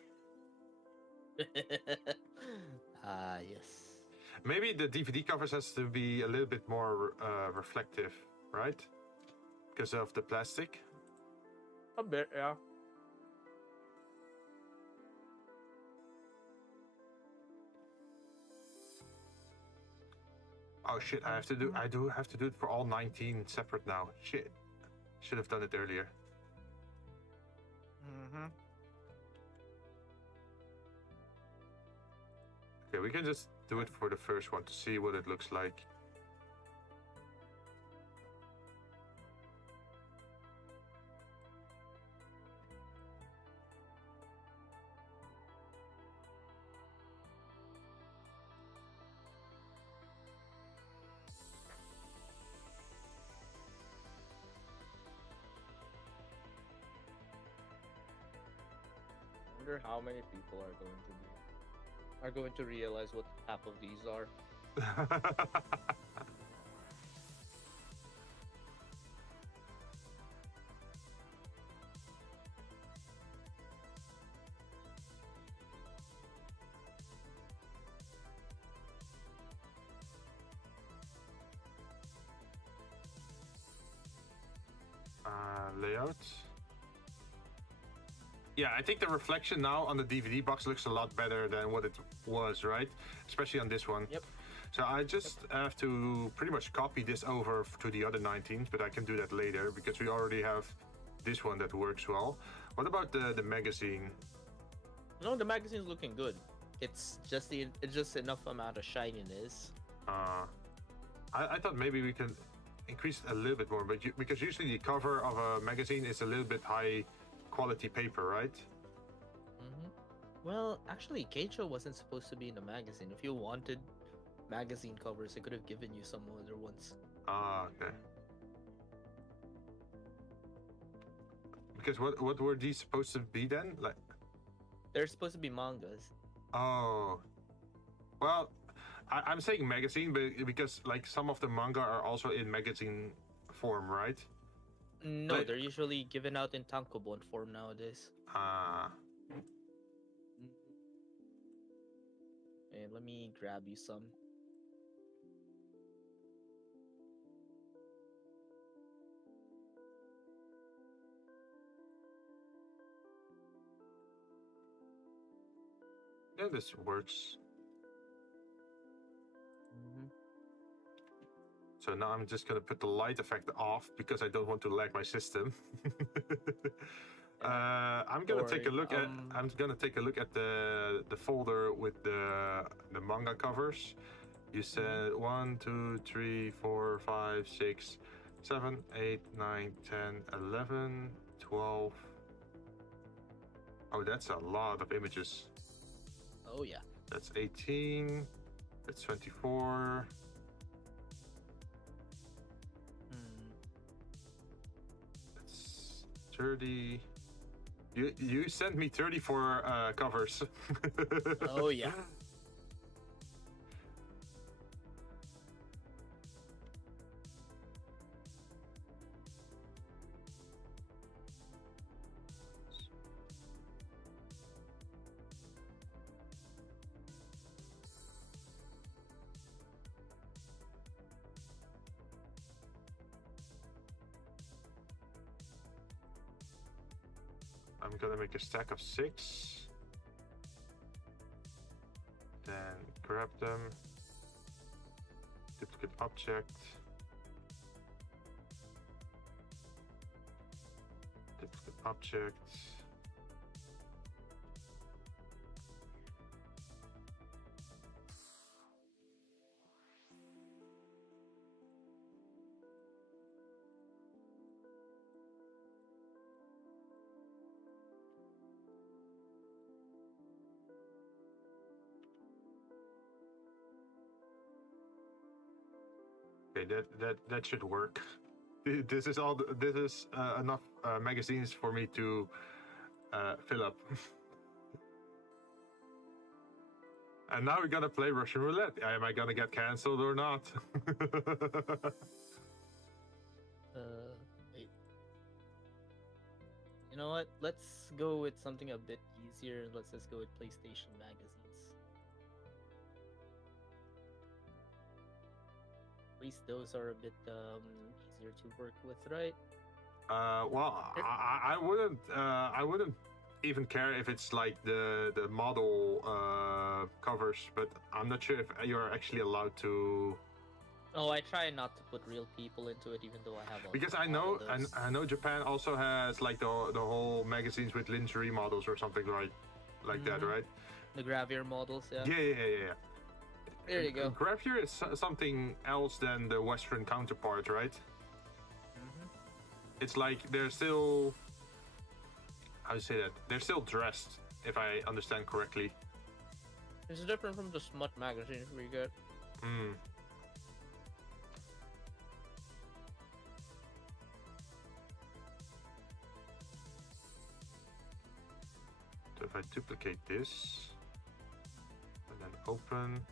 Yes. Maybe the DVD covers has to be a little bit more reflective, right? Because of the plastic. A bit, yeah. Oh shit! I do have to do it for all 19 separate now. Shit! Should have done it earlier. Okay, we can just do it for the first one to see what it looks like. I wonder how many people are going to realize what half of these are. Layout. Yeah, I think the reflection now on the DVD box looks a lot better than what it was, right? Especially on this one. Yep. So I just have to pretty much copy this over to the other 19s, but I can do that later because we already have this one that works well. What about the magazine? No, the magazine's looking good. It's just enough amount of shininess. I thought maybe we can increase it a little bit more, but because usually the cover of a magazine is a little bit high quality paper, right? Well, actually, Keicho wasn't supposed to be in a magazine. If you wanted magazine covers, I could have given you some other ones. Okay. Because what were these supposed to be then? Like, they're supposed to be mangas. Oh, well, I'm saying magazine, but because like some of the manga are also in magazine form, right? No, they're usually given out in tankobon form nowadays. And let me grab you some. Yeah, this works. So now I'm just gonna put the light effect off because I don't want to lag my system. I'm gonna take a look at. I'm gonna take a look at the folder with the manga covers. You said 1, 2, 3, 4, 5, 6, 7, 8, 9, 10, 11, 12. Oh, that's a lot of images. Oh yeah. That's 18. That's 24. That's 30. You sent me 34 covers. Oh yeah. I'm gonna make a stack of 6. Then grab them. Duplicate object. Duplicate object. Okay, that should work. This is all. This is enough magazines for me to fill up. And now we're gonna play Russian roulette. Am I gonna get cancelled or not? Wait. You know what? Let's go with something a bit easier. Let's just go with PlayStation magazines. At least those are a bit easier to work with, right? Well, I wouldn't even care if it's like the model covers, but I'm not sure if you're actually allowed to. Oh, I try not to put real people into it, even though I have. Because I lot know, of those. I know Japan also has like the whole magazines with lingerie models or something like that, right? The Gravier models, yeah. Yeah. There you go. Gravier is something else than the Western counterpart, right? It's like they're still. How do you say that? They're still dressed, if I understand correctly. It's different from the smut magazines we get. Hmm. So if I duplicate this and then open.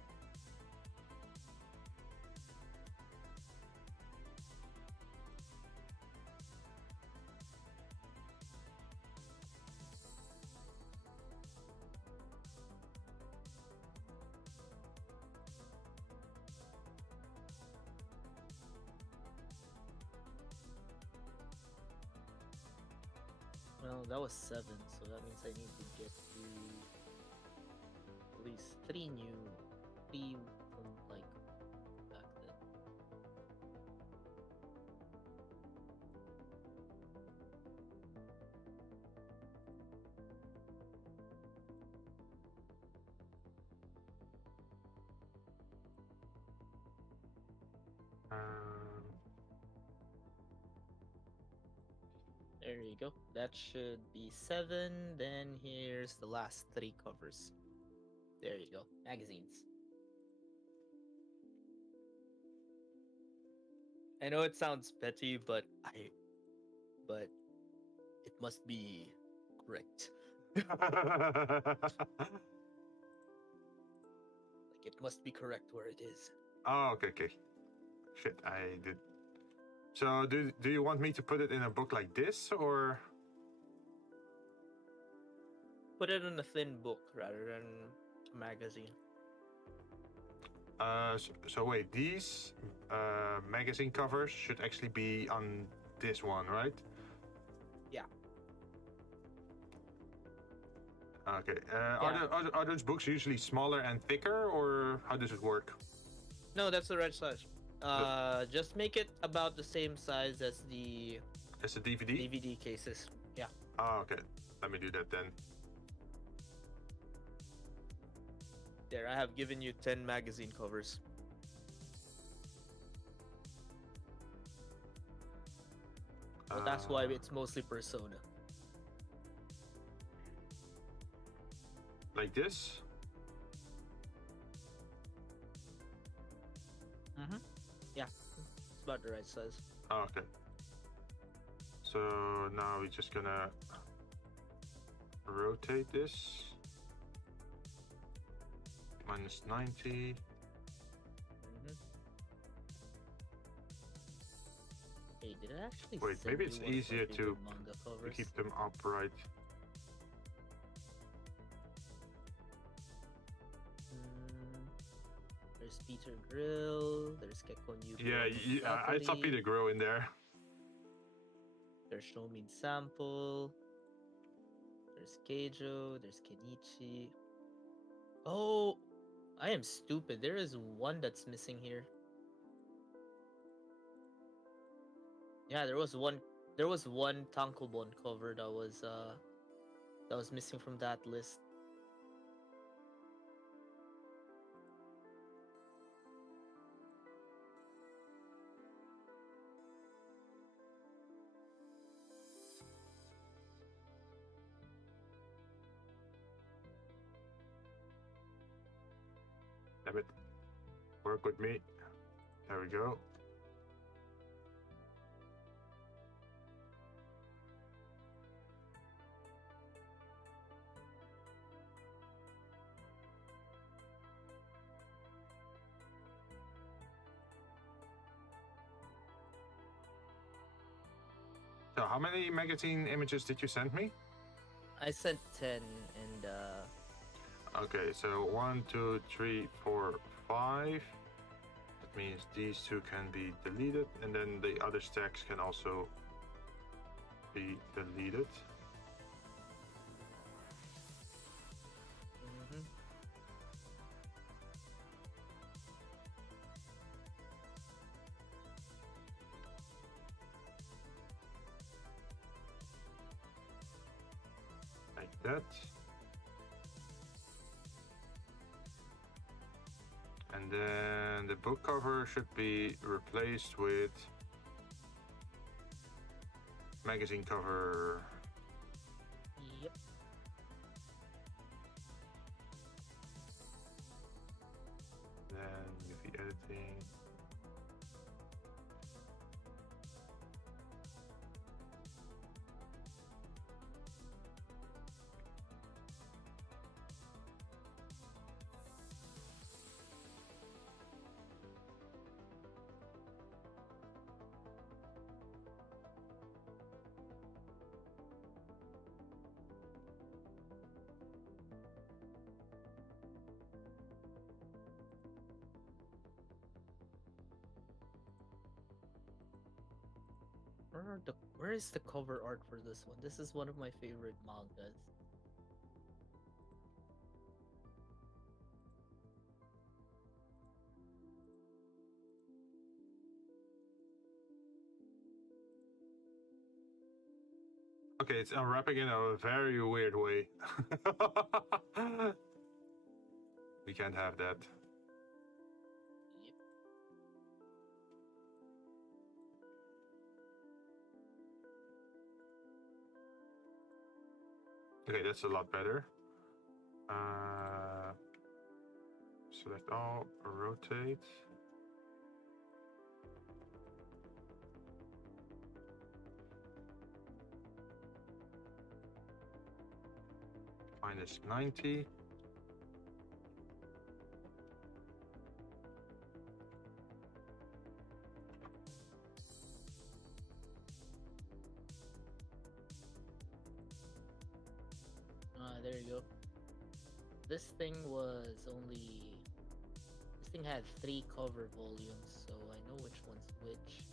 Well, that was 7, so that means I need to get to at least 3 from like back then. There you go. That should be 7. Then here's the last 3 covers. There you go. Magazines. I know it sounds petty, but it must be correct. Like it must be correct where it is. Oh, okay. Shit, I did. So do you want me to put it in a book like this, or? Put it in a thin book rather than a magazine. So wait, these magazine covers should actually be on this one, right? Yeah. Okay. Yeah. Are those books usually smaller and thicker, or how does it work? No, that's the right size. Just make it about the same size as the As a DVD? DVD cases. Yeah. Oh, okay. Let me do that then. There, I have given you 10 magazine covers. But that's why it's mostly Persona. Like this. Yeah, it's about the right size. Oh, okay. So now we're just gonna rotate this. Minus 90. Hey, did I actually Wait, send maybe you it's one of my easier to favorite manga covers? keep them upright. There's Peter Grill. There's Gekko New. Yeah, I saw Peter grow in there. There's Shomin Sample. There's Keijo. There's Kenichi. Oh, I am stupid. There is one that's missing here. Yeah, there was one. There was one Tankobon cover that was missing from that list. Damn it. Work with me. There we go. So how many magazine images did you send me? I sent 10 and Okay, so 1, 2, 3, 4, 5. That means these two can be deleted, and then the other stacks can also be deleted. Like that. And then the book cover should be replaced with magazine cover. Yep. Then UV editing. Where is the cover art for this one? This is one of my favorite mangas. Okay, it's unwrapping in a very weird way. We can't have that. Yep. Okay, that's a lot better. Select all, rotate. Minus 90. There you go. This thing had 3 cover volumes, so I know which one's which.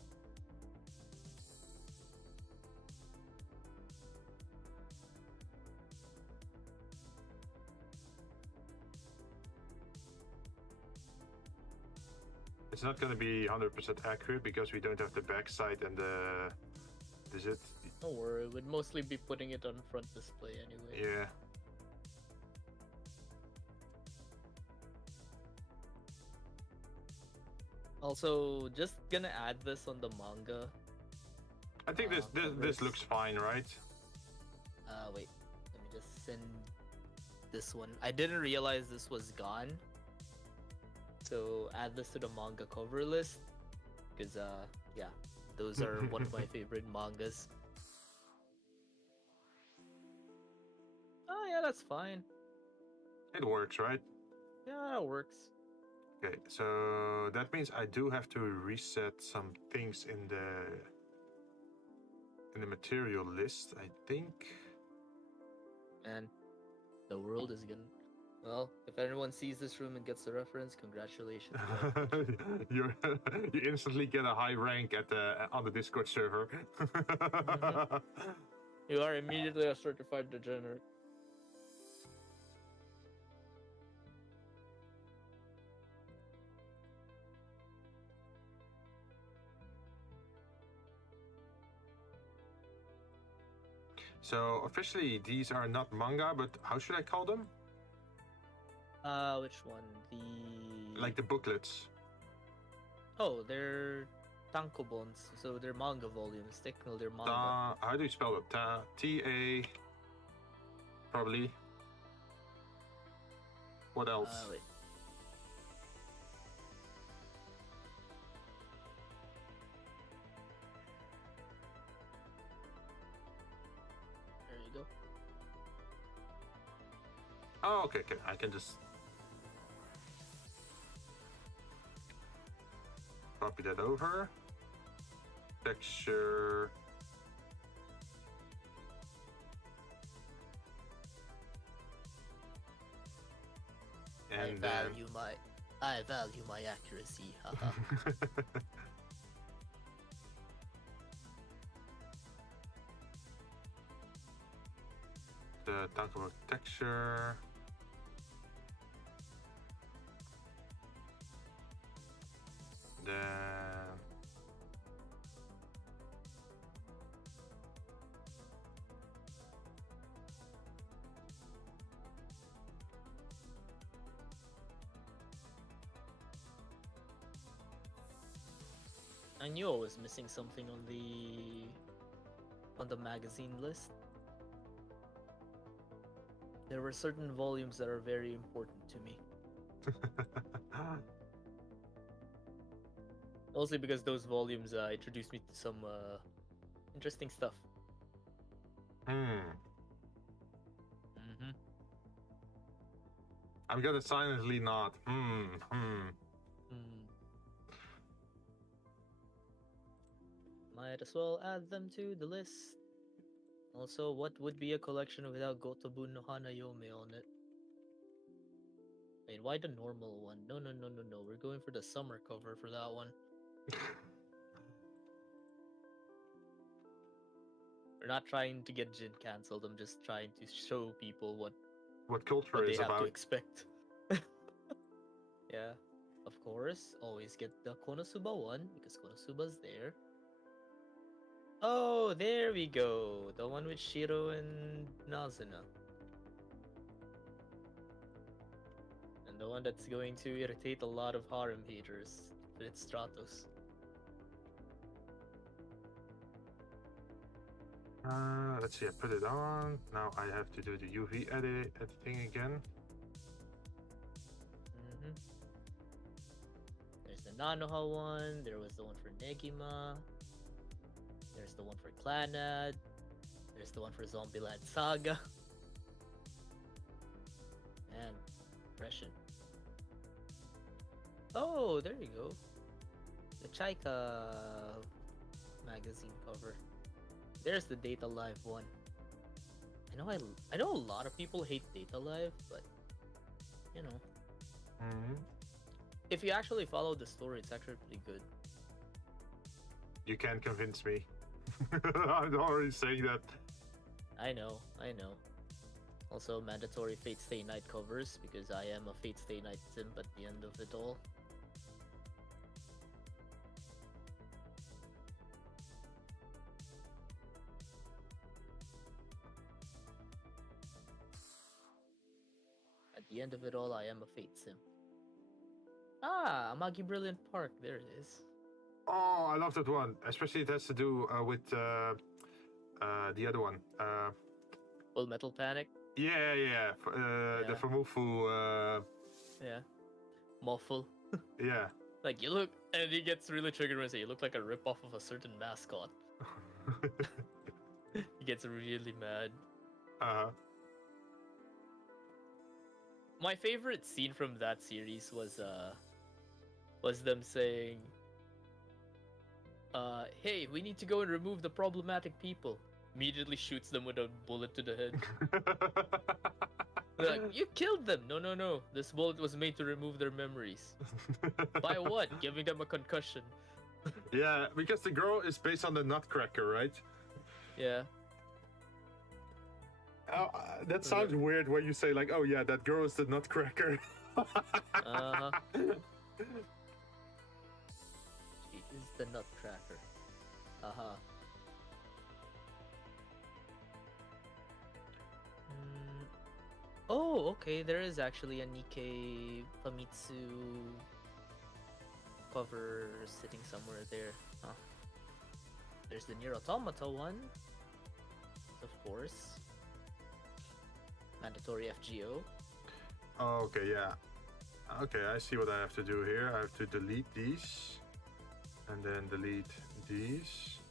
It's not going to be 100% accurate because we don't have the backside and the... Is it? Don't worry, we'd mostly be putting it on front display anyway. Yeah. Also, just gonna add this on the manga. I think this looks fine, right? Wait. Let me just send this one. I didn't realize this was gone. So add this to the manga cover list. Because, yeah, those are one of my favorite mangas. Oh, yeah, that's fine. It works, right? Yeah, that works. Okay, so that means I do have to reset some things in the material list, I think. And the world is gonna. Well, if anyone sees this room and gets the reference, congratulations. you you instantly get a high rank at on the Discord server. You are immediately a certified degenerate. So officially, these are not manga, but how should I call them? Which one? The Like the booklets. Oh, they're tankobons, so they're manga volumes. Technically, they're manga. How do you spell it? T-A... Probably. What else? Wait. There you go. Oh, okay. I can just copy that over. Texture. And I value my accuracy. Haha. the tankable texture. Then I knew I was missing something on the magazine list. There were certain volumes that are very important to me. Mostly because those volumes introduced me to some interesting stuff. I'm gonna silently nod. Might as well add them to the list. Also, what would be a collection without Gotobu no Hanayome on it? Wait, why the normal one? No. We're going for the summer cover for that one. We're not trying to get Jinn cancelled. I'm just trying to show people what culture what they is have about. to expect. Yeah, of course. Always get the Konosuba one because Konosuba's there. Oh, there we go. The one with Shiro and Nazuna. And the one that's going to irritate a lot of harem haters with its Stratos. Let's see, I put it on. Now I have to do the UV editing again. There's the Nanoha one. There was the one for Negima. There's the one for Clanad. There's the one for Zombieland Saga. And Impression. Oh, there you go. The Chaika magazine cover. There's the Data Live one. I know a lot of people hate Data Live, but you know. If you actually follow the story, it's actually pretty good. You can't convince me. I'm already saying that. I know. Also, mandatory Fate Stay Night covers because I am a Fate Stay Night simp at the end of it all. At the end of it all, I am a Fate simp. Ah, Amagi Brilliant Park. There it is. Oh, I love that one. Especially it has to do with the other one. Full Metal Panic. Yeah. The Yeah. Famufu. Yeah. Muffle. Yeah. Like you look, and he gets really triggered when I say you look like a ripoff of a certain mascot. He gets really mad. My favorite scene from that series was them saying, hey, we need to go and remove the problematic people. Immediately shoots them with a bullet to the head. They're like, you killed them! No. This bullet was made to remove their memories. By what? Giving them a concussion. Yeah, because the girl is based on the Nutcracker, right? Yeah. That sounds weird when you say like, oh yeah, that girl is the Nutcracker. Uh-huh. She is the Nutcracker. Uh-huh. Oh, okay, there is actually a Nikkei Famitsu cover sitting somewhere there. Huh. There's the Nier Automata one, of course. Mandatory FGO. Oh, okay, yeah. Okay, I see what I have to do here. I have to delete these. And then delete these.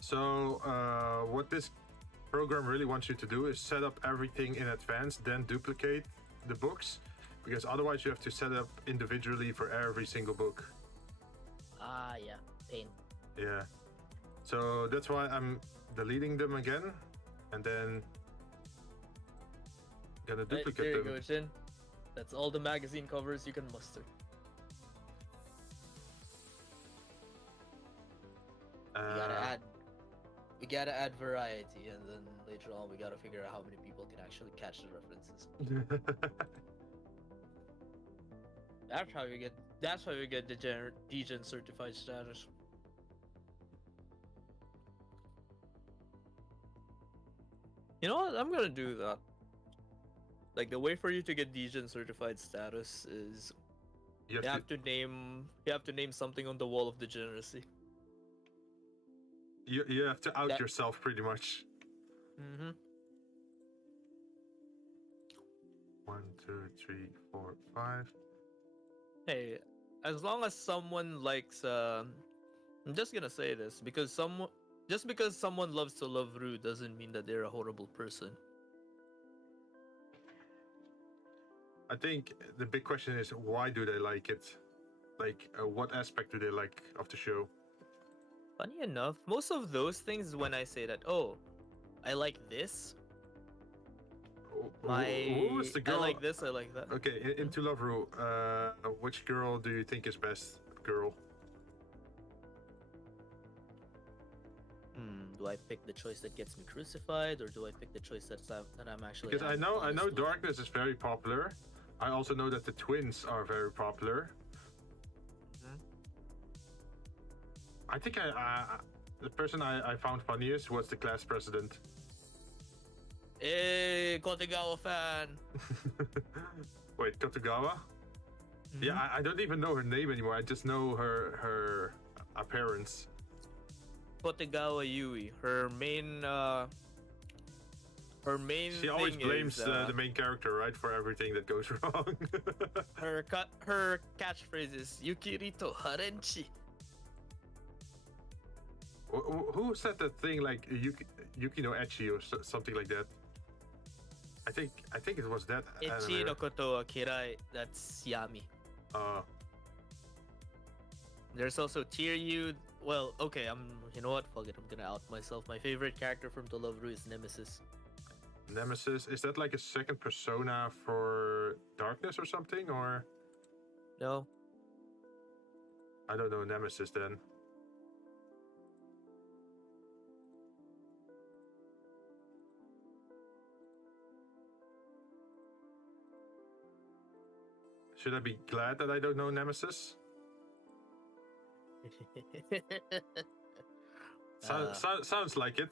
So, what this program really wants you to do is set up everything in advance, then duplicate the books, because otherwise you have to set up individually for every single book. Ah, yeah, pain. Yeah. So that's why I'm deleting them again, and then gonna duplicate there you them. go, Jin. That's all the magazine covers you can muster. We gotta add variety, and then later on we gotta figure out how many people can actually catch the references. That's how we get Degen certified status. You know what? I'm gonna do that. Like the way for you to get Degen certified status is you have to name something on the wall of degeneracy. You have to out yourself pretty much. Mm-hmm. 1, 2, 3, 4, 5. Hey, as long as someone likes, I'm just gonna say this because someone loves to love Ru doesn't mean that they're a horrible person. I think the big question is, why do they like it? Like, what aspect do they like of the show? Funny enough, most of those things when I say that, oh, I like this. Who was the girl? I like this, I like that. Okay, in To Love Ru, which girl do you think is best girl? Do I pick the choice that gets me crucified, or do I pick the choice that I'm actually? Because I know Darkness is very popular. I also know that the twins are very popular. I think the person I found funniest was the class president. Hey, Kotegawa fan. Wait, Kotegawa? Yeah, I don't even know her name anymore. I just know her appearance. Kotegawa Yui. Her main. She always blames the main character, right, for everything that goes wrong. her catchphrase is Yukirito Harenchi. Who said that thing like Yuki no Echi or something like that? I think it was that. Echi no koto wa kirai. That's Yami. There's also Tiryu. Well, okay, you know what? Fuck it. I'm gonna out myself. My favorite character from To Love Ru is Nemesis. Nemesis, is that like a second persona for Darkness or something, or? No. I don't know Nemesis then. Should I be glad that I don't know Nemesis? Sounds like it.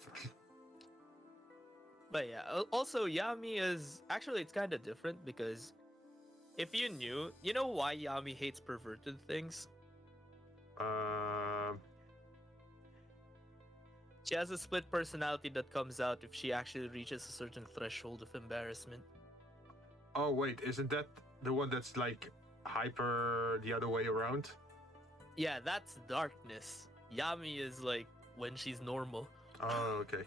But yeah, also Yami is actually it's kind of different because if you know why Yami hates perverted things? She has a split personality that comes out if she actually reaches a certain threshold of embarrassment. Oh wait, isn't that the one that's like hyper the other way around? Yeah, that's darkness. Yami is like when she's normal. Oh, okay.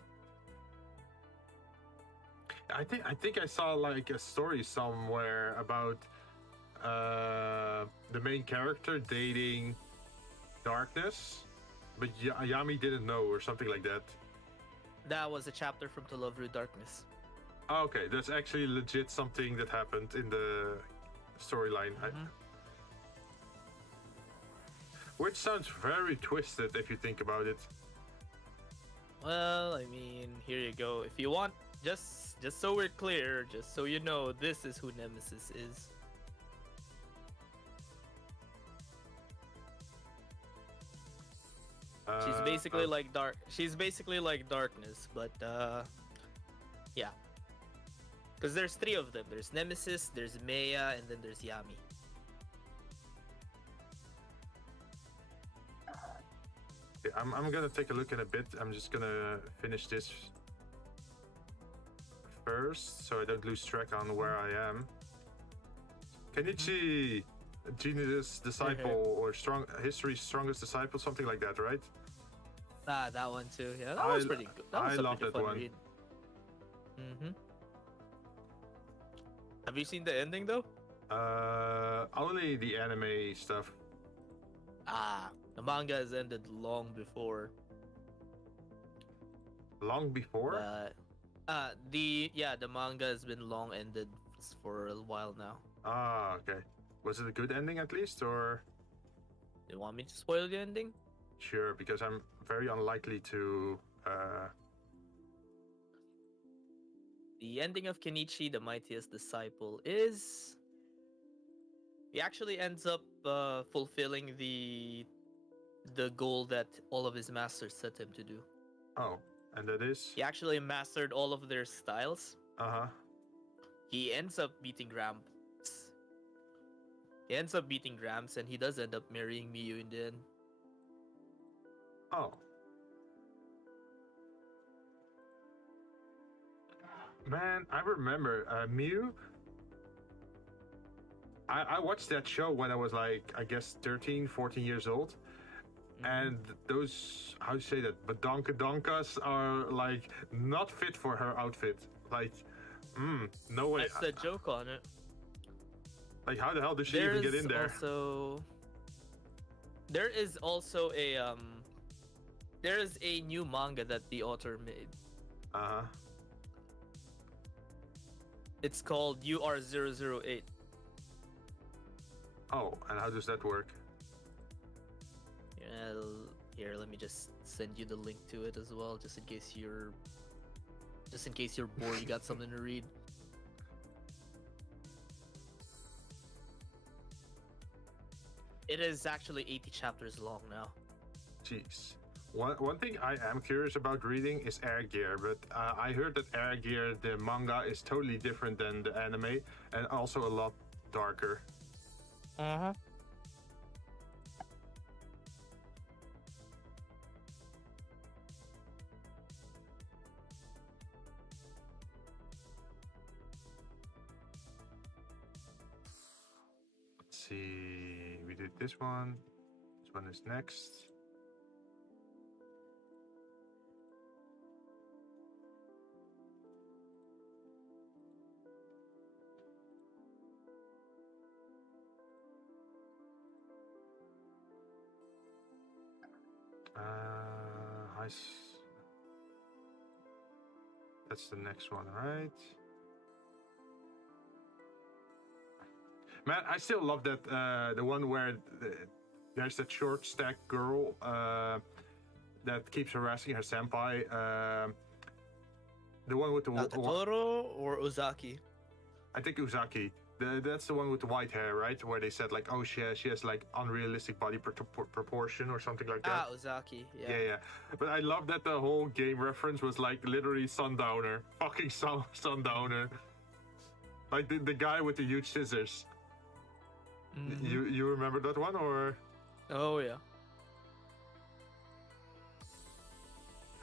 I think I saw like a story somewhere about the main character dating Darkness, but Yami didn't know or something like that. That was a chapter from To Love Through Darkness. Oh, okay, that's actually legit something that happened in the storyline. Which sounds very twisted if you think about it. Well, I mean, here you go. If you want, just so we're clear, just so you know, this is who Nemesis is. She's basically like dark. She's basically like Darkness, but yeah. Because there's three of them. There's Nemesis, there's Maya, and then there's Yami. Okay, I'm gonna take a look in a bit. I'm just gonna finish this first, so I don't lose track on where I am. Kenichi, Jin's disciple or history's strongest disciple, something like that, right? Ah, that one too. Yeah, that was pretty good. That was I love that fun one. read. Have you seen the ending though? Only the anime stuff. Ah, the manga has ended long before. Long before? The manga has been long ended for a while now. Ah, okay. Was it a good ending at least, or? Do you want me to spoil the ending? Sure, because I'm very unlikely to. The ending of Kenichi, the mightiest disciple, is he actually ends up fulfilling the goal that all of his masters set him to do. Oh, and that is? He actually mastered all of their styles. Uh-huh. He ends up beating Gramps. And he does end up marrying Miyu in the end. Oh. Man, I remember Miyu. I watched that show when I was like, I guess 13, 14 years old. And those, how do you say that, badonkadonkas are like not fit for her outfit. Like, no way. That's the joke on it. Like, how the hell did she even get in there? There is also a new manga that the author made. Uh-huh. It's called UR008. Oh, and how does that work? Here, let me just send you the link to it as well, just in case you're bored, you got something to read. It is actually 80 chapters long now. Jeez. One thing I am curious about reading is Air Gear, but I heard that Air Gear, the manga, is totally different than the anime, and also a lot darker. Uh-huh. Let's see, we did this one. This one is next. That's the next one, right? Man, I still love that the one where there's that short stack girl that keeps harassing her senpai. The one with the Totoro or Ozaki? I think Uzaki. That's the one with the white hair, right? Where they said like, oh, she has like unrealistic body proportion or something like that. Ah, Ozaki. Yeah. But I love that the whole game reference was like literally Sundowner, fucking Sundowner, like the guy with the huge scissors. Mm-hmm. You remember that one or? Oh yeah.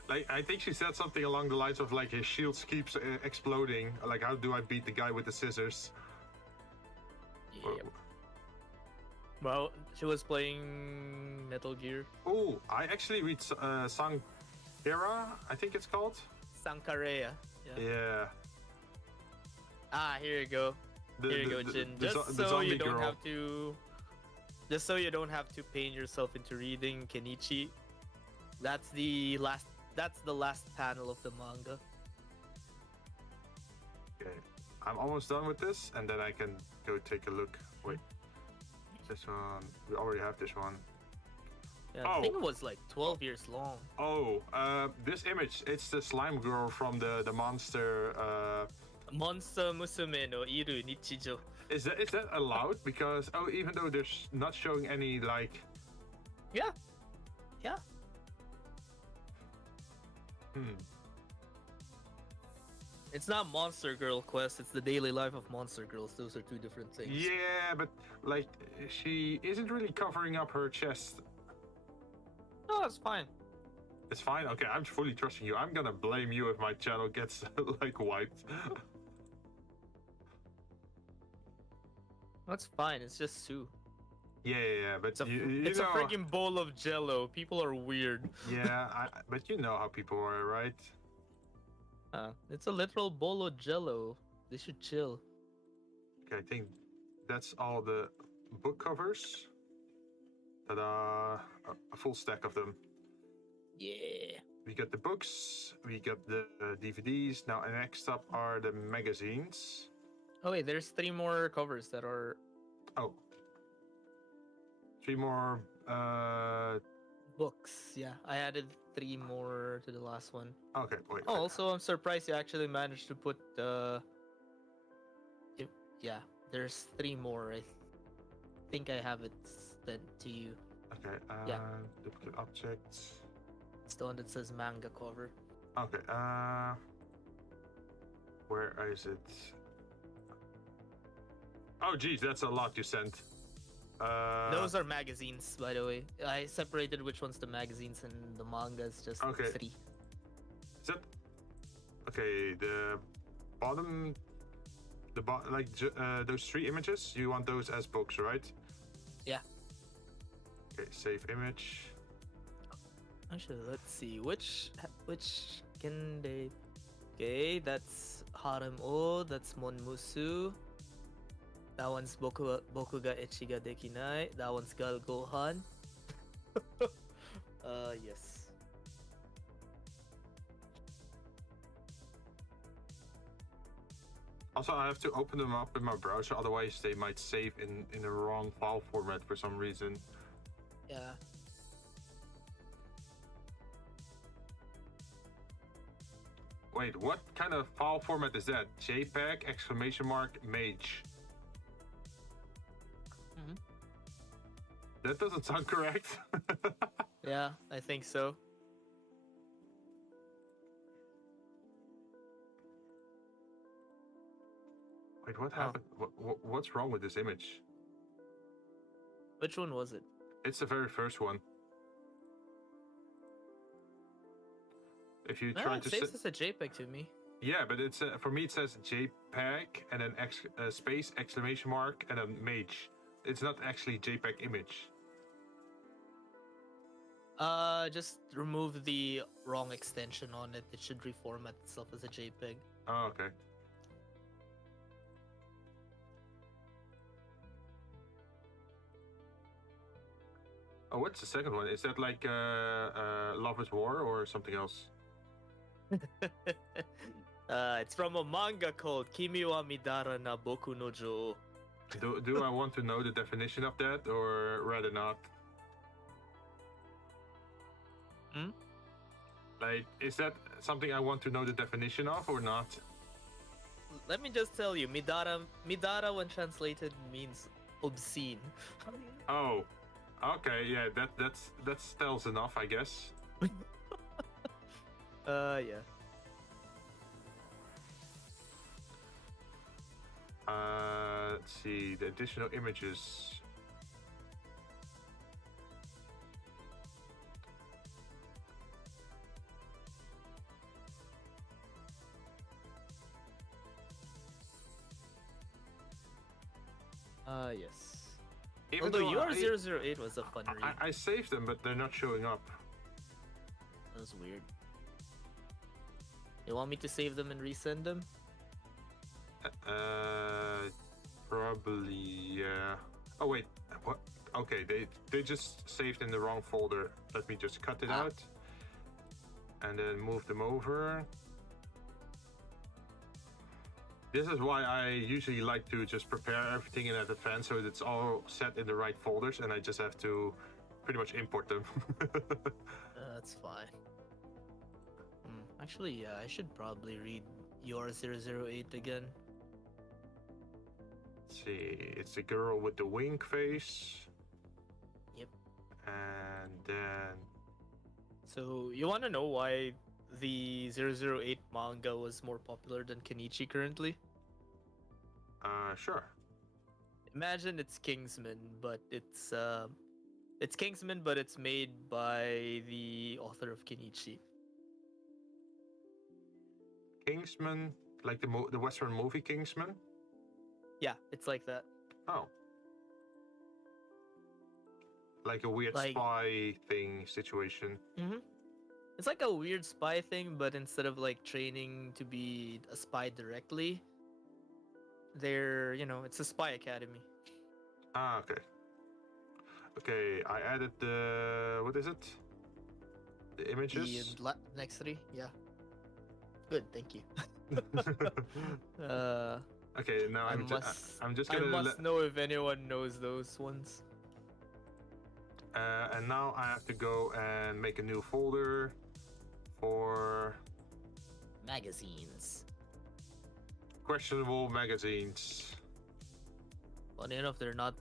Like, I think she said something along the lines of like his shields keeps exploding. Like, how do I beat the guy with the scissors? Yep. Well, she was playing Metal Gear. Oh, I actually read Sanghera, I think it's called. Sankarea. Yeah. Ah, here you go. Here you go, Jin. Just so you don't have to. Just so you don't have to pain yourself into reading Kenichi. That's the last. That's the last panel of the manga. Okay, I'm almost done with this, and then I can go take a look. Wait, this one. We already have this one. Yeah, I think it was like 12 years long. Oh, this image. It's the slime girl from the monster. Monster Musume no Iru Nichijo. Is that allowed? Because even though there's not showing any like. Yeah. Yeah. It's not Monster Girl Quest, it's the daily life of Monster Girls. Those are two different things. Yeah, but like she isn't really covering up her chest. No, that's fine. It's fine. Okay, I'm fully trusting you. I'm gonna blame you if my channel gets like wiped. That's fine. It's just Sue. Yeah, but it's a freaking bowl of Jello. People are weird. Yeah, but you know how people are, right? It's a literal bowl of Jello. They should chill. Okay, I think that's all the book covers. Ta-da! A full stack of them. Yeah. We got the books. We got the DVDs. Now, next up are the magazines. Oh wait, there's 3 more covers that are. Oh. 3 more. Books. Yeah, I added 3 more to the last one. Okay, wait. Oh, also, I'm surprised you actually managed to put yeah, there's 3 more. I think I have it sent to you. Okay. Yeah. Duplicate objects. It's the one that says manga cover. Okay. Where is it? Oh, geez, that's a lot you sent. Those are magazines, by the way. I separated which one's the magazines and the manga is just 3. Is that okay? The bottom, those 3 images. You want those as books, right? Yeah. Okay, save image. Actually, let's see which can they. Okay, that's Harem O. That's Monmusu. That one's Boku ga Echi ga Dekinai. That one's Gal Gohan. Yes. Also, I have to open them up in my browser, otherwise they might save in the wrong file format for some reason. Yeah. Wait, what kind of file format is that? JPEG, exclamation mark, mage. That doesn't sound correct. Yeah, I think so. Wait, what happened? What's wrong with this image? Which one was it? It's the very first one. If you try to it says it's a JPEG to me. Yeah, but it's for me it says JPEG and then space exclamation mark and then mage. It's not actually JPEG image. Just remove the wrong extension on it. It should reformat itself as a JPEG. Oh, okay. Oh, what's the second one? Is that like Love is War or something else? It's from a manga called Kimi wa Midara na Boku no Jo. Do I want to know the definition of that or rather not? Like, is that something I want to know the definition of or not? Let me just tell you, Midara when translated means obscene. Oh, okay, yeah, that tells enough, I guess. Yeah. Let's see the additional images. Yes. Even Although though UR008 was a fun read. I saved them, but they're not showing up. That was weird. You want me to save them and resend them? Probably, yeah. Oh wait, what? Okay, they just saved in the wrong folder. Let me just cut it out, and then move them over. This is why I usually like to just prepare everything in advance, so it's all set in the right folders, and I just have to pretty much import them. That's fine. Actually, yeah, I should probably read UR008 again. Let's see, it's the girl with the wink face. Yep. And then... So, you want to know why the 008 manga was more popular than Kenichi currently? Sure. Imagine it's Kingsman, but it's Kingsman, but it's made by the author of Kenichi. Kingsman, like the Western movie Kingsman? Yeah, it's like that. Oh. Like a weird spy thing situation. Mm-hmm. It's like a weird spy thing, but instead of like training to be a spy directly, it's a spy academy. Ah, okay. Okay, I added the... what is it? The images? The next three, yeah. Good, thank you. Okay, now I'm just gonna... I must know if anyone knows those ones. And now I have to go and make a new folder for... magazines. Questionable magazines. Funny enough, they're not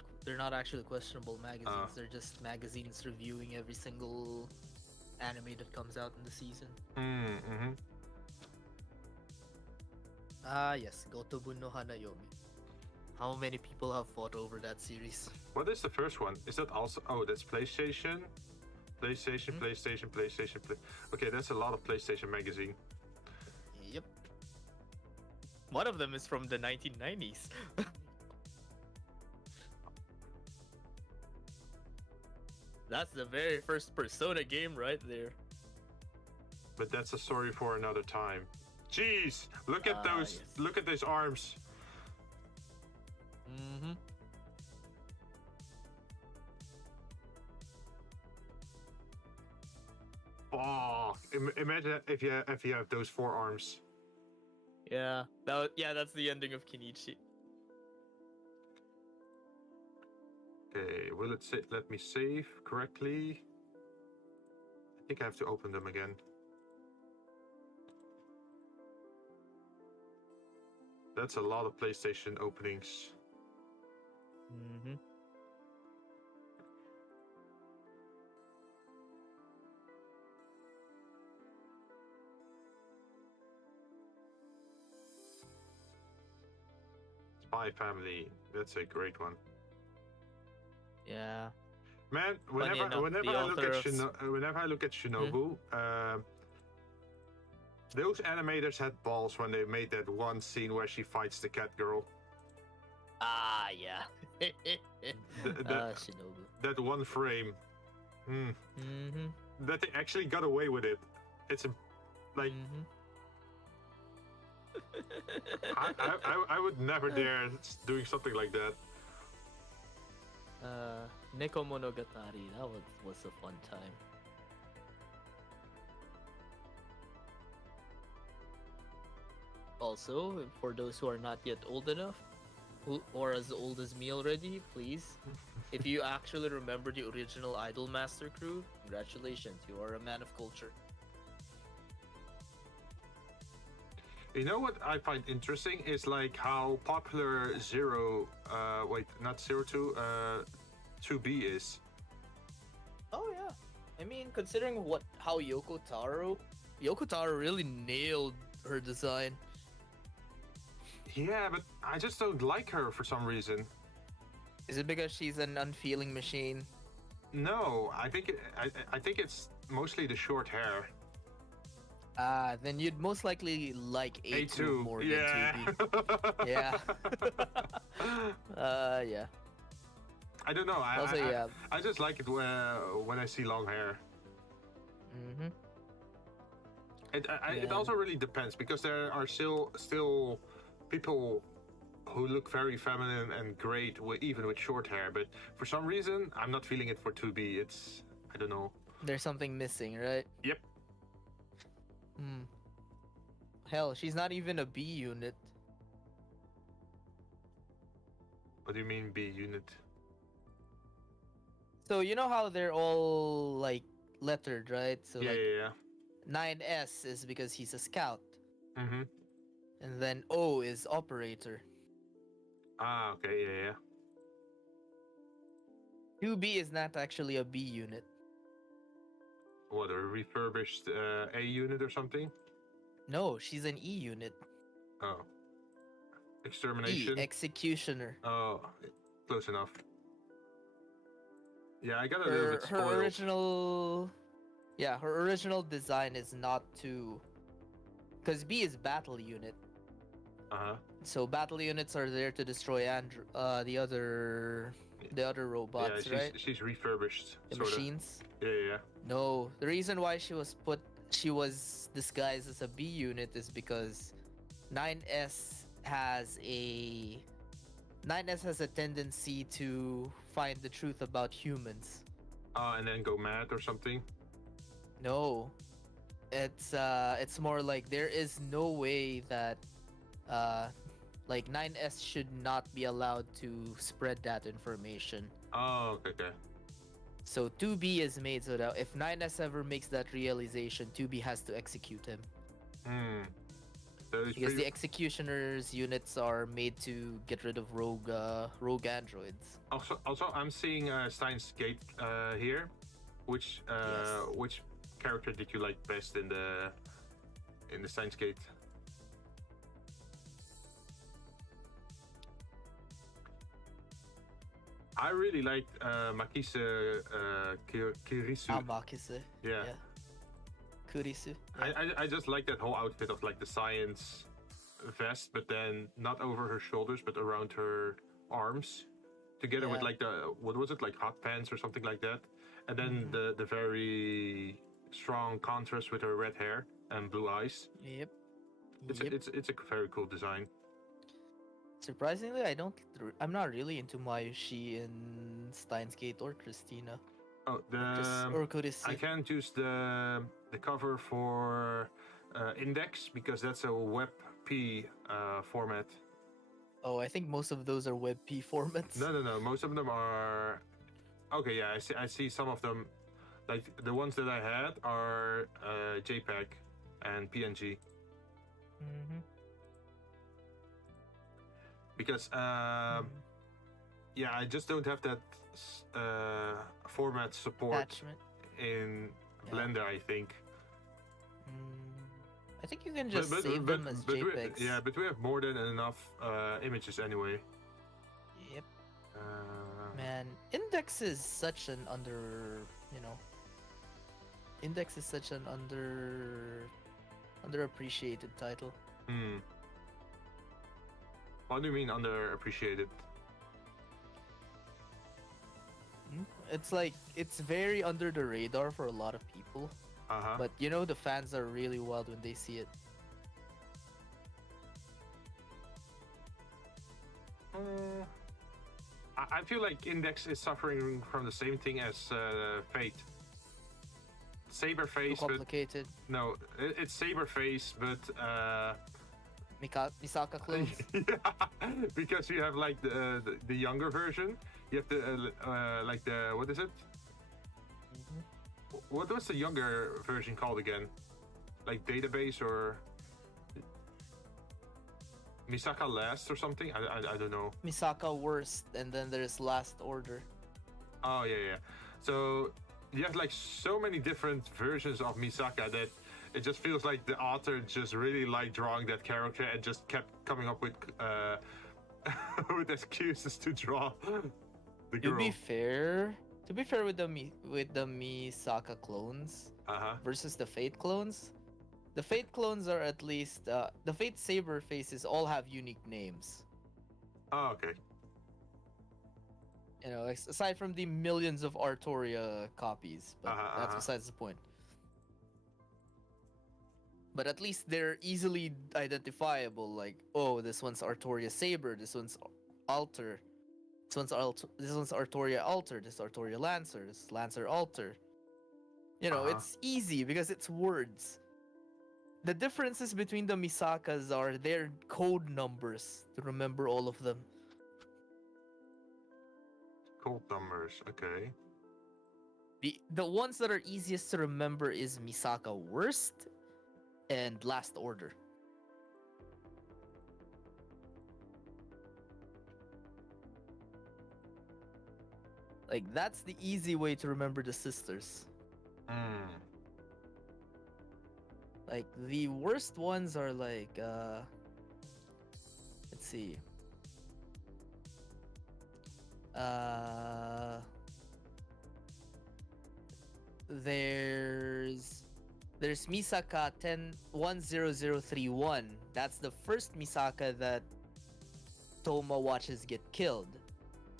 actually questionable magazines. They're just magazines reviewing every single anime that comes out in the season. Mm-hmm. Ah, yes, Gotobu no Hanayomi. How many people have fought over that series? What is the first one? Is that also... oh, that's PlayStation? PlayStation. Okay, that's a lot of PlayStation magazine. Yep. One of them is from the 1990s. That's the very first Persona game right there. But that's a story for another time. Jeez, look at those. Yes. Look at those arms. Mm-hmm. Oh, imagine if you have those 4 arms. Yeah, that's the ending of Kenichi. Okay, will it let me save correctly? I think I have to open them again. That's a lot of PlayStation openings. Mm-hmm. Spy Family, that's a great one. Yeah. Man, whenever I look at Shinobu, those animators had balls when they made that one scene where she fights the cat girl. Ah, yeah. Shinobu. That one frame. Mm-hmm. That they actually got away with it. It's like... I would never dare doing something like that. Neko Monogatari, that was a fun time. Also, for those who are not yet old enough, or as old as me already, please, if you actually remember the original Idol Master crew, congratulations, you are a man of culture. You know what I find interesting is like how popular 2B is. Oh yeah, I mean, considering how Yoko Taro really nailed her design. Yeah, but I just don't like her for some reason. Is it because she's an unfeeling machine? No, I think it's mostly the short hair. Then you'd most likely like A2 more yeah. than 2B. Yeah. Yeah. I don't know. Also, yeah. I just like it when I see long hair. Mm-hmm. It also really depends because there are still people who look very feminine and great even with short hair, but for some reason I'm not feeling it for 2B. It's I don't know. There's something missing, right? Yep. Hmm. Hell, she's not even a B unit. What do you mean B unit? So you know how they're all like lettered, right? So Yeah, like yeah, 9S is because he's a scout, yeah. Mm-hmm. and then O is operator. Ah, okay, yeah. 2B is not actually a B unit. What, a refurbished A unit or something? No, she's an E unit. Oh. E, Extermination? executioner. Oh, close enough. Yeah, I got a little bit Her spoiled. original, yeah, her original design is not to, because B is battle unit. Uh-huh. So battle units are there to destroy the other robots, Yeah, right? she's refurbished, The sorta. machines. Yeah. No, the reason why she was disguised as a B unit is because 9S has a 9S has a tendency to find the truth about humans. And then go mad or something? No, it's more like there is no way that like 9S should not be allowed to spread that information. Oh, okay. So 2B is made so that if 9S ever makes that realization, 2B has to execute him. Hmm. So it's Because the pretty... executioner's units are made to get rid of rogue androids. Also, I'm seeing Steins Gate here. Which Yes. which character did you like best in the Steins Gate? I really liked Makise Kirisu. Amakise. Yeah. Kurisu. Yeah. I just like that whole outfit of like the science vest, but then not over her shoulders, but around her arms, together with Yeah. like the what was it, like hot pants or something like that, and then the very strong contrast with her red hair and blue eyes. Yep. It's a very cool design. Surprisingly, I'm not really into Mayushi in Steins Gate or Christina. Oh, Or Kurisu. I can't use the cover for Index because that's a WebP format. Oh, I think most of those are WebP formats. No. Most of them are. Okay, yeah, I see some of them. Like the ones that I had are JPEG and PNG. Mm-hmm. Because yeah, I just don't have that format support Attachment. in Yeah. Blender, I think. I think you can just save them as JPEGs. But we have more than enough images anyway. Yep. Man, Index is such an Index is such an underappreciated title. What do you mean underappreciated? It's like it's very under the radar for a lot of people, but the fans are really wild when they see it. I feel like Index is suffering from the same thing as Fate. Saber face, Too complicated. but no, it's Saber face, but Misaka clones. yeah, because you have like the younger version. You have the like the what is it? What was the younger version called again? Like database or Misaka Last or something? I don't know. Misaka worst, and then there's Last Order. Oh yeah. So you have like so many different versions of Misaka that it just feels like the author just really liked drawing that character and just kept coming up with with excuses to draw the girl. To be fair with the Misaka clones versus the Fate clones, the Fate clones are at least the Fate Saber faces all have unique names. Oh, okay. You know, aside from the millions of Artoria copies, but that's besides the point. But at least they're easily identifiable. Like, oh, this one's Artoria Saber. This one's Alter. This one's Artoria Alter. This is Artoria Lancer. This is Lancer Alter. You know, it's easy because it's words. The differences between the Misakas are their code numbers to remember all of them. Code numbers, okay. The ones that are easiest to remember is Misaka Worst and Last Order. Like, that's the easy way to remember the sisters. Like, the worst ones are like, let's see. There's Misaka 10031. That's the first Misaka that Toma watches get killed.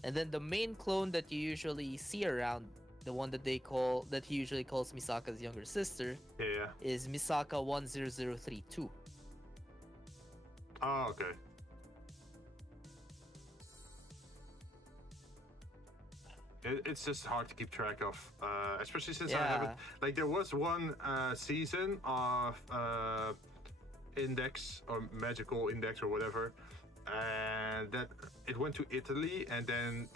And then the main clone that you usually see around, the one that he usually calls Misaka's younger sister, is Misaka 10032. Oh, okay. It's just hard to keep track of, especially since I haven't. Like, there was one season of Index or Magical Index or whatever, and that it went to Italy, and then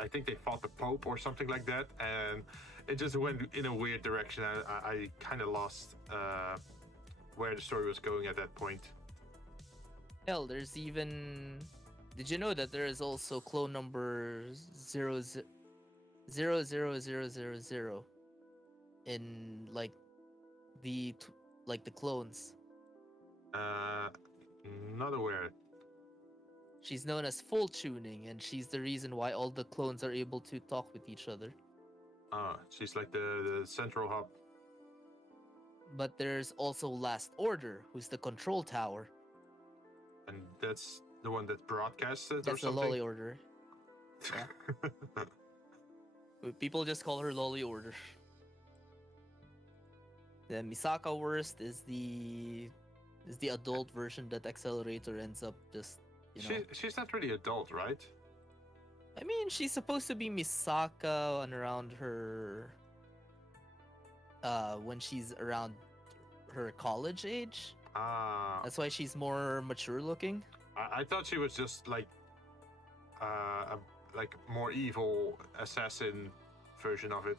I think they fought the Pope or something like that, and it just went in a weird direction. I kind of lost where the story was going at that point. Hell, there's even. Did you know that there is also clone number 00000 in like the clones? Not aware. She's known as Full Tuning, and she's the reason why all the clones are able to talk with each other. She's like the central hub. But there's also Last Order, who's the control tower. And that's the one that broadcasts it, that's or something? The Lolly Order. Yeah. People just call her Lolly Order. The Misaka Worst is the adult version that Accelerator ends up just, you know. She's not really adult, right? I mean, she's supposed to be Misaka and around her when she's around her college age. That's why she's more mature looking. I thought she was just like a more evil assassin version of it.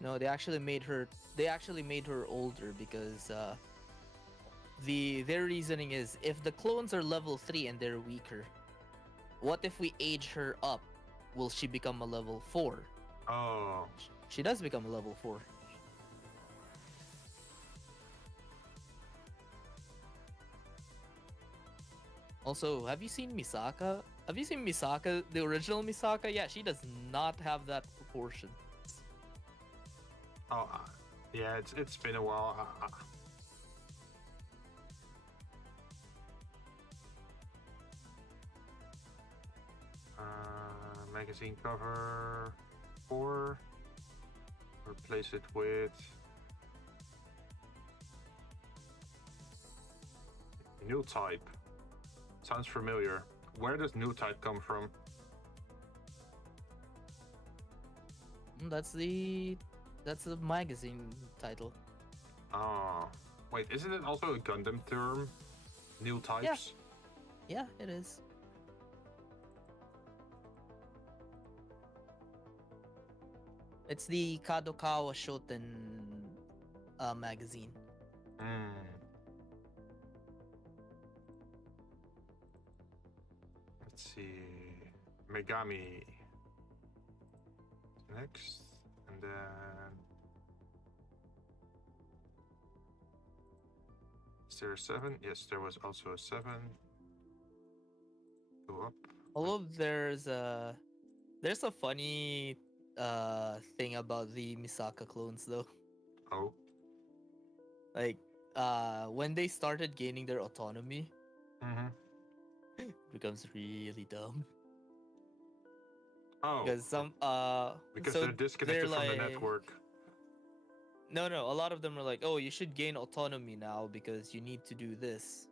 No, they actually made her older because their reasoning is, if the clones are level 3 and they're weaker, what if we age her up? Will she become a level 4? Oh. She does become a level 4. Also, have you seen Misaka? Have you seen Misaka, the original Misaka? Yeah, she does not have that proportion. Oh, yeah, it's been a while. Magazine cover 4. Replace it with new type. Sounds familiar. Where does new type come from? That's the magazine title. Oh, wait, isn't it also a Gundam term? New types? Yeah, it is. It's the Kadokawa Shoten magazine. Let's see. Megami. Next. And then. Is there a 7? Yes, there was also a 7. Go up. Although there's a funny thing about the Misaka clones though. Oh. Like when they started gaining their autonomy, Mm-hmm. it becomes really dumb. Oh, because because so they're disconnected from the like, network. no, a lot of them are like, oh, you should gain autonomy now because you need to do this.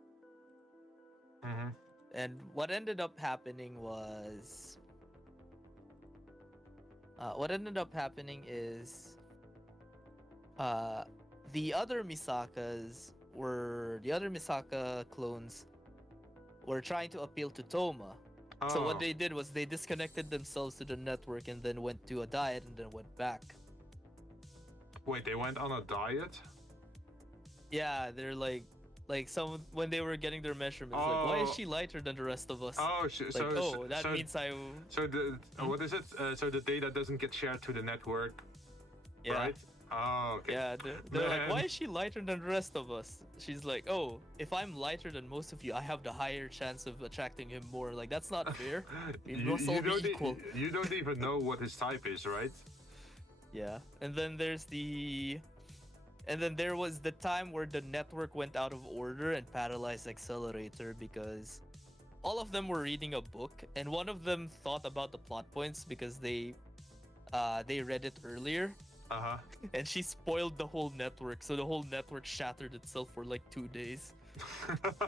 Mm-hmm. And what ended up happening was, uh, the other Misaka clones were trying to appeal to Toma. So what Oh, they did was they disconnected themselves to the network and then went to a diet and then went back. wait, they went on a diet? Yeah, they're like some when they were getting their measurements, like, why is Oh. she lighter than the rest of us? Oh, Like, oh, that means I. So the Hmm? what is it? So the data doesn't get shared to the network, Yeah. right? Oh, okay. Yeah, they're like, Man. why is she lighter than the rest of us? She's like, oh, if I'm lighter than most of you, I have the higher chance of attracting him more. Like, that's not fair. We must all be don't equal. you don't even know what his type is, right? Yeah, and then there was the time where the network went out of order and paralyzed Accelerator because all of them were reading a book, and one of them thought about the plot points because they read it earlier. Uh And she spoiled the whole network, so the whole network shattered itself for like 2 days. huh.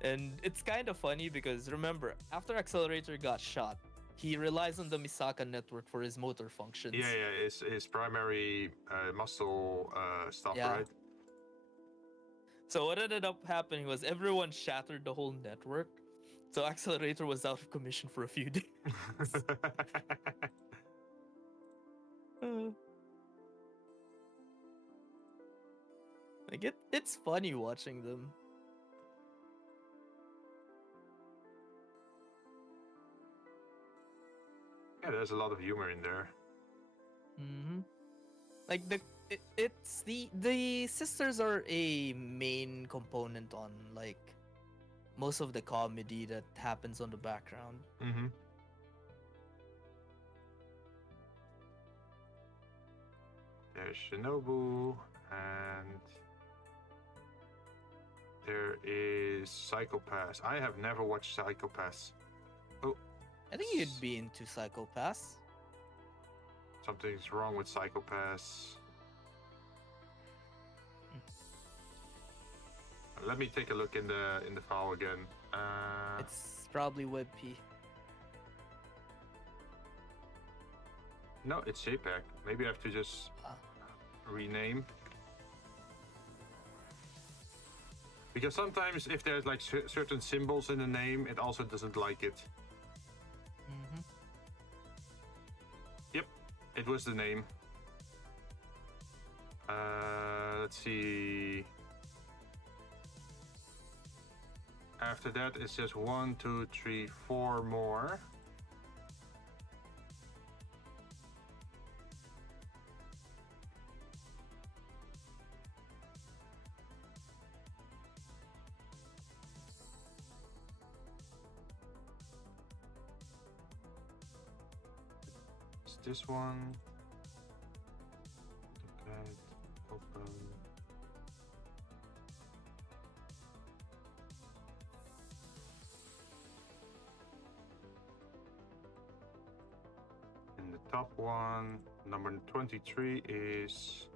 And it's kind of funny because remember, after Accelerator got shot, he relies on the Misaka network for his motor functions. Yeah. His primary muscle stuff, Yeah. right? So what ended up happening was everyone shattered the whole network. So Accelerator was out of commission for a few days. Like it's funny watching them. Yeah, there's a lot of humor in there. Mm-hmm. Like it's the sisters are a main component on like most of the comedy that happens on the background. Mm-hmm. There's Shinobu, and there is Psychopaths. I have never watched Psychopaths. Oh, I think you'd be into Psychopaths. something's wrong with Psychopaths. Let me take a look in the file again. It's probably WebP. No, it's JPEG. Maybe I have to just rename. Because sometimes if there's like certain symbols in the name, it also doesn't like it. Mm-hmm. Yep, it was the name. Let's see. After that, it's just 1, 2, 3, 4 more. It's this one. Okay, open. And the top one, number 23, is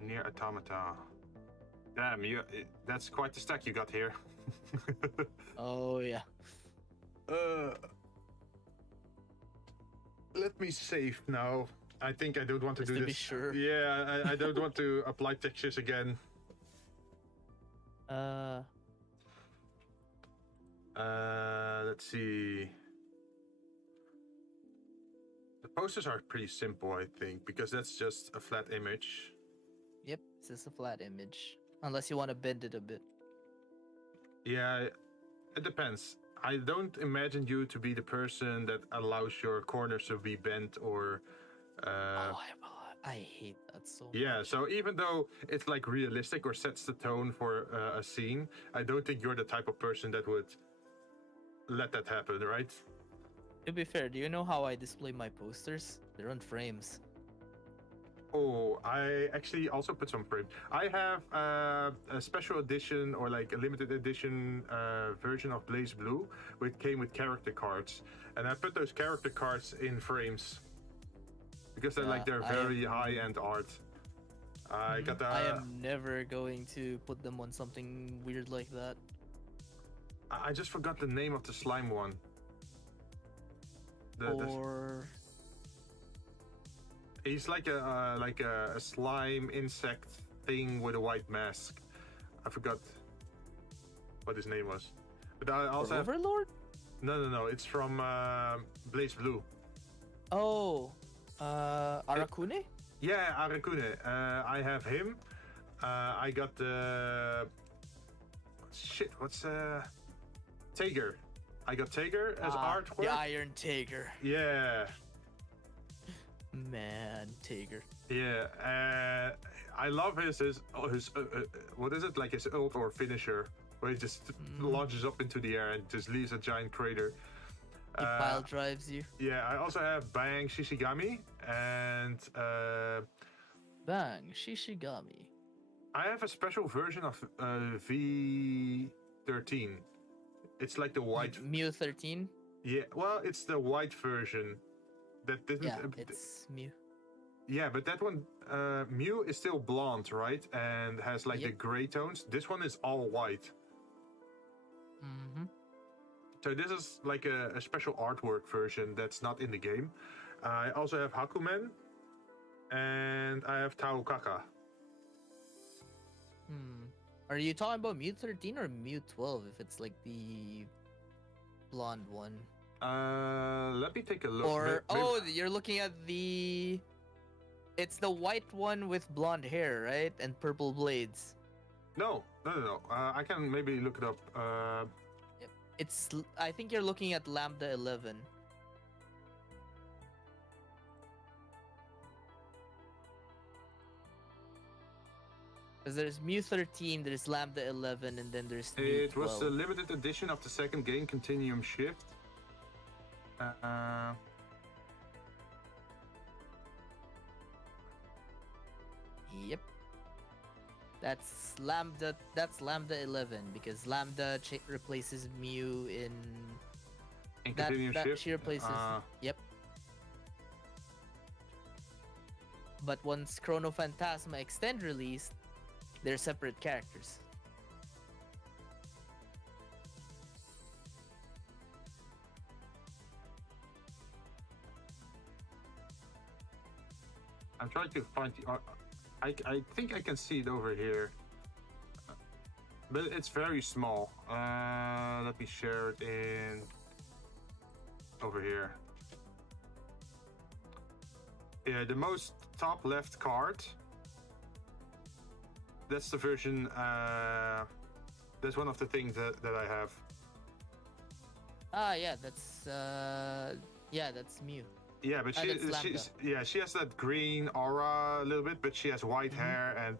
Near Automata. Damn, that's quite the stack you got here. Oh yeah. Let me save now. I think I don't want to Just do to this. be sure. Yeah, I don't want to apply textures again. Let's see. The posters are pretty simple, I think, because that's just a flat image. Yep, it's just a flat image. Unless you want to bend it a bit. Yeah, it depends. I don't imagine you to be the person that allows your corners to be bent or. I hate that so Yeah, much. so even though it's like realistic or sets the tone for a scene, I don't think you're the type of person that would let that happen, right? To be fair, do you know how I display my posters? They're on frames. Oh, I actually also put some frames. I have a special edition or like a limited edition version of Blaze Blue, which came with character cards, and I put those character cards in frames because they're very high-end art. I got the. I am never going to put them on something weird like that. I just forgot the name of the slime one. Or he's like a slime insect thing with a white mask. I forgot what his name was. But I also have... Overlord? No. It's from Blaze Blue. Oh, Arakune? Yeah, Arakune. I have him. I got the... Shit, what's... Tager. I got Tager as artwork. The Iron Tager. Yeah. Man, Tager. Yeah, I love his what is it, like his ult or finisher, where he just launches up into the air and just leaves a giant crater. He pile drives you. Yeah, I also have Bang Shishigami and Bang Shishigami. I have a special version of V13. It's like the white Mew 13. Yeah, well, it's the white version. That didn't. Yeah, it's Mew. Yeah, but that one, Mew is still blonde, right? And has like the gray tones. This one is all white. Mm-hmm. So this is like a special artwork version that's not in the game. I also have Hakumen, and I have Taokaka. Are you talking about Mew 13 or Mew 12? If it's like the blonde one. Let me take a look. Or you're looking at the. It's the white one with blonde hair, right? And purple blades. No. I can maybe look it up. It's. I think you're looking at Lambda 11. Because there's Mew 13, there's Lambda 11, and then there's Mew It 12. was a limited edition of the second game, Continuum Shift. Yep. That's Lambda 11 because Lambda replaces Mew in Continuum Shift? she replaces yep. But once Chrono Phantasma Extend released, they're separate characters. I'm trying to find the art. I think I can see it over here. But it's very small. Let me share it in over here. Yeah, the most top left card. That's the version. That's one of the things that I have. Yeah, that's Mew. Yeah, but she has that green aura a little bit, but she has white hair and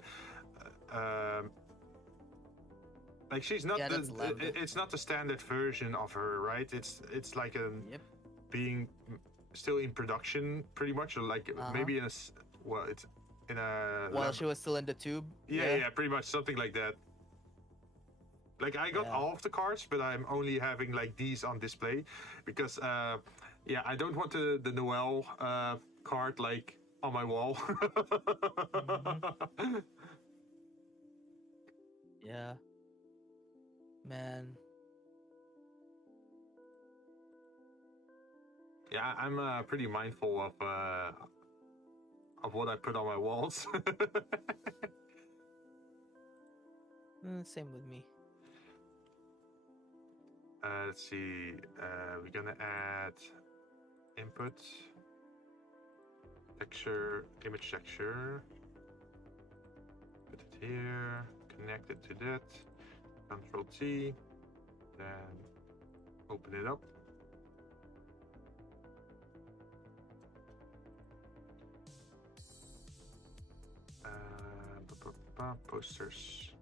like she's not it's not the standard version of her, right? It's like a being still in production pretty much, or like maybe in a it's in a while she was still in the tube. Yeah, pretty much something like that. Like I got all of the cards, but I'm only having like these on display because yeah, I don't want the Noel card like on my wall. Yeah. Man. Yeah, I'm pretty mindful of what I put on my walls. Same with me. Let's see. We're gonna add input, texture, image texture. Put it here. Connect it to that. Control T. Then open it up. Posters.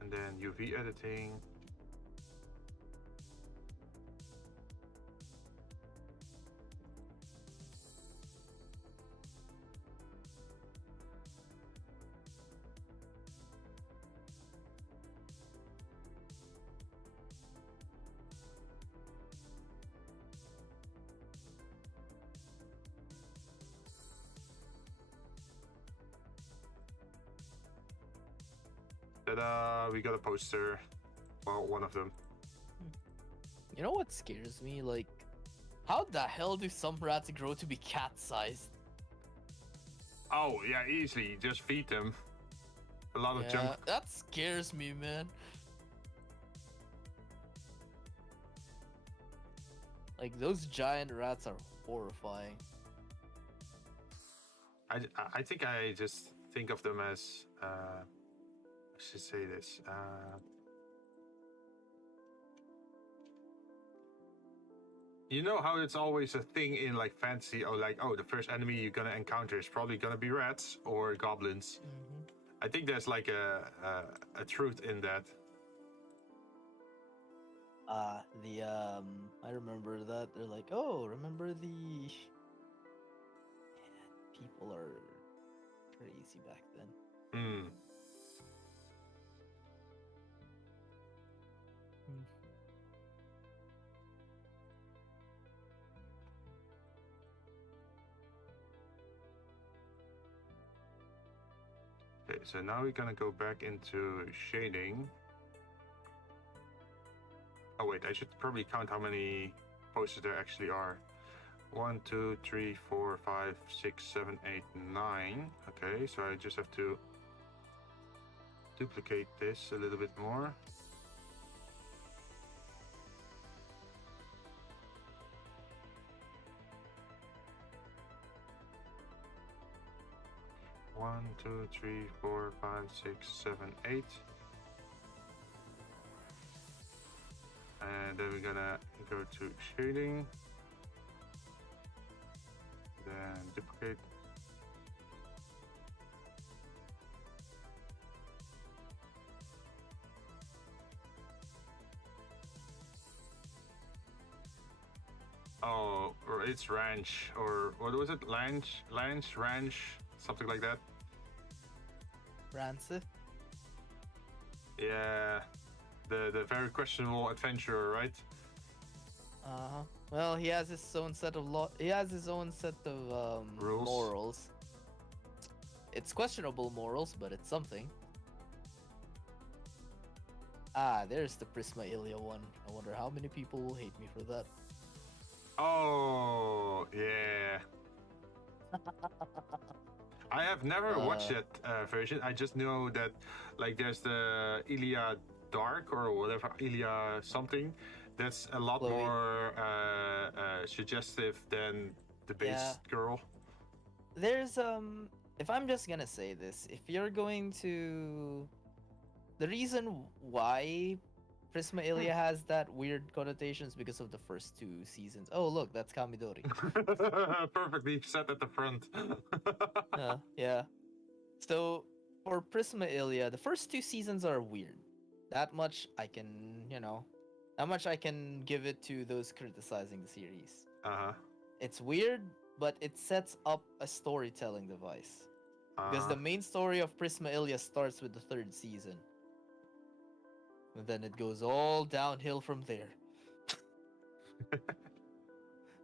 And then UV editing. Ta-da! We got a poster. Well, one of them. You know what scares me? Like, how the hell do some rats grow to be cat-sized? Oh, yeah, easily. Just feed them. A lot of junk. That scares me, man. Like, those giant rats are horrifying. I think I just think of them as I should say this. You know how it's always a thing in like fantasy, or like, oh, the first enemy you're gonna encounter is probably gonna be rats or goblins. Mm-hmm. I think there's like a truth in that. I remember that they're like, oh, remember the Man, people are crazy back then. Hmm. Okay, so now we're gonna go back into shading. Oh wait, I should probably count how many posters there actually are. 1, 2, 3, 4, 5, 6, 7, 8, 9. Okay, so I just have to duplicate this a little bit more. One, 2, 3, 4, 5, 6, 7, 8. And then we're gonna go to shading. Then duplicate. Oh, or it's ranch, or what was it? Ranch, something like that. Rancid? Yeah, the very questionable adventurer, right? Uh-huh. Well, he has his own set of he has his own set of Rules? morals. It's questionable morals, but it's something. Ah, there's the Prisma Ilia one. I wonder how many people will hate me for that. Oh, yeah. I have never watched that version. I just know that, like, there's the Ilia Dark or whatever, Ilia something. That's a lot Chloe. more suggestive than the base girl. There's if I'm just gonna say this, if you're going to, the reason why Prisma Ilia has that weird connotations because of the first 2 seasons. Oh look, that's Kamidori. Perfectly set at the front. Yeah. So for Prisma Ilia, the first 2 seasons are weird. That much I can, that much I can give it to those criticizing the series. Uh-huh. It's weird, but it sets up a storytelling device. Because the main story of Prisma Ilia starts with the 3rd season. And then it goes all downhill from there.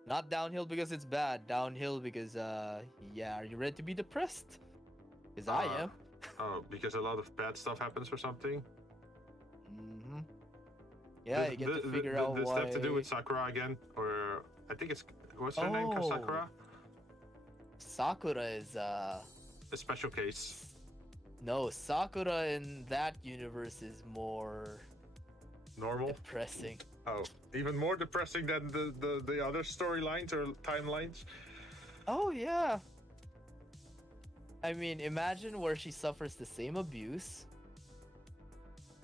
Not downhill because it's bad, downhill because, are you ready to be depressed? Because I am. Oh, because a lot of bad stuff happens or something? Mm-hmm. Yeah, you get to figure out does why... that have to do with Sakura again? Or, I think it's, what's her name? Sakura? Sakura is, a special case. No, Sakura in that universe is more... normal? depressing. Oh, even more depressing than the other storylines or timelines? Oh, yeah. I mean, imagine where she suffers the same abuse,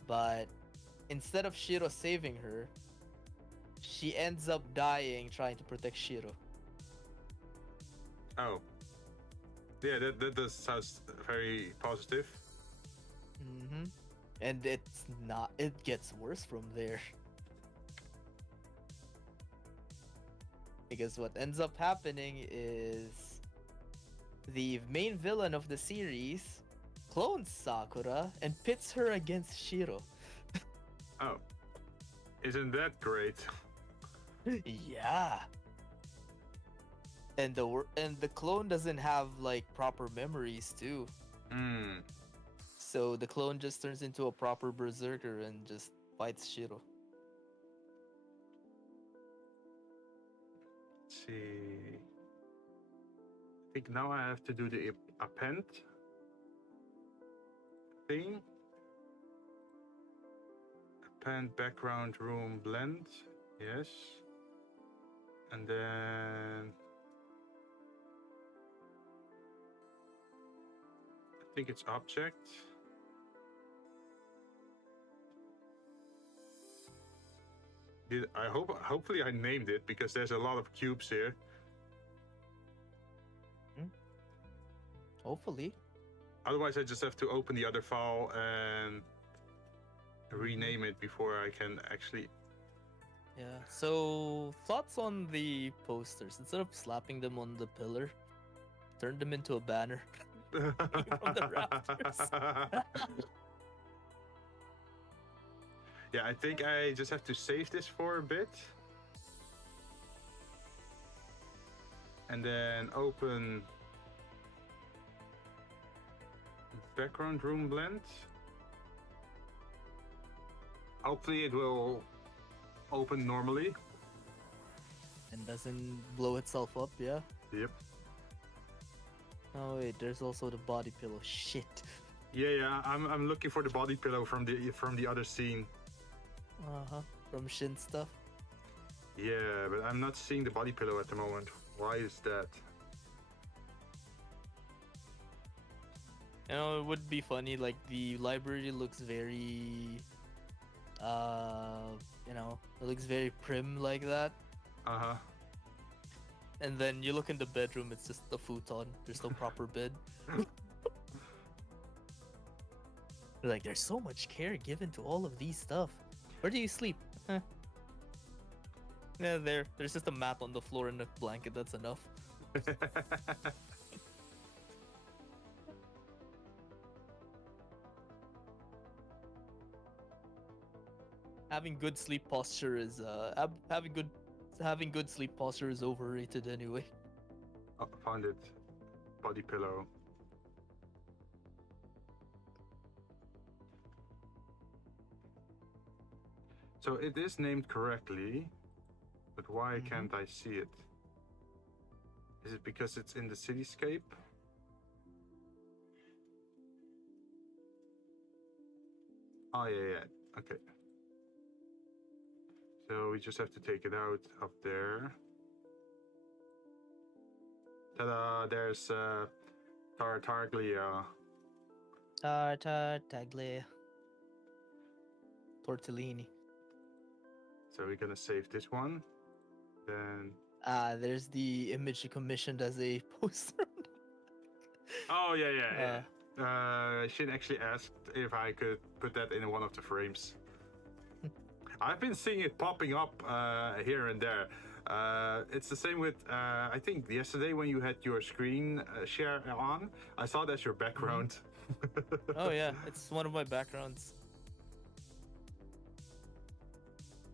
but instead of Shiro saving her, she ends up dying trying to protect Shiro. Oh. Yeah, that does sound very positive. Mm-hmm. And it's not, it gets worse from there. Because what ends up happening is the main villain of the series clones Sakura and pits her against Shiro. Oh. Isn't that great? Yeah. And the clone doesn't have like proper memories too. So the clone just turns into a proper berserker and just fights Shiro. Let's see. I think now I have to do the append thing. Append background room blend. Yes. And then I think it's object. Hopefully I named it because there's a lot of cubes here. Hopefully. Otherwise I just have to open the other file and rename it before I can actually. Yeah. So thoughts on the posters? Instead of slapping them on the pillar, turn them into a banner from the rafters. Yeah, I think I just have to save this for a bit. And then open background room blend. Hopefully it will open normally. And doesn't blow itself up, yeah? Yep. Oh wait, there's also the body pillow. Shit. Yeah, I'm looking for the body pillow from the other scene. From Shin stuff. Yeah, but I'm not seeing the body pillow at the moment. Why is that? You know, it would be funny, like the library looks very you know, it looks very prim like that. Uh-huh. And then you look in the bedroom, it's just a futon. There's no proper bed. Like, there's so much care given to all of these stuff. Where do you sleep? Yeah, there's just a mat on the floor and a blanket, that's enough. Having good sleep posture is having good sleep posture is overrated anyway. Oh, found it. Body pillow. So it is named correctly, but why can't I see it? Is it because it's in the cityscape? Oh yeah, okay. So we just have to take it out up there. Ta-da, there's Tartaglia. Tartaglia. Tortellini. So we're gonna save this one. Then There's the image you commissioned as a poster. oh yeah. Shin actually asked if I could put that in one of the frames. I've been seeing it popping up here and there. It's the same with I think yesterday when you had your screen share on, I saw that's your background. Oh yeah, it's one of my backgrounds.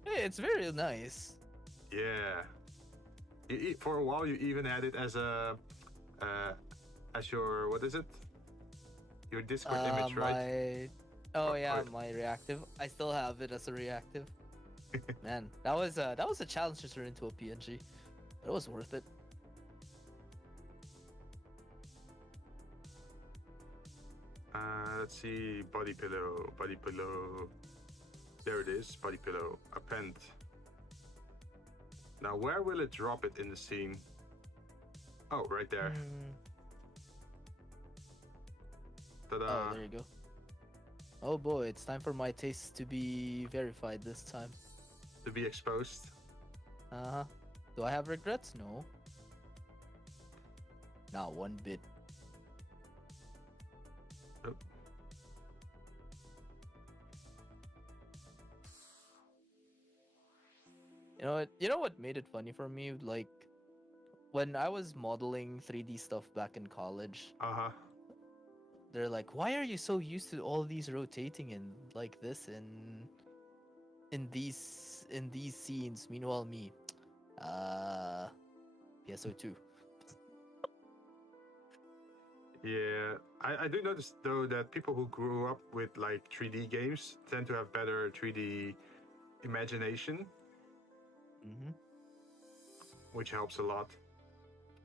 Hey, it's very nice. Yeah. For a while, you even had it as a as your, what is it? Your Discord image, right? Oh yeah, my reactive. I still have it as a reactive. Man, that was a challenge to turn into a PNG, but it was worth it. Let's see, body pillow. There it is, body pillow. Append. Now, where will it drop it in the scene? Oh, right there. Ta-da! Oh, there you go. Oh boy, it's time for my tastes to be verified this time. To be exposed. Do I have regrets? No. Not one bit. Oh. You know what made it funny for me? Like, when I was modeling 3D stuff back in college, they're like, "Why are you so used to all these rotating and like this in these scenes?" Meanwhile, me, PSO2. Yeah, I do notice though that people who grew up with like 3D games tend to have better 3D imagination, Mm-hmm. which helps a lot.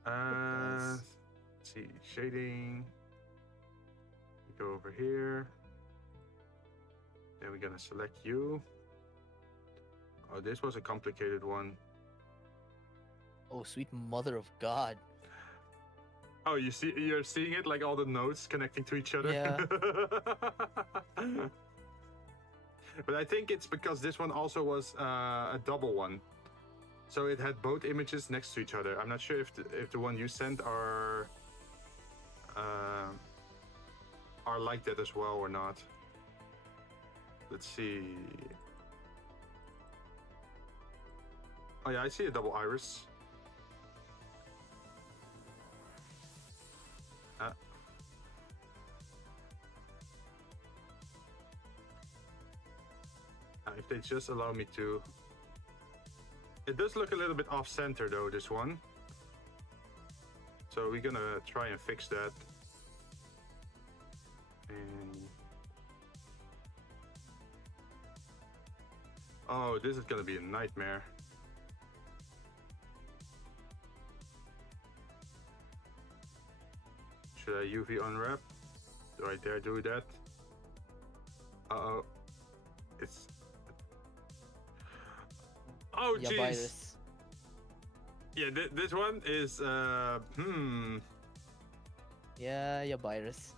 does. Let's see, shading. We go over here. Then we're gonna select you. Oh, this was a complicated one. Oh, sweet mother of God. Oh, you're seeing it like all the nodes connecting to each other. Yeah. But I think it's because this one also was a double one, so it had both images next to each other. I'm not sure if the one you sent are like that as well or not. Let's see. Oh yeah, I see a double iris. If they just allow me to. It does look a little bit off center though, this one. So we're gonna try and fix that. And oh, this is gonna be a nightmare. Should I UV unwrap? Do I dare do that? Uh-oh. It's... Oh, Yeah, jeez! virus. Yeah, this one is, Yeah, yeah, virus.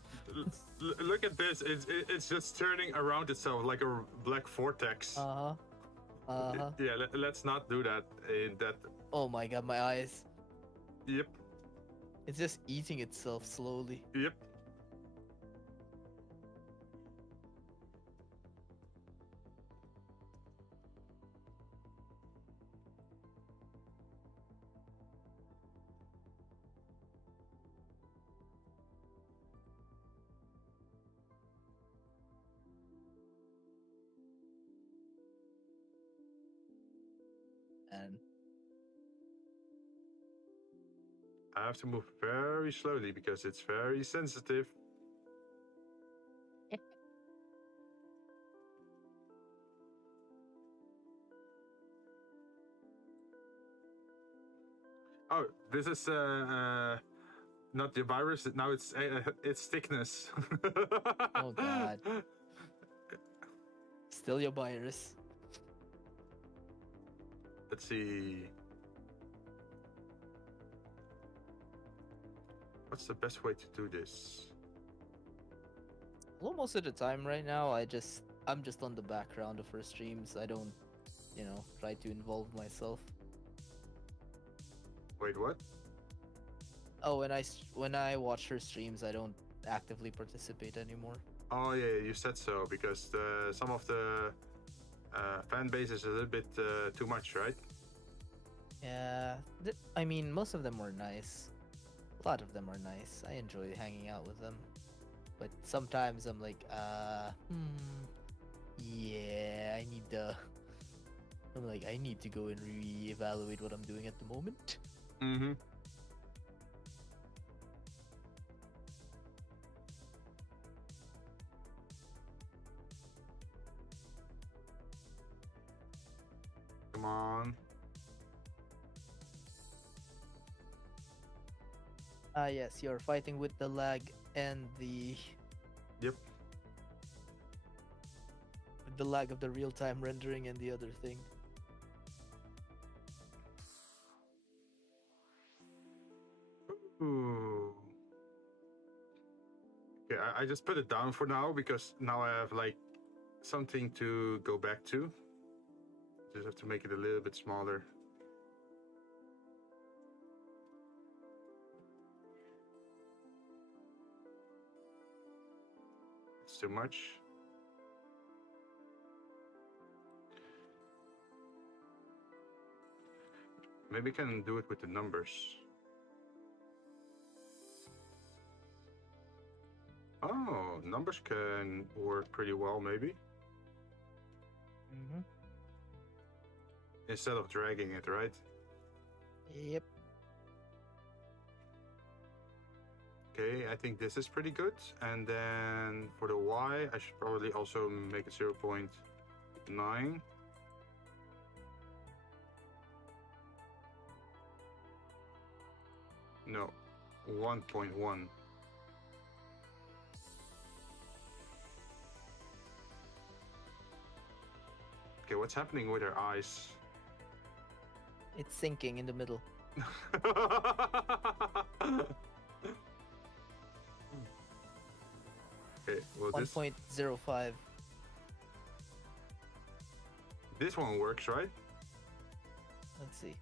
Look at this. It's just turning around itself like a black vortex. Uh-huh. Uh-huh. Yeah, let's not do that. That. Oh my God, my eyes. Yep. It's just eating itself slowly. Yep. And I have to move very slowly because it's very sensitive. Oh, this is not the virus. Now it's thickness. oh God. Still your virus. Let's see. What's the best way to do this? Well, most of the time right now, I'm just on the background of her streams. I don't, try to involve myself. Wait, what? Oh, when I watch her streams, I don't actively participate anymore. Oh yeah, you said so because some of the fan base is a little bit too much, right? Yeah, I mean, most of them were nice. A lot of them are nice. I enjoy hanging out with them. But sometimes I'm like, yeah, I need to go and reevaluate what I'm doing at the moment. Mm-hmm. Come on. Ah, yes, you're fighting with the lag and the Yep. the lag of the real-time rendering and the other thing. Ooh. Okay, I just put it down for now because now I have like something to go back to. Just have to make it a little bit smaller. It's too much. Maybe I can do it with the numbers. Oh, numbers can work pretty well, maybe. Mm-hmm. Instead of dragging it, right? Yep. Okay, I think this is pretty good. And then for the Y, I should probably also make it 0.9. No, 1.1. Okay, what's happening with her eyes? It's sinking in the middle. Okay, well this 1.05. this one works, right? Let's see.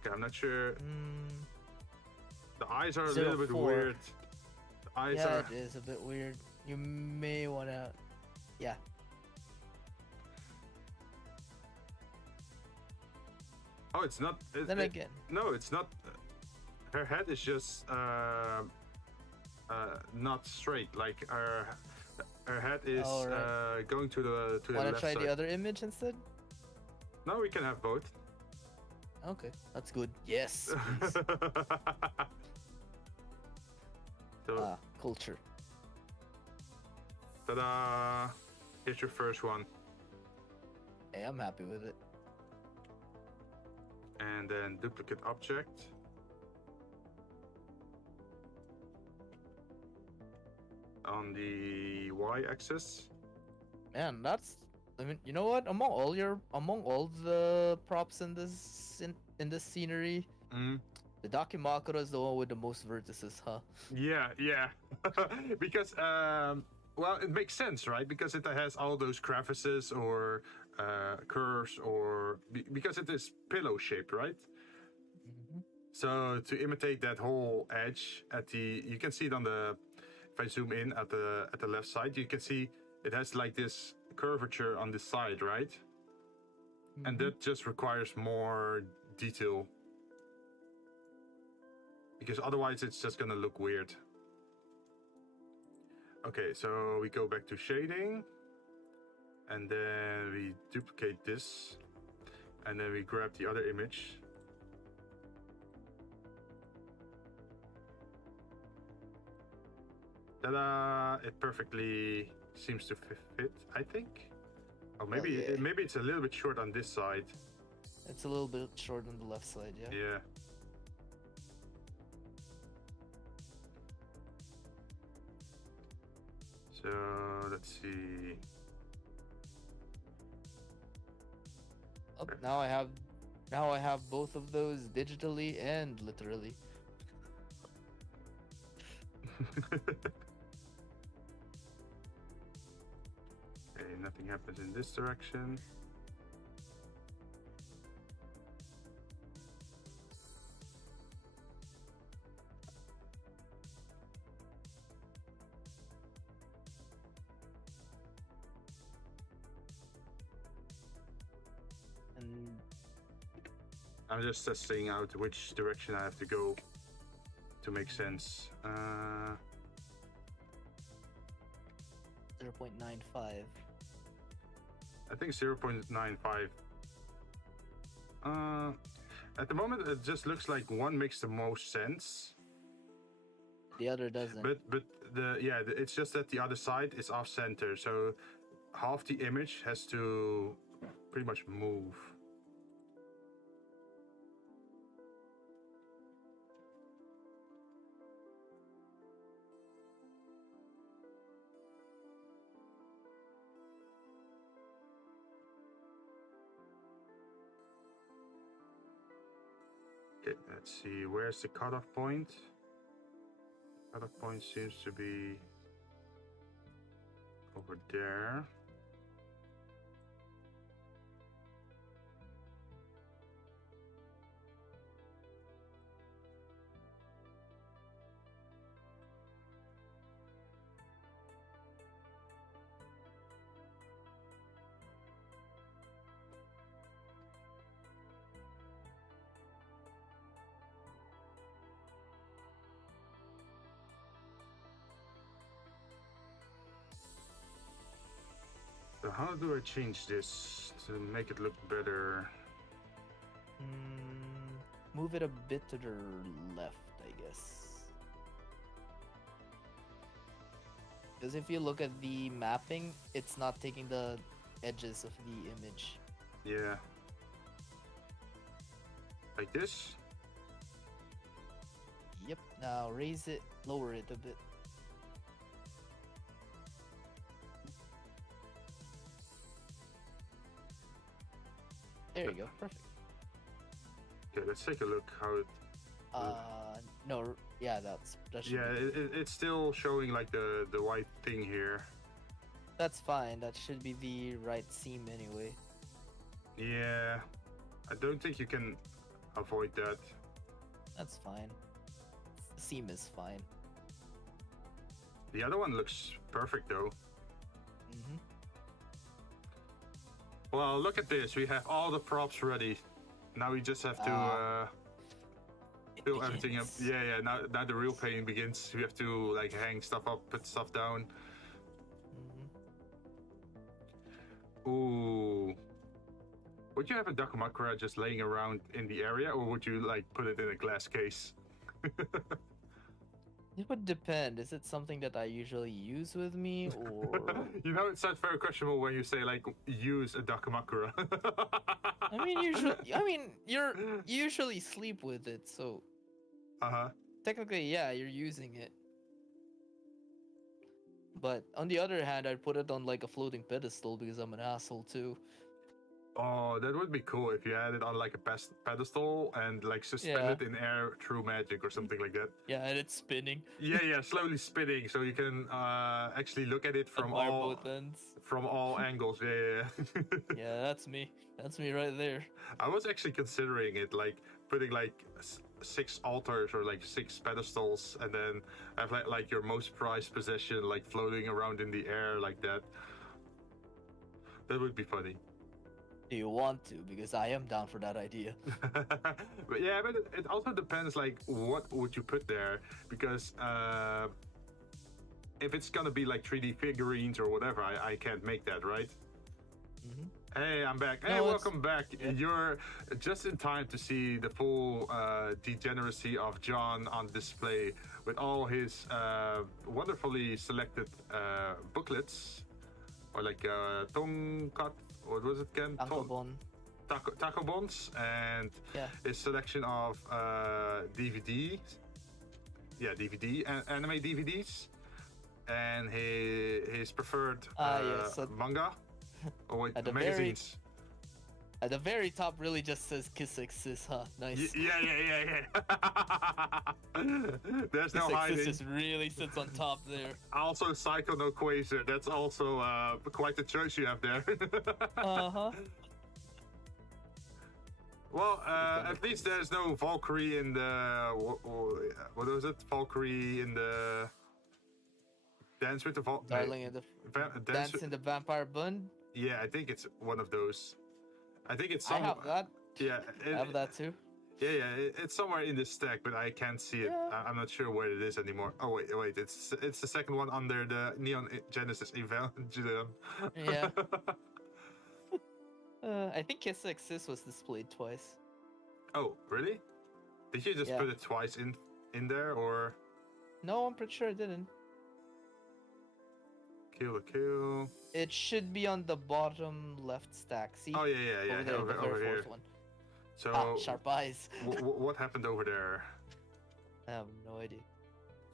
Okay, I'm not sure. Mm, The eyes are a little bit 0.4. weird. The eyes yeah, are. it is a bit weird. You may wanna. Yeah. Oh, it's not. Then again. No, it's not. Her head is just not straight. Like her head is Oh, right. going to the Wanna left try side. the other image instead? No, we can have both. Okay, that's good. Yes. Please. So, Culture. ta-da! Here's your first one. Hey, I'm happy with it. And then duplicate object. On the y-axis. Man, that's. I mean, you know what? Among all the props in this scenery, Mm. the Dakimakura is the one with the most vertices, huh? Yeah, yeah. Because well, it makes sense, right? Because it has all those crevices or curves, or because it is pillow shaped, right? Mhm. So to imitate that whole edge at the, you can see it on the. If I zoom in at the left side, you can see it has like this curvature on the side, right? And Mhm. that just requires more detail. Because otherwise it's just gonna look weird. Okay, so we go back to shading. And then we duplicate this. And then we grab the other image. Ta-da! It perfectly seems to fit, I think. Or maybe yeah. maybe it's a little bit short on this side. It's a little bit short on the left side, yeah. Yeah. So let's see. Oh, now I have both of those digitally and literally. Okay, nothing happens in this direction. And I'm just testing out which direction I have to go to make sense. 0.95. I think 0.95. At the moment, it just looks like one makes the most sense. The other doesn't. But it's just that the other side is off center, so half the image has to pretty much move. Okay, let's see, where's the cutoff point? Cutoff point seems to be over there. So how do I change this to make it look better? move it a bit to the left, I guess. Because if you look at the mapping, it's not taking the edges of the image. Yeah. Like this? Yep. Now raise it, lower it a bit. There you go. Perfect. Okay, let's take a look how it... No, yeah, that should Yeah, be. it's still showing like the white thing here. That's fine. That should be the right seam anyway. Yeah, I don't think you can avoid that. That's fine. The seam is fine. The other one looks perfect though. Mm-hmm. Well, look at this. We have all the props ready. Now we just have to fill everything up. Yeah, yeah. Now the real pain begins. We have to like hang stuff up, put stuff down. Mm-hmm. Ooh. Would you have a Dakumakura just laying around in the area, or would you like put it in a glass case? It would depend. Is it something that I usually use with me, or? You know, it sounds very questionable when you say like use a Dakumakura. I mean, you usually sleep with it, so technically, yeah, you're using it. But on the other hand, I'd put it on like a floating pedestal because I'm an asshole too. Oh, that would be cool if you had it on like a pedestal and like suspended in air through magic or something like that. Yeah, and it's spinning. Yeah, yeah, slowly spinning, so you can actually look at it from both ends. From all angles. Yeah, yeah, yeah. Yeah, that's me. That's me right there. I was actually considering it, like putting like 6 altars or like 6 pedestals, and then have like your most prized possession like floating around in the air like that. That would be funny. Do you want to? Because I am down for that idea. But yeah, but it also depends like what would you put there, because if it's gonna be like 3D figurines or whatever, I can't make that, right? Mm-hmm. Hey, I'm back. No, hey, welcome back. Yeah. You're just in time to see the full degeneracy of John on display with all his wonderfully selected booklets, or like tonkat. What was it again? Takobons, and his selection of DVDs. Yeah, anime DVDs, and his preferred manga. Oh wait, magazines. At the very top, really just says "Kiss Exist," huh? Nice. Yeah. There's no Kiss hiding. Exist just really sits on top there. Also, Psycho no Quasar. That's also quite the choice you have there. Uh-huh. Well, at least there's no Valkyrie in the... What was it? Valkyrie in the... Dance with the Darling in the... Dance in the Vampire Bund? Yeah, I think it's one of those. I think it's I have that. Yeah. I have that too. Yeah, it's somewhere in this stack, but I can't see it. Yeah. I'm not sure where it is anymore. Oh, wait, it's the second one under the Neon Genesis Evangelion. Yeah. I think Kiss Exist was displayed twice. Oh, really? Did you just put it twice in there, or? No, I'm pretty sure I didn't. Kill the Kill. It should be on the bottom left stack. See? Oh, yeah. Over here. One. So, sharp eyes. What happened over there? I have no idea.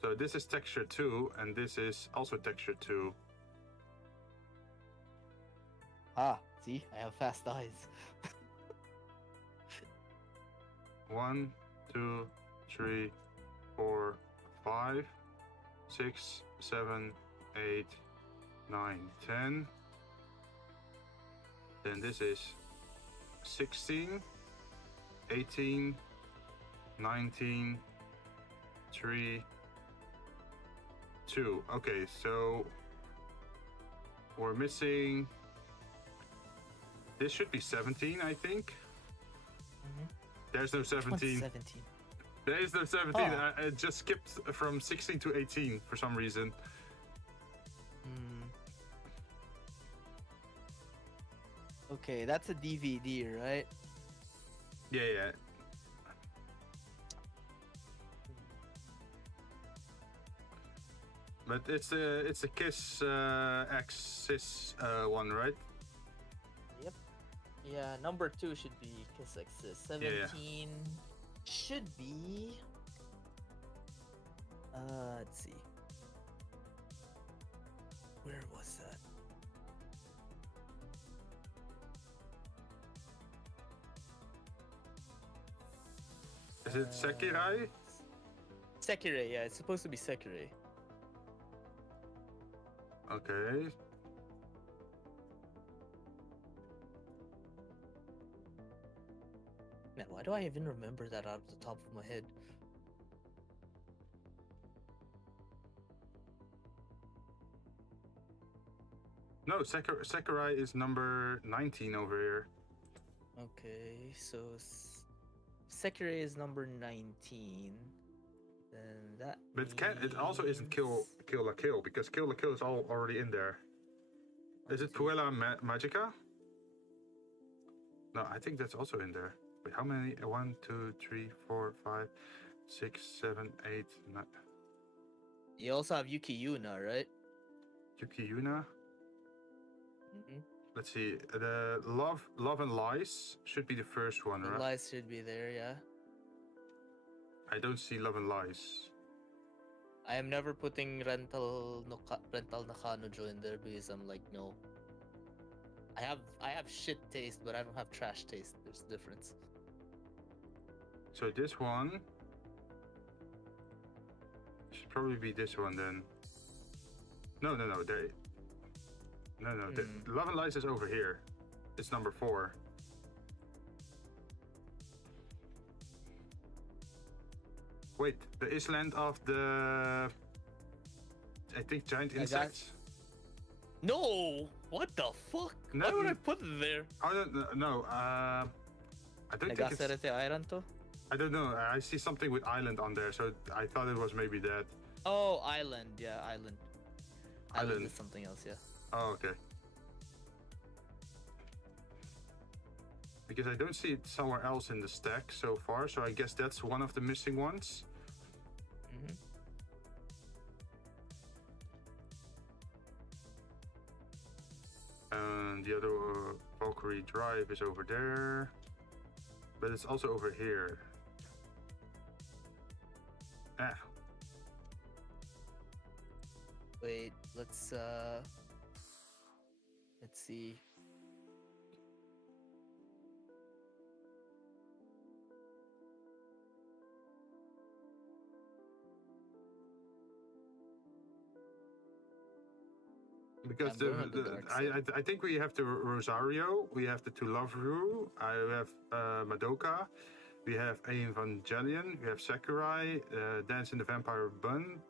So this is texture 2, and this is also texture 2. See? I have fast eyes. 1, 2, 3, 4, 5, 6, 7, 8, 9, 10. Then this is 16, 18, 19, 3, 2. Okay, so we're missing... This should be 17, I think. Mm-hmm. There's no 17. 17. There is no 17. Oh. I just skipped from 16 to 18 for some reason. Okay, that's a DVD, right? Yeah. But it's a Kiss Axis one, right? Yep. Yeah, number 2 should be Kiss Axis. 17 should be. Let's see. Where was that? Is it Sekirai? Sekirei, yeah, it's supposed to be Sekirei. Okay. Man, why do I even remember that out of the top of my head? No, Sakurai is number 19 over here. Okay, so Sekirei is number 19. Then that. But it also isn't Kill la Kill, because Kill la Kill is already in there. Is it Puella Magica? No, I think that's also in there. Wait, how many? 1, 2, 3, 4, 5, 6, 7, 8, 9. You also have Yuki Yuna, right? Yuki Yuna. Mm-hmm. Let's see. The Love and Lies should be the first one, right? Lies should be there, yeah. I don't see Love and Lies. I am never putting rental Nakanojo in there because I'm like, no. I have shit taste, but I don't have trash taste. There's a difference. So this one should probably be this one then. No. The Love and Lies is over here. It's number 4. Wait, the island of the, I think, giant insects. No! What the fuck? No, Why would I put it there? I don't know. I don't think it's. I don't know. I see something with island on there, so I thought it was maybe that. Oh, island. Yeah, island. Island is something else, yeah. Oh, okay. Because I don't see it somewhere else in the stack so far, so I guess that's one of the missing ones. Mm-hmm. And the other Valkyrie Drive is over there, but it's also over here. Ah. Wait, let's see. Because I think we have the Rosario, we have the To Love You, I have Madoka, we have Evangelion, we have Sakurai, Dance in the Vampire Bund,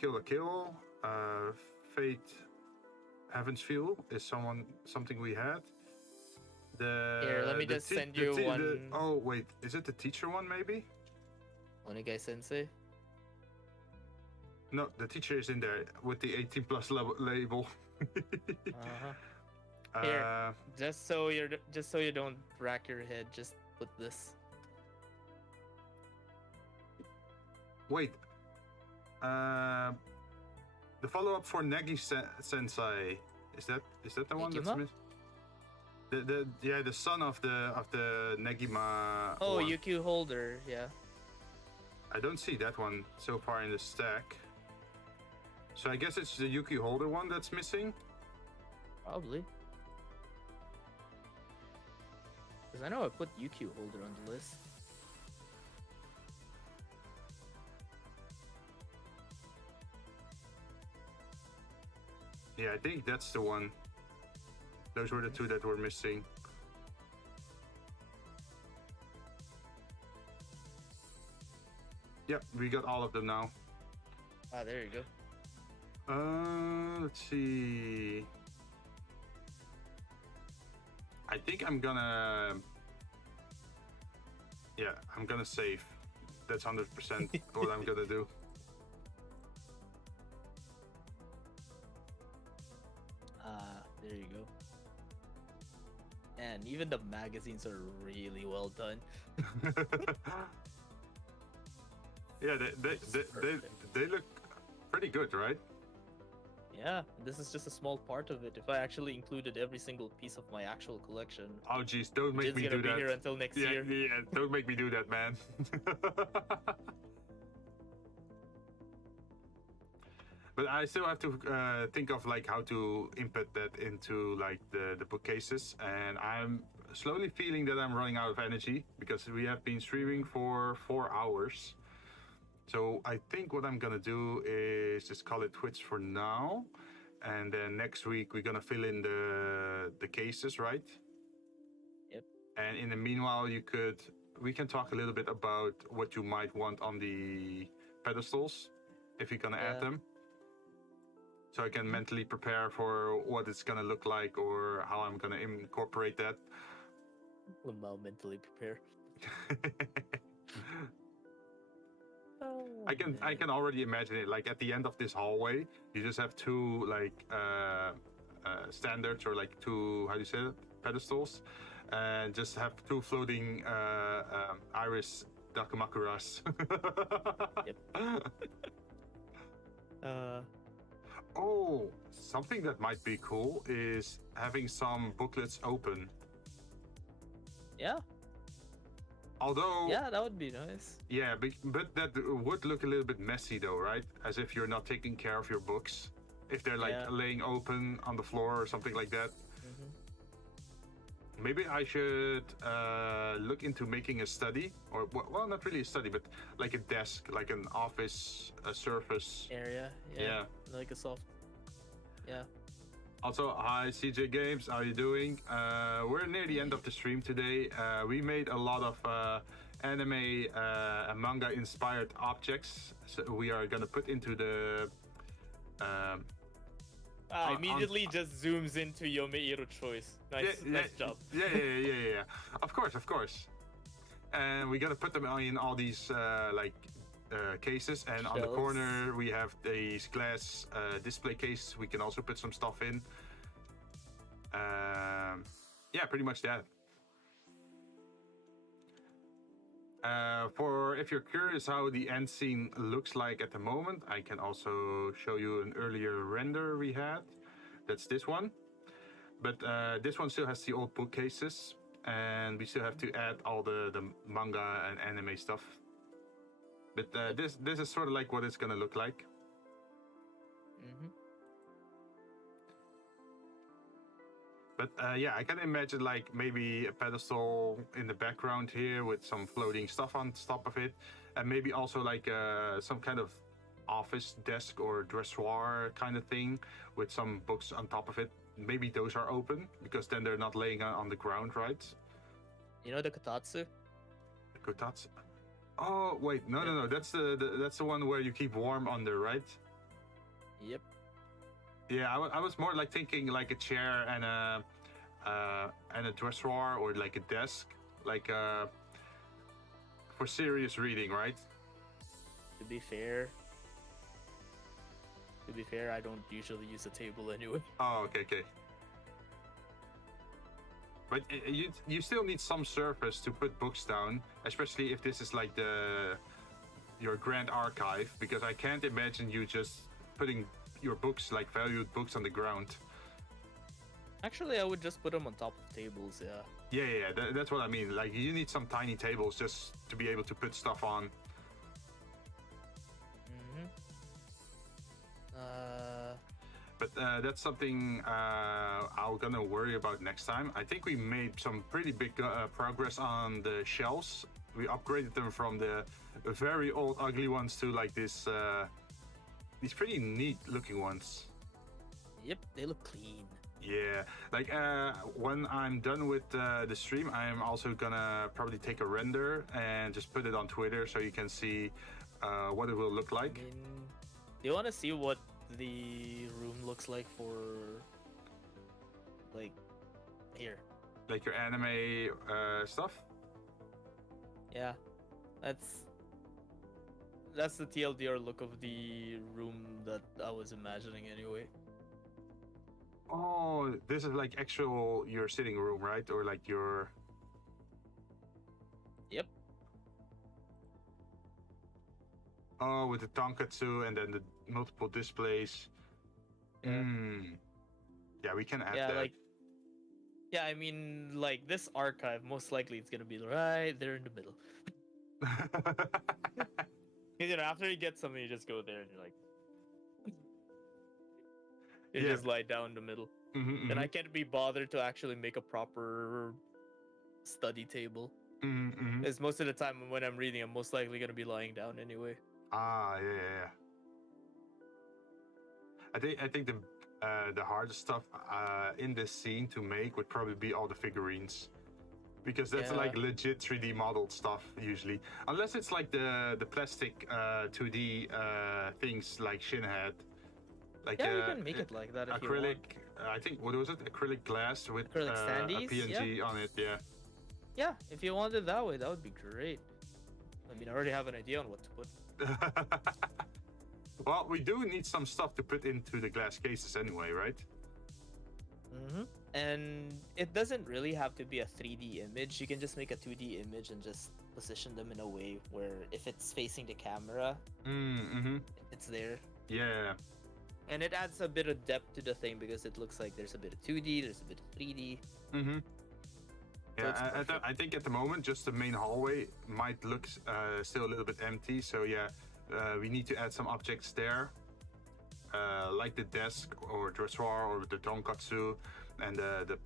Kill la Kill, Fate Heaven's Feel is something we had. Here, let me just send you one. Oh wait, is it the teacher one maybe? Onigai Sensei? No, the teacher is in there with the 18 plus label. Here, just so you don't rack your head, just put this. Wait, the follow-up for Negi Sensei is that the one that's missing? The son of the Negima. Oh, one. Yuki Holder, yeah. I don't see that one so far in the stack. So I guess it's the Yuki Holder one that's missing? Probably. Because I know I put Yuki Holder on the list. Yeah, I think that's the one. Those were the two that were missing. Yep, we got all of them now. Ah, there you go. Let's see. I think I'm gonna. Yeah, I'm gonna save. That's 100% what I'm gonna do. There you go. And even the magazines are really well done. Yeah, they look pretty good, right? Yeah, this is just a small part of it. If I actually included every single piece of my actual collection, Oh jeez, don't make Jinn's me gonna do be that. here until next year. Yeah, don't make me do that, man. But I still have to think of like how to input that into like the bookcases, and I'm slowly feeling that I'm running out of energy because we have been streaming for 4 hours. So I think what I'm gonna do is just call it Twitch for now, and then next week we're gonna fill in the cases, right? Yep. And in the meanwhile, we can talk a little bit about what you might want on the pedestals if you're gonna add them. So I can mentally prepare for what it's gonna look like or how I'm gonna incorporate that. I'll mentally prepare. I can already imagine it. Like at the end of this hallway, you just have two like standards or like two, how do you say it, pedestals, and just have two floating iris dakumakuras. Yep. Oh, something that might be cool is having some booklets open. Yeah. Although, yeah, that would be nice. Yeah, but that would look a little bit messy though, right? As if you're not taking care of your books. If they're like laying open on the floor or something like that. Maybe I should look into making a study, or well, not really a study, but like a desk, like an office, a surface area. Yeah. Like a soft. Yeah. Also, hi CJ Games, how are you doing? We're near the end of the stream today. We made a lot of anime and manga inspired objects, so we are gonna put into the. Immediately just zooms into Yomeiro choice. Nice job. Yeah. Of course. And we're gonna put them in all these cases, and on the corner we have these glass display case. We can also put some stuff in. Yeah, pretty much that. For if you're curious how the end scene looks like at the moment, I can also show you an earlier render we had. That's this one. But this one still has the old bookcases, and we still have to add all the manga and anime stuff. But this is sort of like what it's gonna look like. But yeah, I can imagine like maybe a pedestal in the background here with some floating stuff on top of it, and maybe also like some kind of office desk or dressoir kind of thing with some books on top of it. Maybe those are open because then they're not laying on the ground, right? You know the kotatsu? The kotatsu. Oh wait, no. That's the one where you keep warm under, right? Yep. Yeah, I was more like thinking like a chair and a dressoir or like a desk, like for serious reading, right? To be fair, I don't usually use a table anyway. Oh, okay. But you still need some surface to put books down, especially if this is like your grand archive, because I can't imagine you just putting your books, like valued books, on the ground. Actually, I would just put them on top of tables, yeah. Yeah, that's what I mean. Like, you need some tiny tables just to be able to put stuff on. But that's something I'm gonna worry about next time. I think we made some pretty big progress on the shelves. We upgraded them from the very old ugly ones to like this these pretty neat looking ones. Yep, they look clean. Yeah, like when I'm done with the stream, I'm also gonna probably take a render and just put it on Twitter so you can see what it will look like. I mean, do you want to see what the room looks like for, like, here? Like your anime stuff? Yeah, that's the TLDR look of the room that I was imagining anyway. Oh, this is like actual your sitting room, right? Or like your... Yep. Oh, with the tonkatsu and then the multiple displays. Yeah. Yeah, we can add Yeah, that. like yeah, I mean like this archive most likely it's gonna be right there in the middle. You know, after you get something, you just go there and you're like, you Yeah. just lie down in the middle. Mhm, And I mhm, can't be bothered to actually make a proper study table. mhm, mhm. Because most of the time when I'm reading, I'm most likely gonna be lying down anyway. Ah, yeah. I think the hardest stuff in this scene to make would probably be all the figurines. Because that's Yeah. like legit 3D modeled stuff usually, unless it's like the plastic 2D things like Shin had, like Yeah, you can make it like that if you acrylic. want. I think what was it? Acrylic glass with Acrylic a standees, PNG on it. Yeah. Yeah, if you want it that way, that would be great. I mean, I already have an idea on what to put. Well, we do need some stuff to put into the glass cases anyway, right? And it doesn't really have to be a 3D image. You can just make a 2D image and just position them in a way where if it's facing the camera, it's there. Yeah. And it adds a bit of depth to the thing because it looks like there's a bit of 2D, there's a bit of 3D. Yeah, I think at the moment just the main hallway might look still a little bit empty. So yeah, we need to add some objects there, like the desk or dressoir or the tonkatsu and the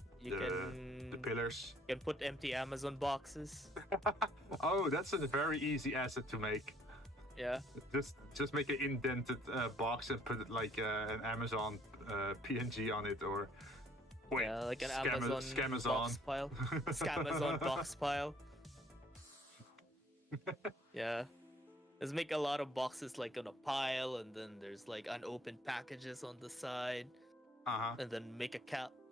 pillars. You can put empty Amazon boxes. Oh, that's a very easy asset to make. Yeah. Just make an indented box and put it like an Amazon PNG on it, or wait, Yeah, like an Amazon Scamazon box pile. Scamazon box pile. Yeah. Let's make a lot of boxes like on a pile, and then there's like unopened packages on the side, and then make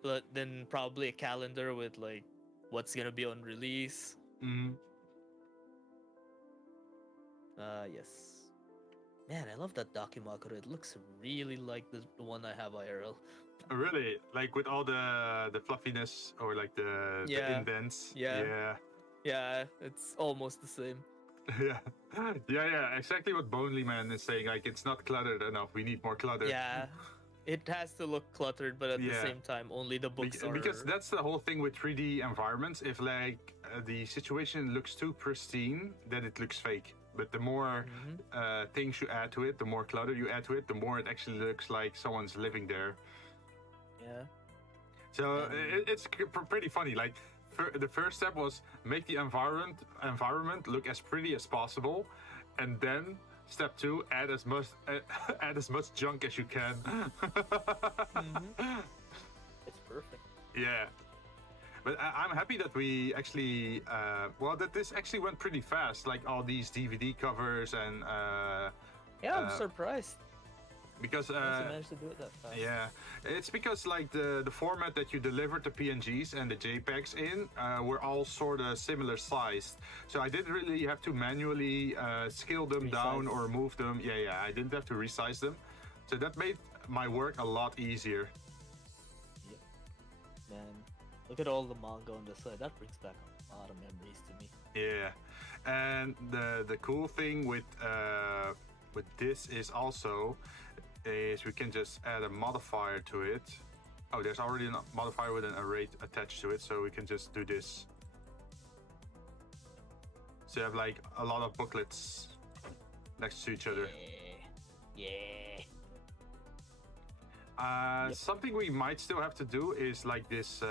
but then probably a calendar with like what's gonna be on release. Yes. Man, I love that Dakimakura. It looks really like the one I have IRL. Really, like with all the fluffiness or like the indents. Yeah. Yeah, it's almost the same. yeah. Exactly what Bonely Man is saying. Like, it's not cluttered enough. We need more clutter. Yeah, it has to look cluttered, but at the same time, only the books are. Because that's the whole thing with 3D environments. If like the situation looks too pristine, then it looks fake. But the more things you add to it, the more clutter you add to it, the more it actually looks like someone's living there. Yeah. So it's pretty funny. Like, the first step was make the environment look as pretty as possible, and then step 2, add as much junk as you can. It's perfect. Yeah. But I'm happy that we actually, that this actually went pretty fast. Like all these DVD covers and. Yeah, I'm surprised. Because I managed to do it that fast. Yeah, it's because like the format that you delivered the PNGs and the JPEGs in were all sort of similar sized. So I didn't really have to manually scale them down or move them. Yeah, I didn't have to resize them. So that made my work a lot easier. Yeah. Man, look at all the manga on the side. That brings back a lot of memories to me. Yeah, and the cool thing with this is also we can just add a modifier to it. Oh, there's already a modifier with an array attached to it, so we can just do this. So you have like a lot of booklets next to each other. Yeah. Something we might still have to do is like this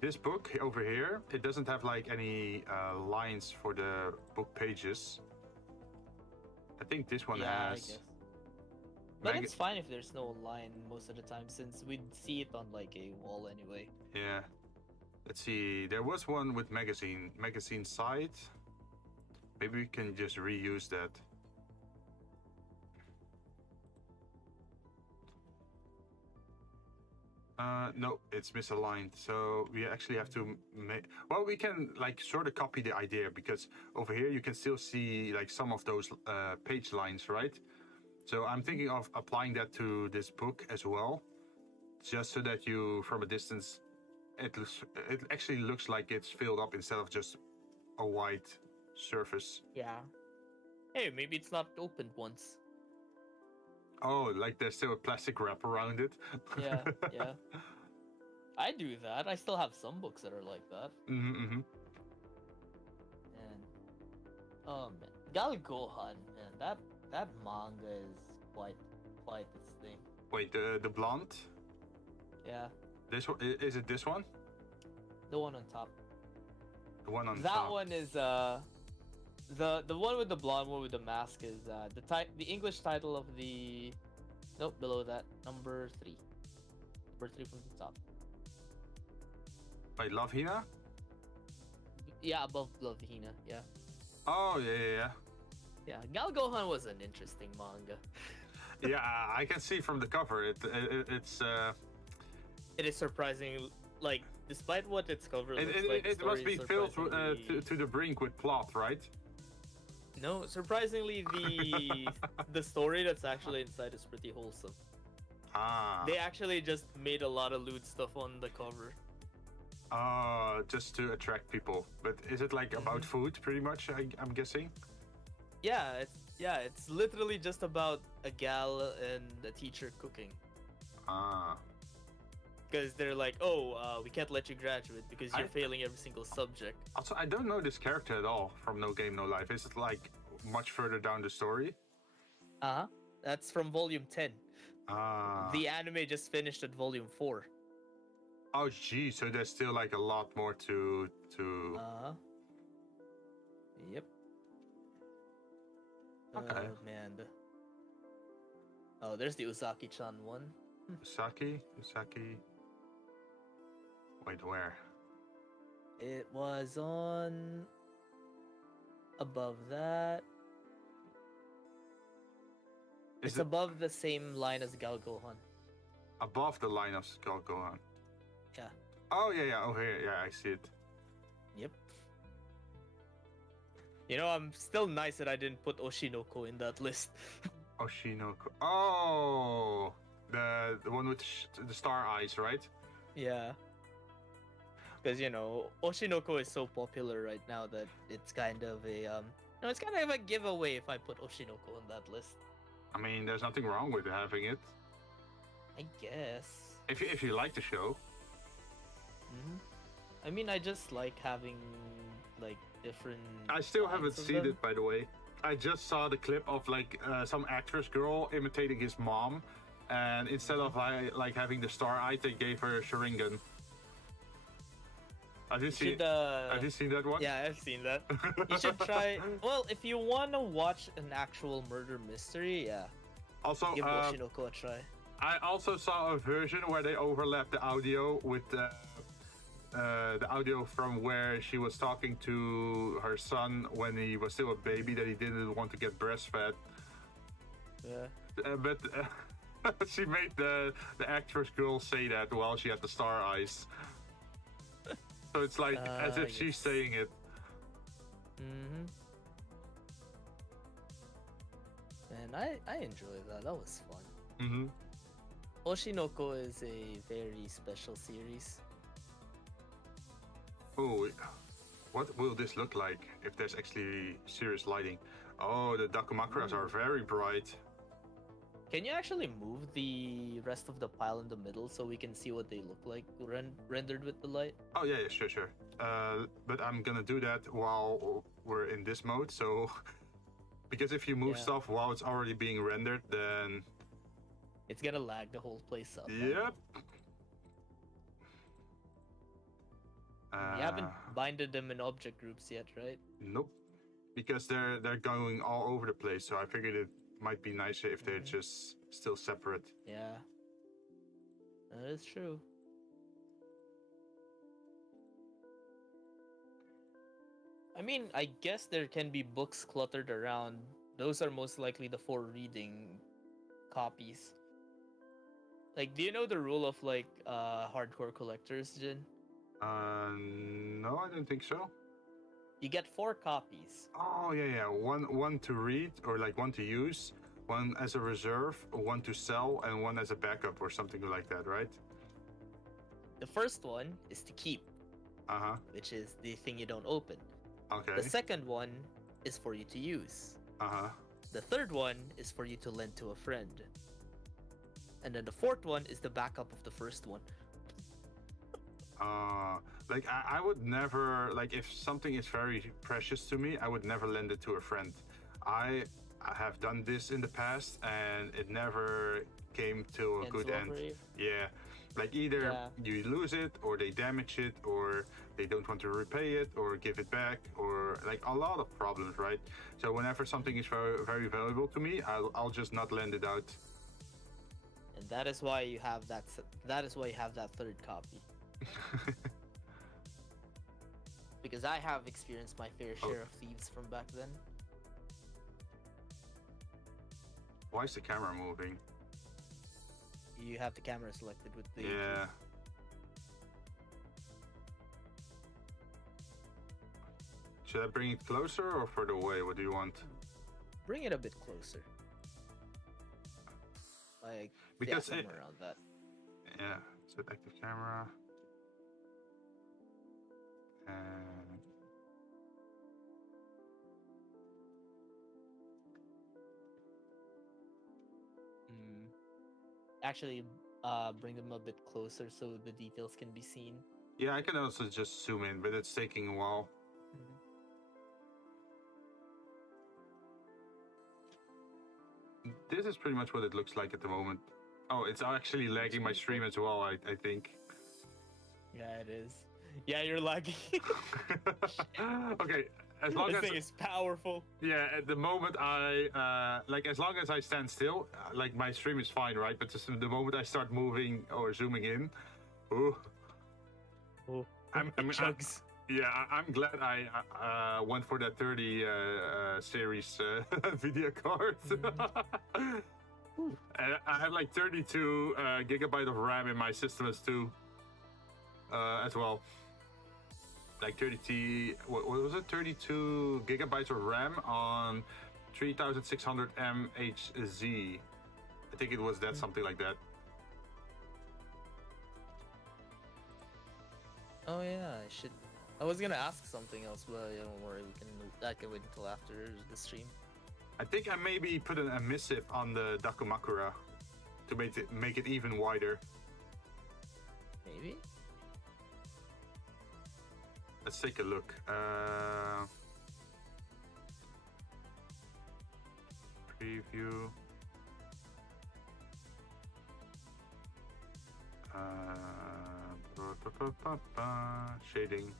this book over here. It doesn't have like any lines for the book pages. I think this one has. I guess. But it's fine if there's no line most of the time, since we'd see it on like a wall anyway. Yeah. Let's see. There was one with magazine side. Maybe we can just reuse that. No, it's misaligned. So we actually have to make. Well, we can like sort of copy the idea, because over here you can still see like some of those page lines, right? So I'm thinking of applying that to this book as well, just so that you, from a distance, it actually looks like it's filled up instead of just a white surface. Yeah. Hey, maybe it's not opened once. Oh, like there's still a plastic wrap around it. Yeah, yeah. I do that. I still have some books that are like that. Mm-hmm. And oh man, Gal Gohan, man, that manga is quite its thing. Wait, the blonde? Yeah, This one is it? This one? the one on top. The one on That top. one is the one with the blonde one with the mask is the English title of the nope below that number 3 from the top. Wait, Love Hina? Yeah, above Love Hina. Yeah, Oh yeah. yeah. Gal Gohan was an interesting manga. Yeah, I can see from the cover. It's It is surprising, like despite what its cover looks like, the it story must be is filled surprisingly- to the brink with plot, right? No, surprisingly, the story that's actually inside is pretty wholesome. Ah. They actually just made a lot of lewd stuff on the cover. Just to attract people. But is it like about food, pretty much? I'm guessing. Yeah, it's literally just about a gal and a teacher cooking. Ah. Because they're like, oh, we can't let you graduate because you're failing every single subject. Also, I don't know this character at all from No Game No Life. Is it like much further down the story? Uh-huh. That's from volume 10. Ah. The anime just finished at volume 4. Oh, gee. So there's still like a lot more to. Uh-huh. Yep. Okay. Oh, man. Oh, there's the Uzaki-chan one. Usaki. Wait, where? It was on above that. Is It's it above the same line as Gal Gohan. above the line of Skull Gohan? Yeah. Oh yeah. Oh here, yeah, I see it. Yep. You know, I'm still nice that I didn't put Oshinoko in that list. Oshinoko. Oh, the one with the star eyes, right? Yeah. Because, you know, Oshinoko is so popular right now that it's kind of a, no, it's kind of a giveaway if I put Oshinoko on that list. I mean, there's nothing wrong with having it I guess. if you like the show. I mean, I just like having, like, different. I still haven't sides of seen them. it, by the way. I just saw the clip of like some actress girl imitating his mom, and instead of like having the star eye, they gave her a Sharingan. Have you seen? Should, Have you seen that one? Yeah, I've seen that. You should try. Well, if you want to watch an actual murder mystery, yeah, Also, give Oshinoko a try. I also saw a version where they overlapped the audio with the audio from where she was talking to her son when he was still a baby that he didn't want to get breastfed. Yeah. But she made the actress girl say that while she had the star eyes. So it's like as if she's yes. saying it. Man, I enjoyed that. That was fun. Mm-hmm. Oshinoko is a very special series. Oh, what will this look like if there's actually serious lighting? Oh, the Dakumakras are very bright. Can you actually move the rest of the pile in the middle so we can see what they look like rendered with the light? Oh yeah, sure. But I'm gonna do that while we're in this mode. So, because if you move stuff while it's already being rendered, then it's gonna lag the whole place up. Yep. You haven't binded them in object groups yet, right? Nope. Because they're going all over the place, so I figured it might be nicer if they're just still separate. Yeah. That is true. I mean, I guess there can be books cluttered around. Those are most likely the for reading copies. Like, do you know the rule of like hardcore collectors, Jin? No, I don't think so. You get 4 copies. Oh yeah. One to read or like one to use, one as a reserve, one to sell, and one as a backup or something like that, right? The first one is to keep, Uh-huh. which is the thing you don't open. Okay. The second one is for you to use. Uh-huh. The third one is for you to lend to a friend. And then the fourth one is the backup of the first one. Like I would never, like if something is very precious to me, I would never lend it to a friend. I have done this in the past and it never came to a Ends good well end. for you. Yeah. Like either Yeah. you lose it or they damage it or they don't want to repay it or give it back or like a lot of problems, right? So whenever something is very, very valuable to me, I'll just not lend it out. And that is why you have that. That is why you have that third copy. Because I have experienced my fair share of thieves from back then. Why is the camera moving? You have the camera selected with the. Yeah. Should I bring it closer or further away? What do you want? Bring it a bit closer. Like Because yeah, somewhere around that. Yeah, set active camera. And Actually, bring them a bit closer so the details can be seen. yeah, I can also just zoom in, but it's taking a while. This is pretty much what it looks like at the moment. Oh, it's actually lagging my stream as well, I think. Yeah, it is. Yeah, you're lagging. Okay, as long This as thing is powerful. yeah, at the moment I like as long as I stand still, like my stream is fine, right? But just the moment I start moving or zooming in, ooh, Oh, I'm chugs. I'm glad I went for that 30 series video card. And I have like 32 gigabyte of RAM in my system as as well. Like 30, what was it? 32 gigabytes of RAM on 3600 mHz. I think it was that, something like that. Oh yeah, I was gonna ask something else, but don't worry. That can wait until after the stream. I think I maybe put an emissive on the Dakumakura to make it even wider. Maybe. Let's take a look. Preview. Shading.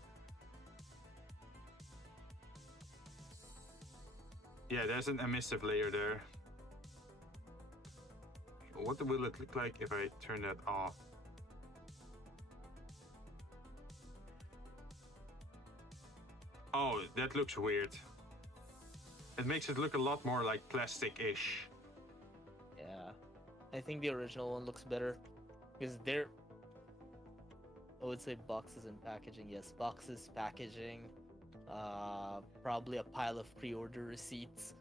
Yeah, there's an emissive layer there. What will it look like if I turn that off? Oh, that looks weird. It makes it look a lot more like plastic-ish. Yeah, I think the original one looks better because they're. I would say boxes and packaging. Yes, boxes, packaging. Probably a pile of pre-order receipts.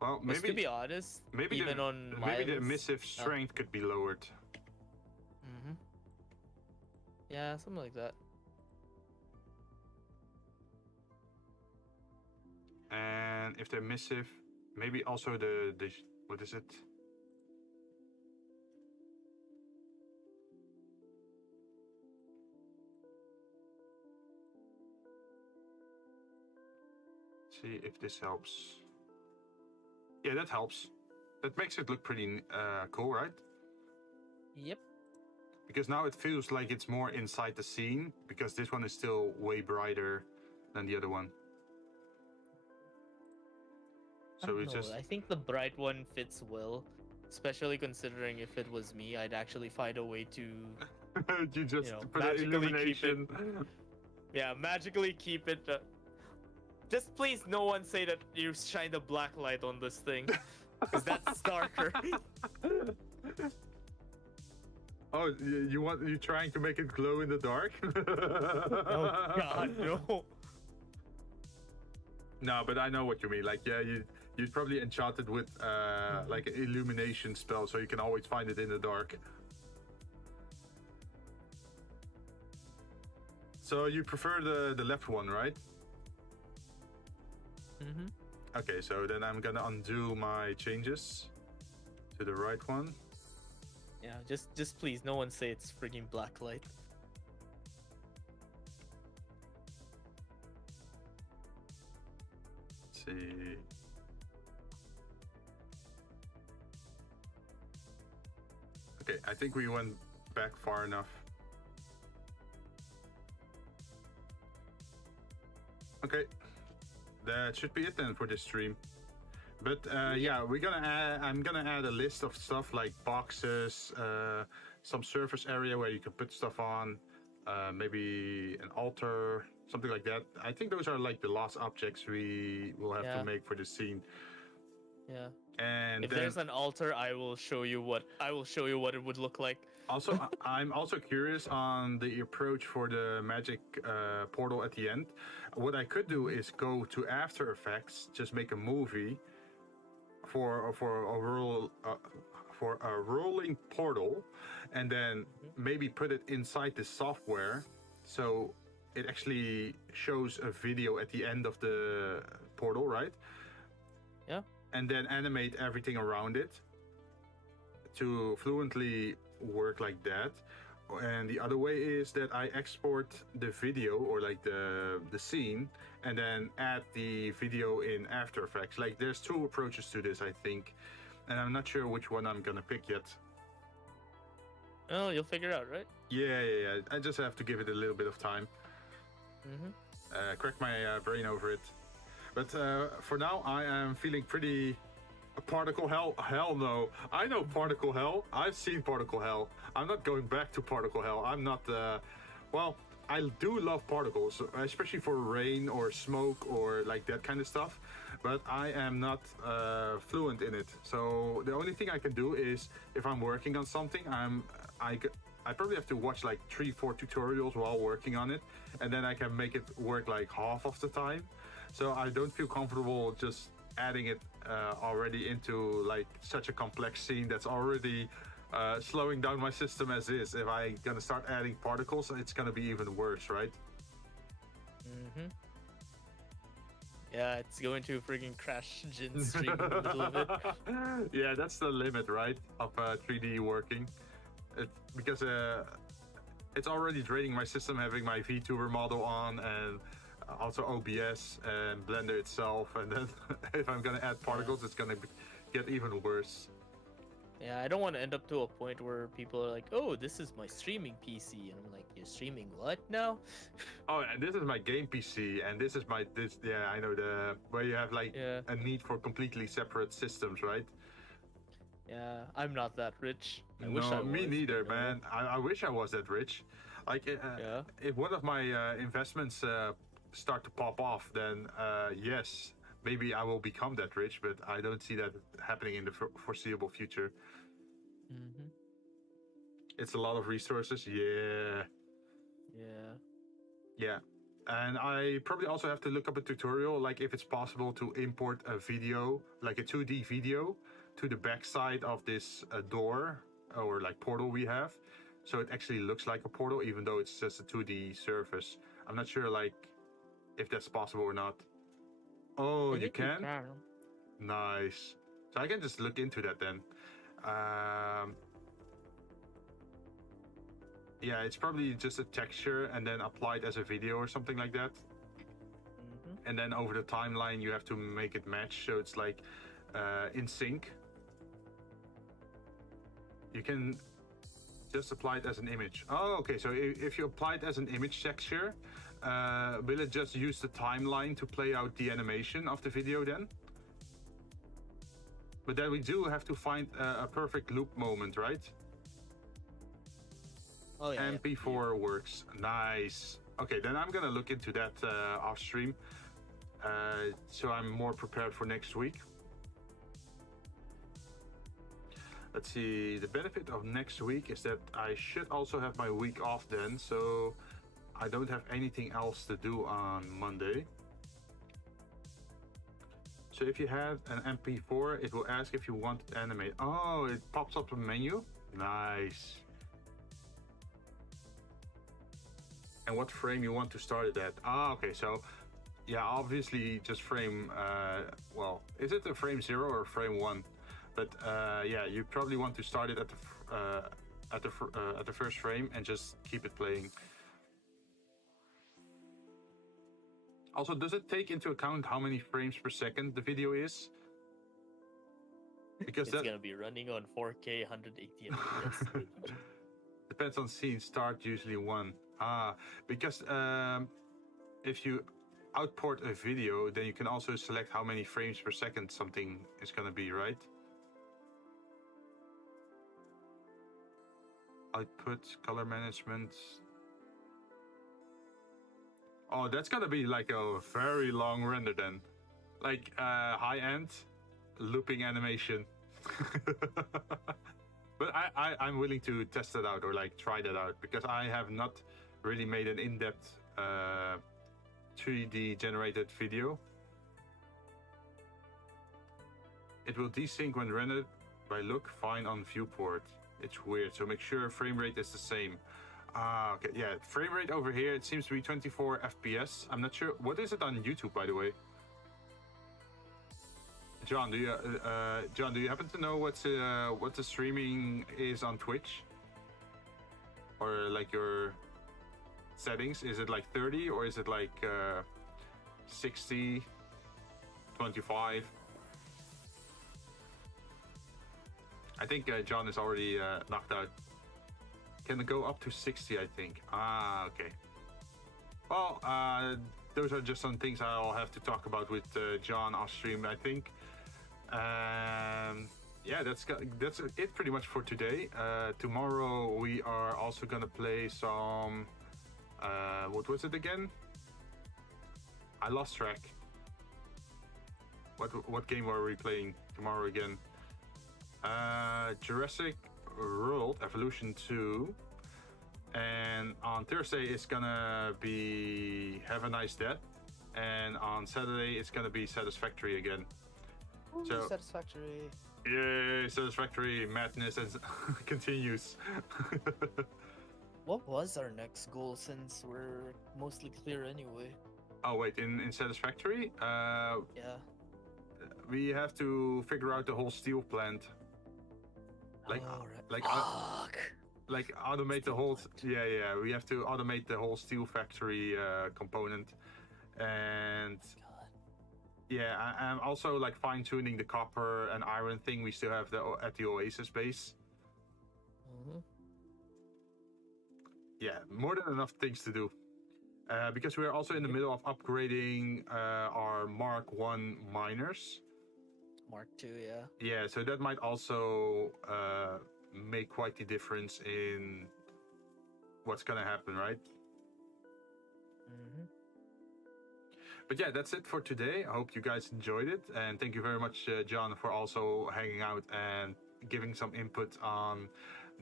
Well, Because maybe to be honest, maybe even the, on maybe the Miles- emissive strength could be lowered. Yeah, something like that. And if they're emissive, maybe also the what is it? See if this helps. Yeah, that helps. That makes it look pretty cool, right? Yep. Because now it feels like it's more inside the scene, because this one is still way brighter than the other one. So it's just... I think the bright one fits well, especially considering if it was me, I'd actually find a way to, you just put an magically keep illumination. yeah, magically keep it. Just please, no one say that you shine the black light on this thing, because that's darker. Oh, you're trying to make it glow in the dark? Oh God, no. No, but I know what you mean. Like, yeah, you'd probably enchant it with like an illumination spell, so you can always find it in the dark. So you prefer the left one, right? Mm-hmm. Okay, so then I'm gonna undo my changes to the right one. Yeah, just please, no one say it's freaking blacklight. Let's see. Okay, I think we went back far enough. Okay, that should be it then for this stream. But yeah, I'm gonna add a list of stuff like boxes, some surface area where you can put stuff on, maybe an altar, something like that. I think those are like the last objects we will have to make for the scene. Yeah. And if then, there's an altar, I will show you what it would look like. Also, I'm also curious on the approach for the magic portal at the end. What I could do is go to After Effects, just make a movie for a rolling portal, and then maybe put it inside the software, so it actually shows a video at the end of the portal, right? Yeah. And then animate everything around it to fluently work like that. And the other way is that I export the video or like the scene and then add the video in After Effects. Like there's two approaches to this, I think, and I'm not sure which one I'm gonna pick yet. Oh, you'll figure it out, right? Yeah. I just have to give it a little bit of time. Crack my brain over it. But for now, I am feeling pretty particle hell. Hell no. I know particle hell. I've seen particle hell. I'm not going back to particle hell. I'm not. Well, I do love particles, especially for rain or smoke or like that kind of stuff. But I am not fluent in it. So the only thing I can do is if I'm working on something, I probably have to watch like 3-4 tutorials while working on it, and then I can make it work like half of the time. So I don't feel comfortable just adding it already into like such a complex scene that's already slowing down my system as is. If I'm gonna start adding particles, it's gonna be even worse, right? Yeah, it's going to freaking crash Jinn's stream in the middle of it. Yeah, that's the limit, right, of 3D working. Because it's already draining my system having my Vtuber model on, and also OBS and Blender itself, and then if I'm gonna add particles, it's gonna get even worse. Yeah, I don't want to end up to a point where people are like, "Oh, this is my streaming PC," and I'm like, "You're streaming what now?" Oh, and this is my game PC, and this is this. Yeah, I know where you have like a need for completely separate systems, right? Yeah, I'm not that rich. I no, wish I me was, neither, man. I wish I was that rich. Like, if one of my investments start to pop off, then yes, maybe I will become that rich, but I don't see that happening in the foreseeable future. It's a lot of resources. Yeah. And I probably also have to look up a tutorial, like if it's possible to import a video, like a 2D video, to the backside of this door or like portal we have, so it actually looks like a portal, even though it's just a 2D surface. I'm not sure, like, if that's possible or not. Oh, you can? Nice. So I can just look into that then. Yeah, it's probably just a texture and then applied as a video or something like that. And then over the timeline, you have to make it match, so it's like in sync. You can just apply it as an image. Oh, okay. So if you apply it as an image texture, will it just use the timeline to play out the animation of the video then? But then we do have to find a perfect loop moment, right? Oh yeah. MP4 works. Nice. Okay, then I'm gonna look into that off stream, so I'm more prepared for next week. Let's see, the benefit of next week is that I should also have my week off then, so I don't have anything else to do on Monday. So if you have an MP4, it will ask if you want to animate. Oh, it pops up a menu? Nice. And what frame you want to start it at. Ah, okay, so yeah, obviously just frame. Well, is it a frame 0 or frame 1? But yeah, you probably want to start it at the first frame and just keep it playing. Also, does it take into account how many frames per second the video is? Because It's gonna be running on 4K 180 FPS. depends on scene. Start usually 1. Because if you output a video, then you can also select how many frames per second something is gonna be, right? Output, color management. Oh, that's gonna be like a very long render then. Like high-end looping animation. But I'm willing to test that out or like try that out because I have not really made an in-depth 3D generated video. It will desync when rendered by look fine on viewport. It's weird, so make sure frame rate is the same. Okay, yeah, frame rate over here, it seems to be 24 FPS. I'm not sure. What is it on YouTube, by the way? John, do you happen to know what the streaming is on Twitch? Or like your settings? Is it like 30 or is it like 60, 25? I think John is already knocked out. Can it go up to 60, I think. Okay. Well, those are just some things I'll have to talk about with John off stream, I think. Yeah, that's it pretty much for today. Tomorrow we are also gonna play some... what was it again? I lost track. What game were we playing tomorrow again? Jurassic World Evolution 2, and on Thursday it's gonna be Have a Nice Death, and on Saturday it's gonna be Satisfactory again. Ooh, so Satisfactory. Yay, Satisfactory madness and continues. What was our next goal since we're mostly clear anyway? Oh wait, in Satisfactory, Yeah. we have to figure out the whole steel plant. Like, right. like automate the whole. Yeah. We have to automate the whole steel factory component, and yeah, I'm also like fine tuning the copper and iron thing we still have at the Oasis base. Mm-hmm. Yeah, more than enough things to do. Because we are also in the middle of upgrading our Mark 1 miners. Mark 2, yeah. Yeah, so that might also make quite the difference in what's gonna happen, right? Mm-hmm. But yeah, that's it for today. I hope you guys enjoyed it, and thank you very much, John, for also hanging out and giving some input on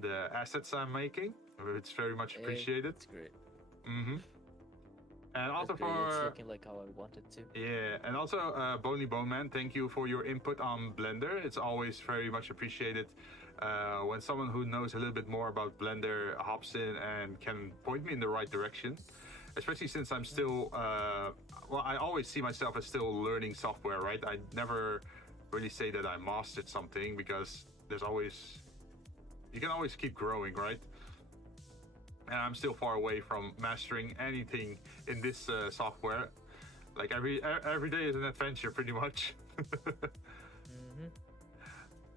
the assets I'm making. It's very much appreciated. It's great. Mm-hmm. And also It's for looking like how I wanted to. yeah, and also Bony Bone Man, thank you for your input on Blender. It's always very much appreciated when someone who knows a little bit more about Blender hops in and can point me in the right direction. Especially since I'm still, well, I always see myself as still learning software, right? I never really say that I mastered something because there's always, you can always keep growing, right? And I'm still far away from mastering anything in this software. Like every day is an adventure, pretty much. Mm-hmm.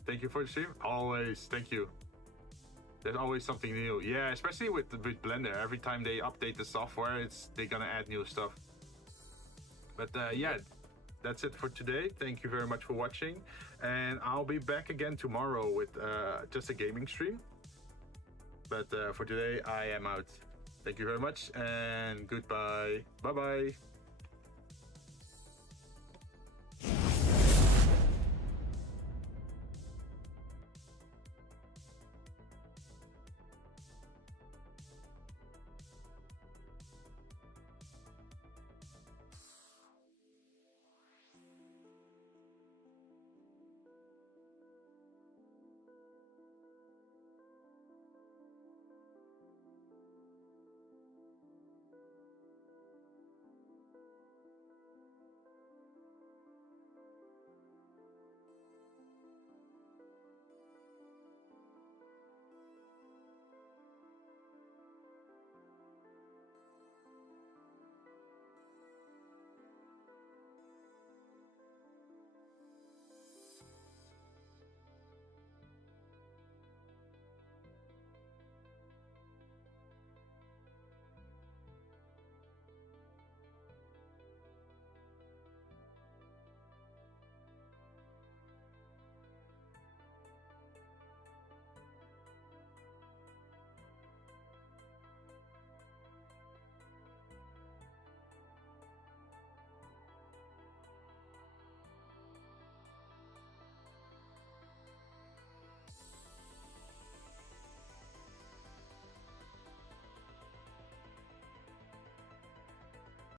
Thank you for the stream. Always, thank you. There's always something new. Yeah, especially with Blender. Every time they update the software, they're gonna add new stuff. But yeah, that's it for today. Thank you very much for watching, and I'll be back again tomorrow with just a gaming stream. But for today, I am out. Thank you very much, and goodbye. Bye-bye.